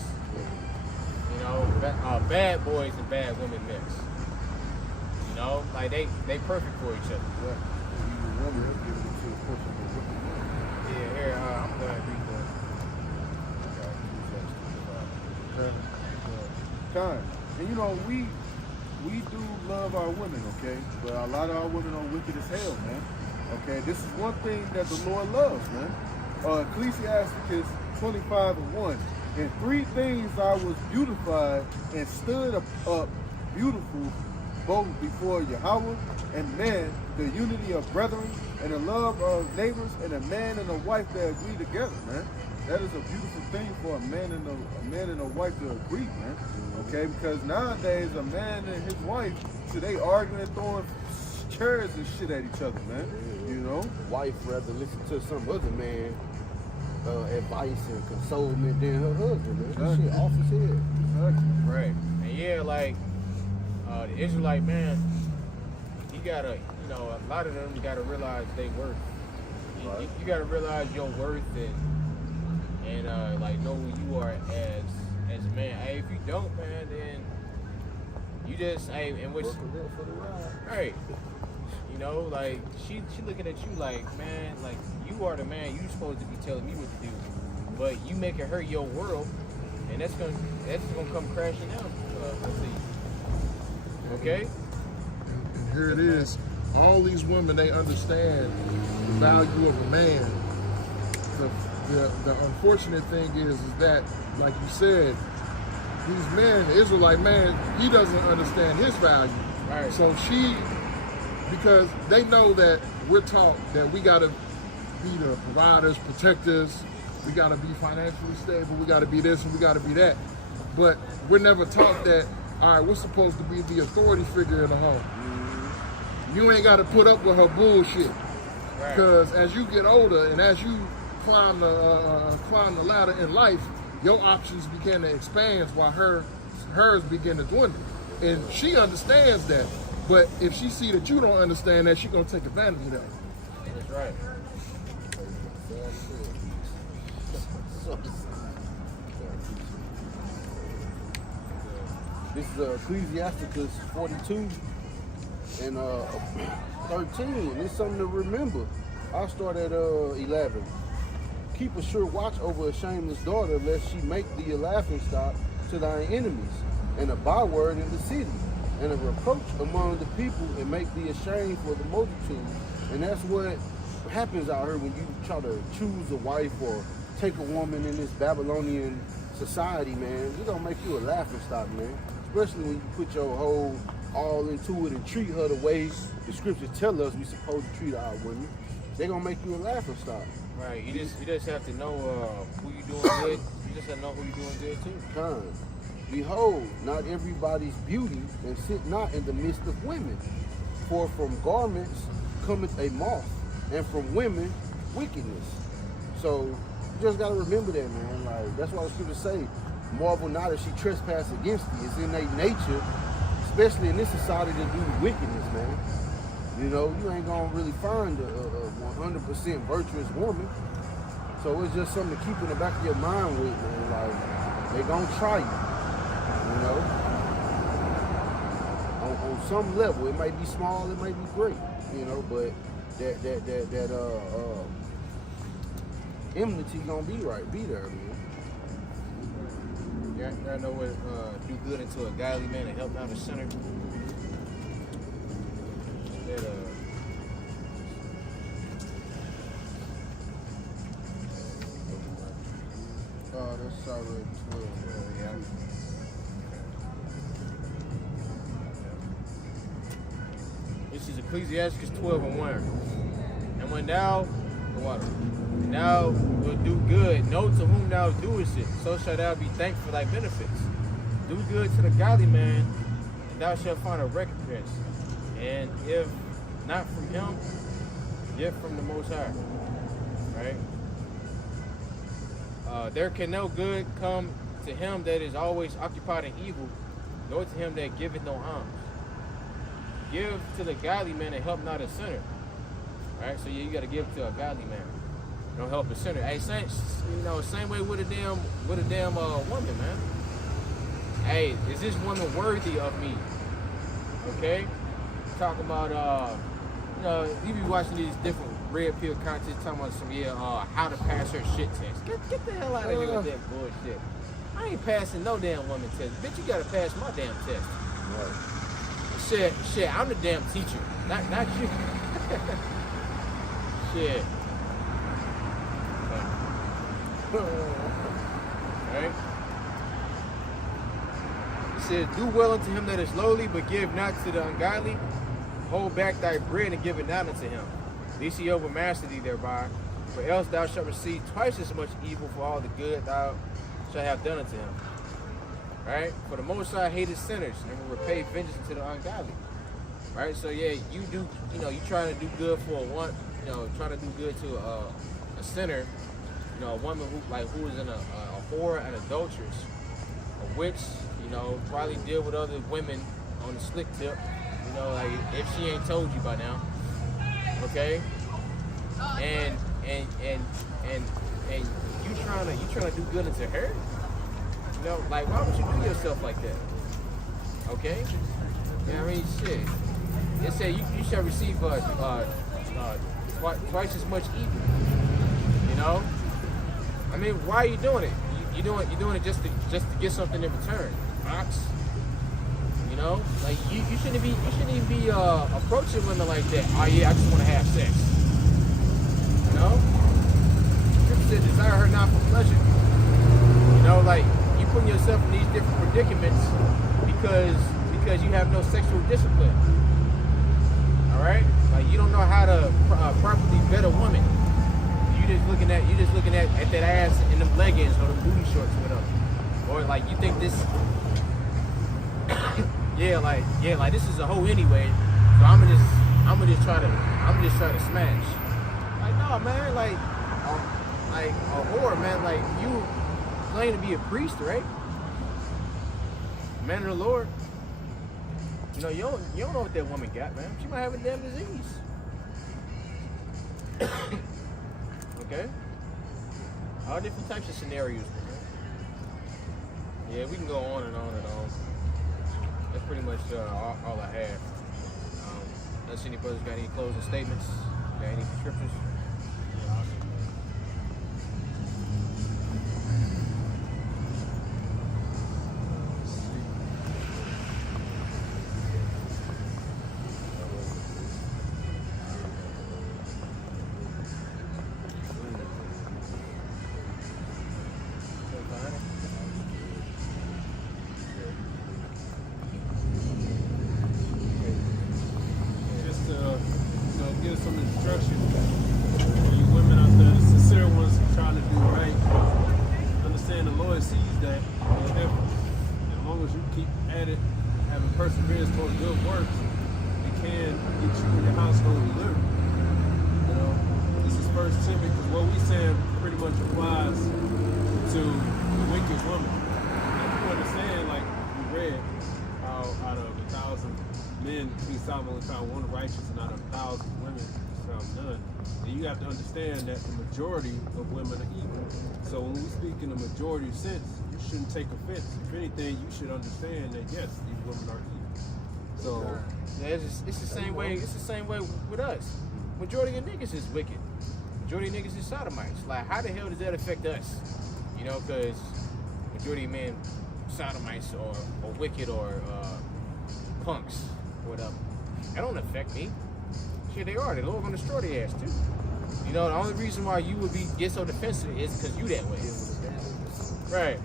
Bad boys and bad women mix. Like they perfect for each other. Yeah, here I'm going to read Time. And we do love our women, okay? But a lot of our women are wicked as hell, man. Okay, this is one thing that the Lord loves, man. Ecclesiasticus 25:1. In 3 things I was beautified and stood up beautiful, both before Yahweh and man, the unity of brethren and the love of neighbors, and a man and a wife that agree together, man. That is a beautiful thing for a man and a wife to agree, man. Okay, because nowadays a man and his wife, so they arguing and throwing chairs and shit at each other, man. You know, Wife rather listen to some other man advice and consolement than her husband, man. That shit off his head. Right. And yeah, like the Israelite man, he gotta, you know, a lot of them gotta realize they worth. You gotta realize your worth and like know who you are as a man. Hey, if you don't, man, then you just and which For the ride. right. You know, like she looking at you like, man, like you are the man. You supposed to be telling me what to do, but you making her your world, and that's gonna come crashing down. Okay. And here it is. All these women, they understand the value of a man. The unfortunate thing is that, like you said, these men, the Israelite man, he doesn't understand his value. Right. So because they know that we're taught that we gotta be the providers, protectors, we gotta be financially stable, we gotta be this and we gotta be that. But we're never taught that, all right, we're supposed to be the authority figure in the home. You ain't gotta put up with her bullshit. Because as you get older and as you climb the ladder in life, your options begin to expand while hers begin to dwindle. And she understands that. But if she see that you don't understand that, she gonna take advantage of that. That's right. This is Ecclesiasticus 42 and 13. It's something to remember. I'll start at 11. Keep a sure watch over a shameless daughter, lest she make thee a laughing stock to thine enemies, and a byword in the city, and a reproach among the people, and make thee ashamed for the multitude. And that's what happens out here when you try to choose a wife or take a woman in this Babylonian society, man. It's gonna make you a laughing stock, man. Especially when you put your whole all into it and treat her the way the scriptures tell us we supposed to treat our women. They're gonna make you a laughing stock. Right. You just have to know who you doing good. You just have to know who you doing good too. Kind. Behold, not everybody's beauty, and sit not in the midst of women. For from garments cometh a moth, and from women wickedness. So you just gotta remember that, man. Like that's why the scriptures say, marvel not if she trespass against thee. It's in their nature, especially in this society, to do wickedness, man. You know, you ain't gonna really find a 100% virtuous woman. So it's just something to keep in the back of your mind with, man. Like they gonna try you. You know, on some level, it might be small, it might be great, you know, but that enmity gonna be there, man. You gotta know what do good into a godly man and help out a sinner. That's solid 12. Yeah. This is Ecclesiastes 12 and 1. And when thou wilt do good, know to whom thou doest it, so shalt thou be thankful for thy benefits. Do good to the godly man, and thou shalt find a recompense. And if not from him, yet from the Most High. Right? There can no good come to him that is always occupied in evil, nor to him that giveth no alms. Give to the godly man and help not a sinner. Right? So yeah, you gotta give to a godly man. Don't help a sinner. Hey, same way with a damn woman, man. Hey, is this woman worthy of me? Okay? Talking about you be watching these different red pill content talking about some how to pass her shit test. Get the hell out of here with that bullshit. I ain't passing no damn woman test. Bitch, you gotta pass my damn test. Right. Shit, I'm the damn teacher. Not you. Shit. Right? It says, do well unto him that is lowly, but give not to the ungodly. Hold back thy bread and give it not unto him, lest he overmaster thee thereby. For else thou shalt receive twice as much evil for all the good thou shalt have done unto him. Right? For the Most High hated sinners and will repay vengeance unto the ungodly. Right? So yeah, you do, you trying to do good for trying to do good to a sinner, a woman who is in a whore and adulteress, a witch, probably deal with other women on the slick tip, like if she ain't told you by now. Okay? And you trying to do good into her? Like why would you do yourself like that? Okay? I mean shit. It said you shall receive twice as much evil. I mean, why are you doing it? You doing it just to get something in return. Ox. Like you shouldn't even be approaching women like that. Oh yeah, I just want to have sex. Scripture said desire her not for pleasure. Like you putting yourself in these different predicaments because you have no sexual discipline. All right, like you don't know how to properly vet a woman. You just looking at that ass in them leggings or the booty shorts or whatever. Or like you think this, like this is a hoe anyway. So I'm gonna just try to smash. Like no man, like a whore man, like you claim to be a priest, right? Man of the Lord. You don't know what that woman got, man. She might have a damn disease. Okay? All different types of scenarios, man. Yeah, we can go on and on and on. That's pretty much all I have. Unless any brothers got any closing statements, got any scriptures? You have to understand that the majority of women are evil. So when we speak in a majority sense, you shouldn't take offense. If anything, you should understand that yes, these women are evil. So yeah, it's the same way. It's the same way with us. Majority of niggas is wicked. Majority of niggas is sodomites. Like, how the hell does that affect us? Because majority of men sodomites or wicked or punks or whatever. That don't affect me. Shit, they are. The Lord gonna destroy their ass too. The only reason why you would get so defensive is because you that way. Right.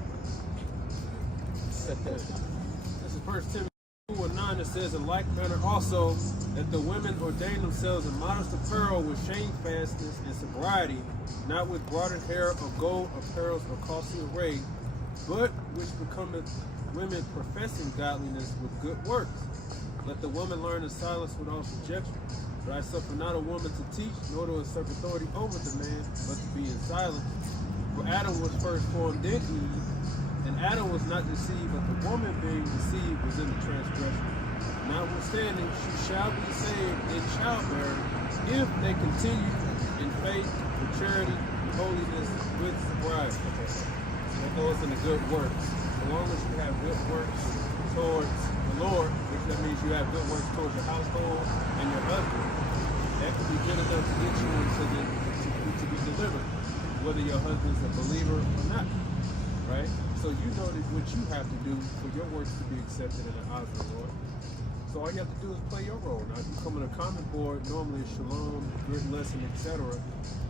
This is 1 Timothy 2:9 that says, in like manner also, that the women ordain themselves in modest apparel with shamefastness and sobriety, not with broadened hair or gold apparel or costly array, but which becometh women professing godliness with good works. Let the woman learn in silence with all subjection. For I suffer not a woman to teach, nor to usurp authority over the man, but to be in silence. For Adam was first formed, then Eve, and Adam was not deceived, but the woman being deceived was in the transgression. Notwithstanding, she shall be saved in childbearing, if they continue in faith, with charity, and holiness, with sobriety. So that goes into good works. As long as you have good works towards the Lord, which that means you have good works towards your household and your husband, that could be good enough to get you to be delivered, whether your husband's a believer or not, right? So you know that what you have to do for your works to be accepted in the eyes of the Lord. So all you have to do is play your role. Now, if you come on a comment board, normally it's shalom, good lesson, etc.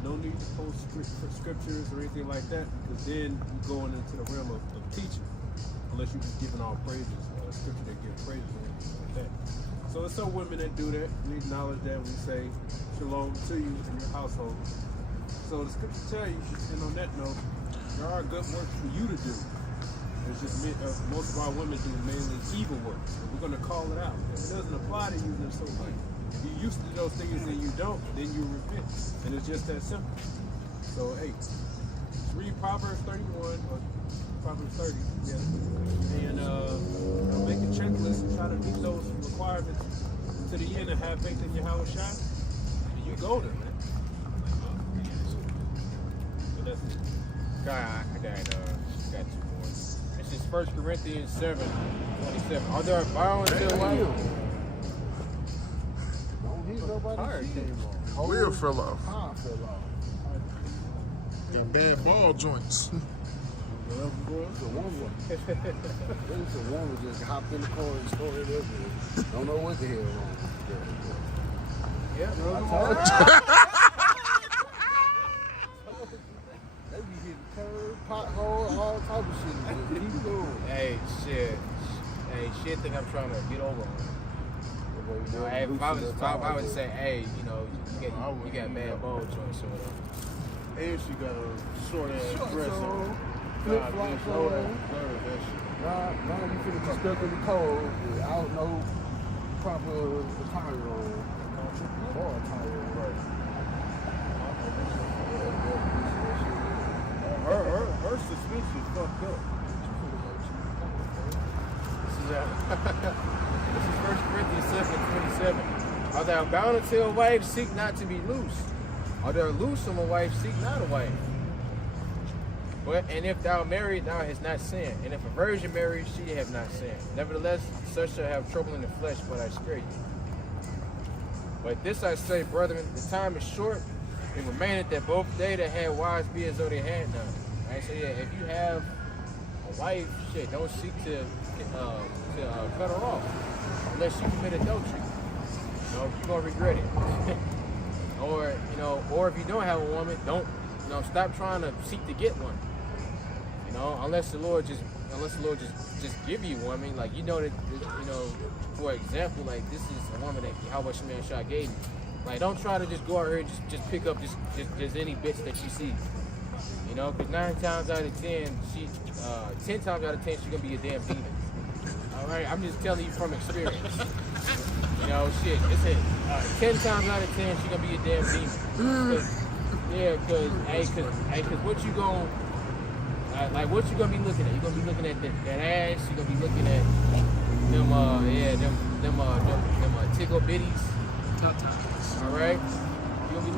No need to post scriptures or anything like that, because then you're going into the realm of teaching, unless you're just giving all praises, scripture that give praises or anything like that. So there's some women that do that. We acknowledge that when we say shalom to you and your household. So the scripture tell you, and on that note, there are good works for you to do. It's just most of our women do mainly evil works. And we're going to call it out. If it doesn't apply to you, then so like, if you're used to those things and you don't, then you repent. And it's just that simple. So, hey, just read Proverbs 31 or Proverbs 30, yes. And make a checklist and try to meet those requirements to the end and have faith in Yahweh Shai. And you golden, man. So that's it. I got 2 more. This is 1 Corinthians 7:27. Are there bound to life? Don't hit nobody. Wheel fell off. Car fell off. Got bad ball joints. It's a woman. It's a woman just hopped in the car and started up and don't know what the hell wrong. Yeah, They be hitting curb, pothole, all type of shit. Just keep going. Hey, shit think I'm trying to get over on. You know, hey, if I would say, hey, you know, you got bad ball joints or whatever. And she got a short ass dress on. Flip-flops on. That shit. Now you finna be stuck in the cold without no proper attire on. Or attire on. Right. Her suspension fucked up. This is 1 Corinthians 7:27. Are thou bound unto a wife, seek not to be loose. Are thou loose from a wife, seek not a wife. And if thou married, thou hast not sinned. And if a virgin married, she have not sinned. Nevertheless, such shall have trouble in the flesh, but I spare you. But this I say, brethren, the time is short. It remaineth that both they that had wives be as though they had none. Right? So yeah, if you have a wife, shit, don't seek to cut her off unless you commit adultery. You know, you're gonna regret it. or if you don't have a woman, don't, stop trying to seek to get one. Unless the Lord just give you one. I mean, like, that, for example, like, this is a woman that Yahweh Shai gave me. Like, don't try to just go out here and just pick up just any bitch that you see. Because 9 times out of 10, 10 times out of 10, she's gonna be a damn demon. All right, I'm just telling you from experience. It's 10 times out of 10, she's gonna be a damn demon. Cause what you gonna what you gonna be looking at? You gonna be looking at that ass. You gonna be looking at them tickle bitties. All right. You gonna be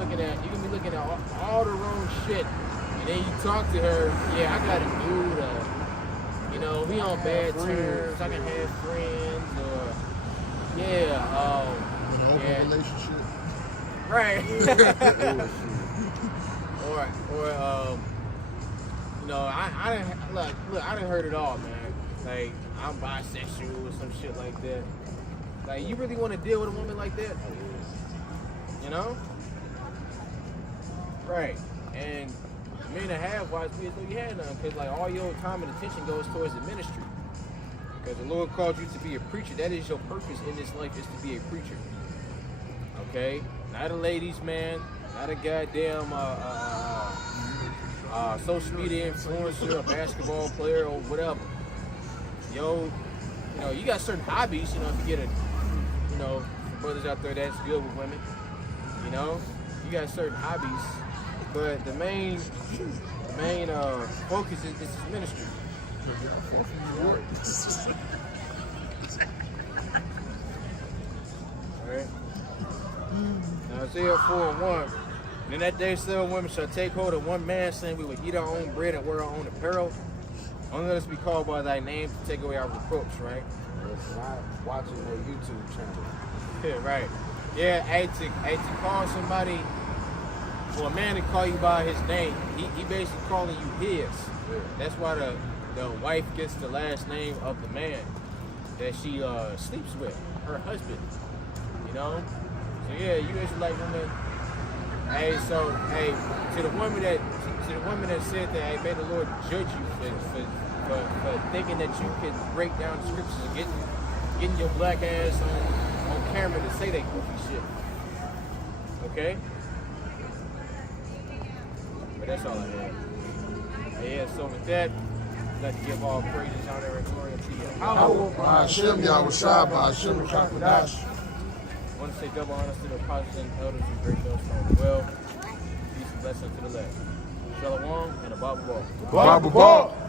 looking at all the wrong shit. And then you talk to her. Yeah, I got a dude. We on bad terms. I can have friends, or Relationship. right. I done heard it all, man. Like, I'm bisexual or some shit like that. Like, you really want to deal with a woman like that? Right. And men that have wives, be as though you had none, because like all your time and attention goes towards the ministry. Because the Lord called you to be a preacher. That is your purpose in this life, is to be a preacher. Okay? Not a ladies' man, not a goddamn social media influencer, a basketball player, or whatever. You got certain hobbies, if you get brothers out there that's good with women, you got certain hobbies, but the main focus is this ministry. Alright. Now Isaiah 4:1. In that day, several women shall take hold of one man, saying, we will eat our own bread and wear our own apparel. Only let us be called by thy name to take away our reproach, right? It's not watching their YouTube channel. Yeah, right. Yeah, to call somebody, for a man to call you by his name, he basically calling you his. Yeah. That's why the wife gets the last name of the man. that she sleeps with, her husband. You know? So yeah, you Israelite women. Hey, so hey, to the woman that said that, hey, may the Lord judge you for thinking that you can break down the scriptures and getting your black ass on camera to say that goofy shit. Okay? But that's all I have. Yeah, so with that, I'd like to give all praises, honor, and glory unto you. Hashem Yahushua, Hashem Shakadash. I want to say double honors to the apostles and elders and great millstone. Well, peace and blessing to the left. Shalom and a Bible ball. Bible Ball.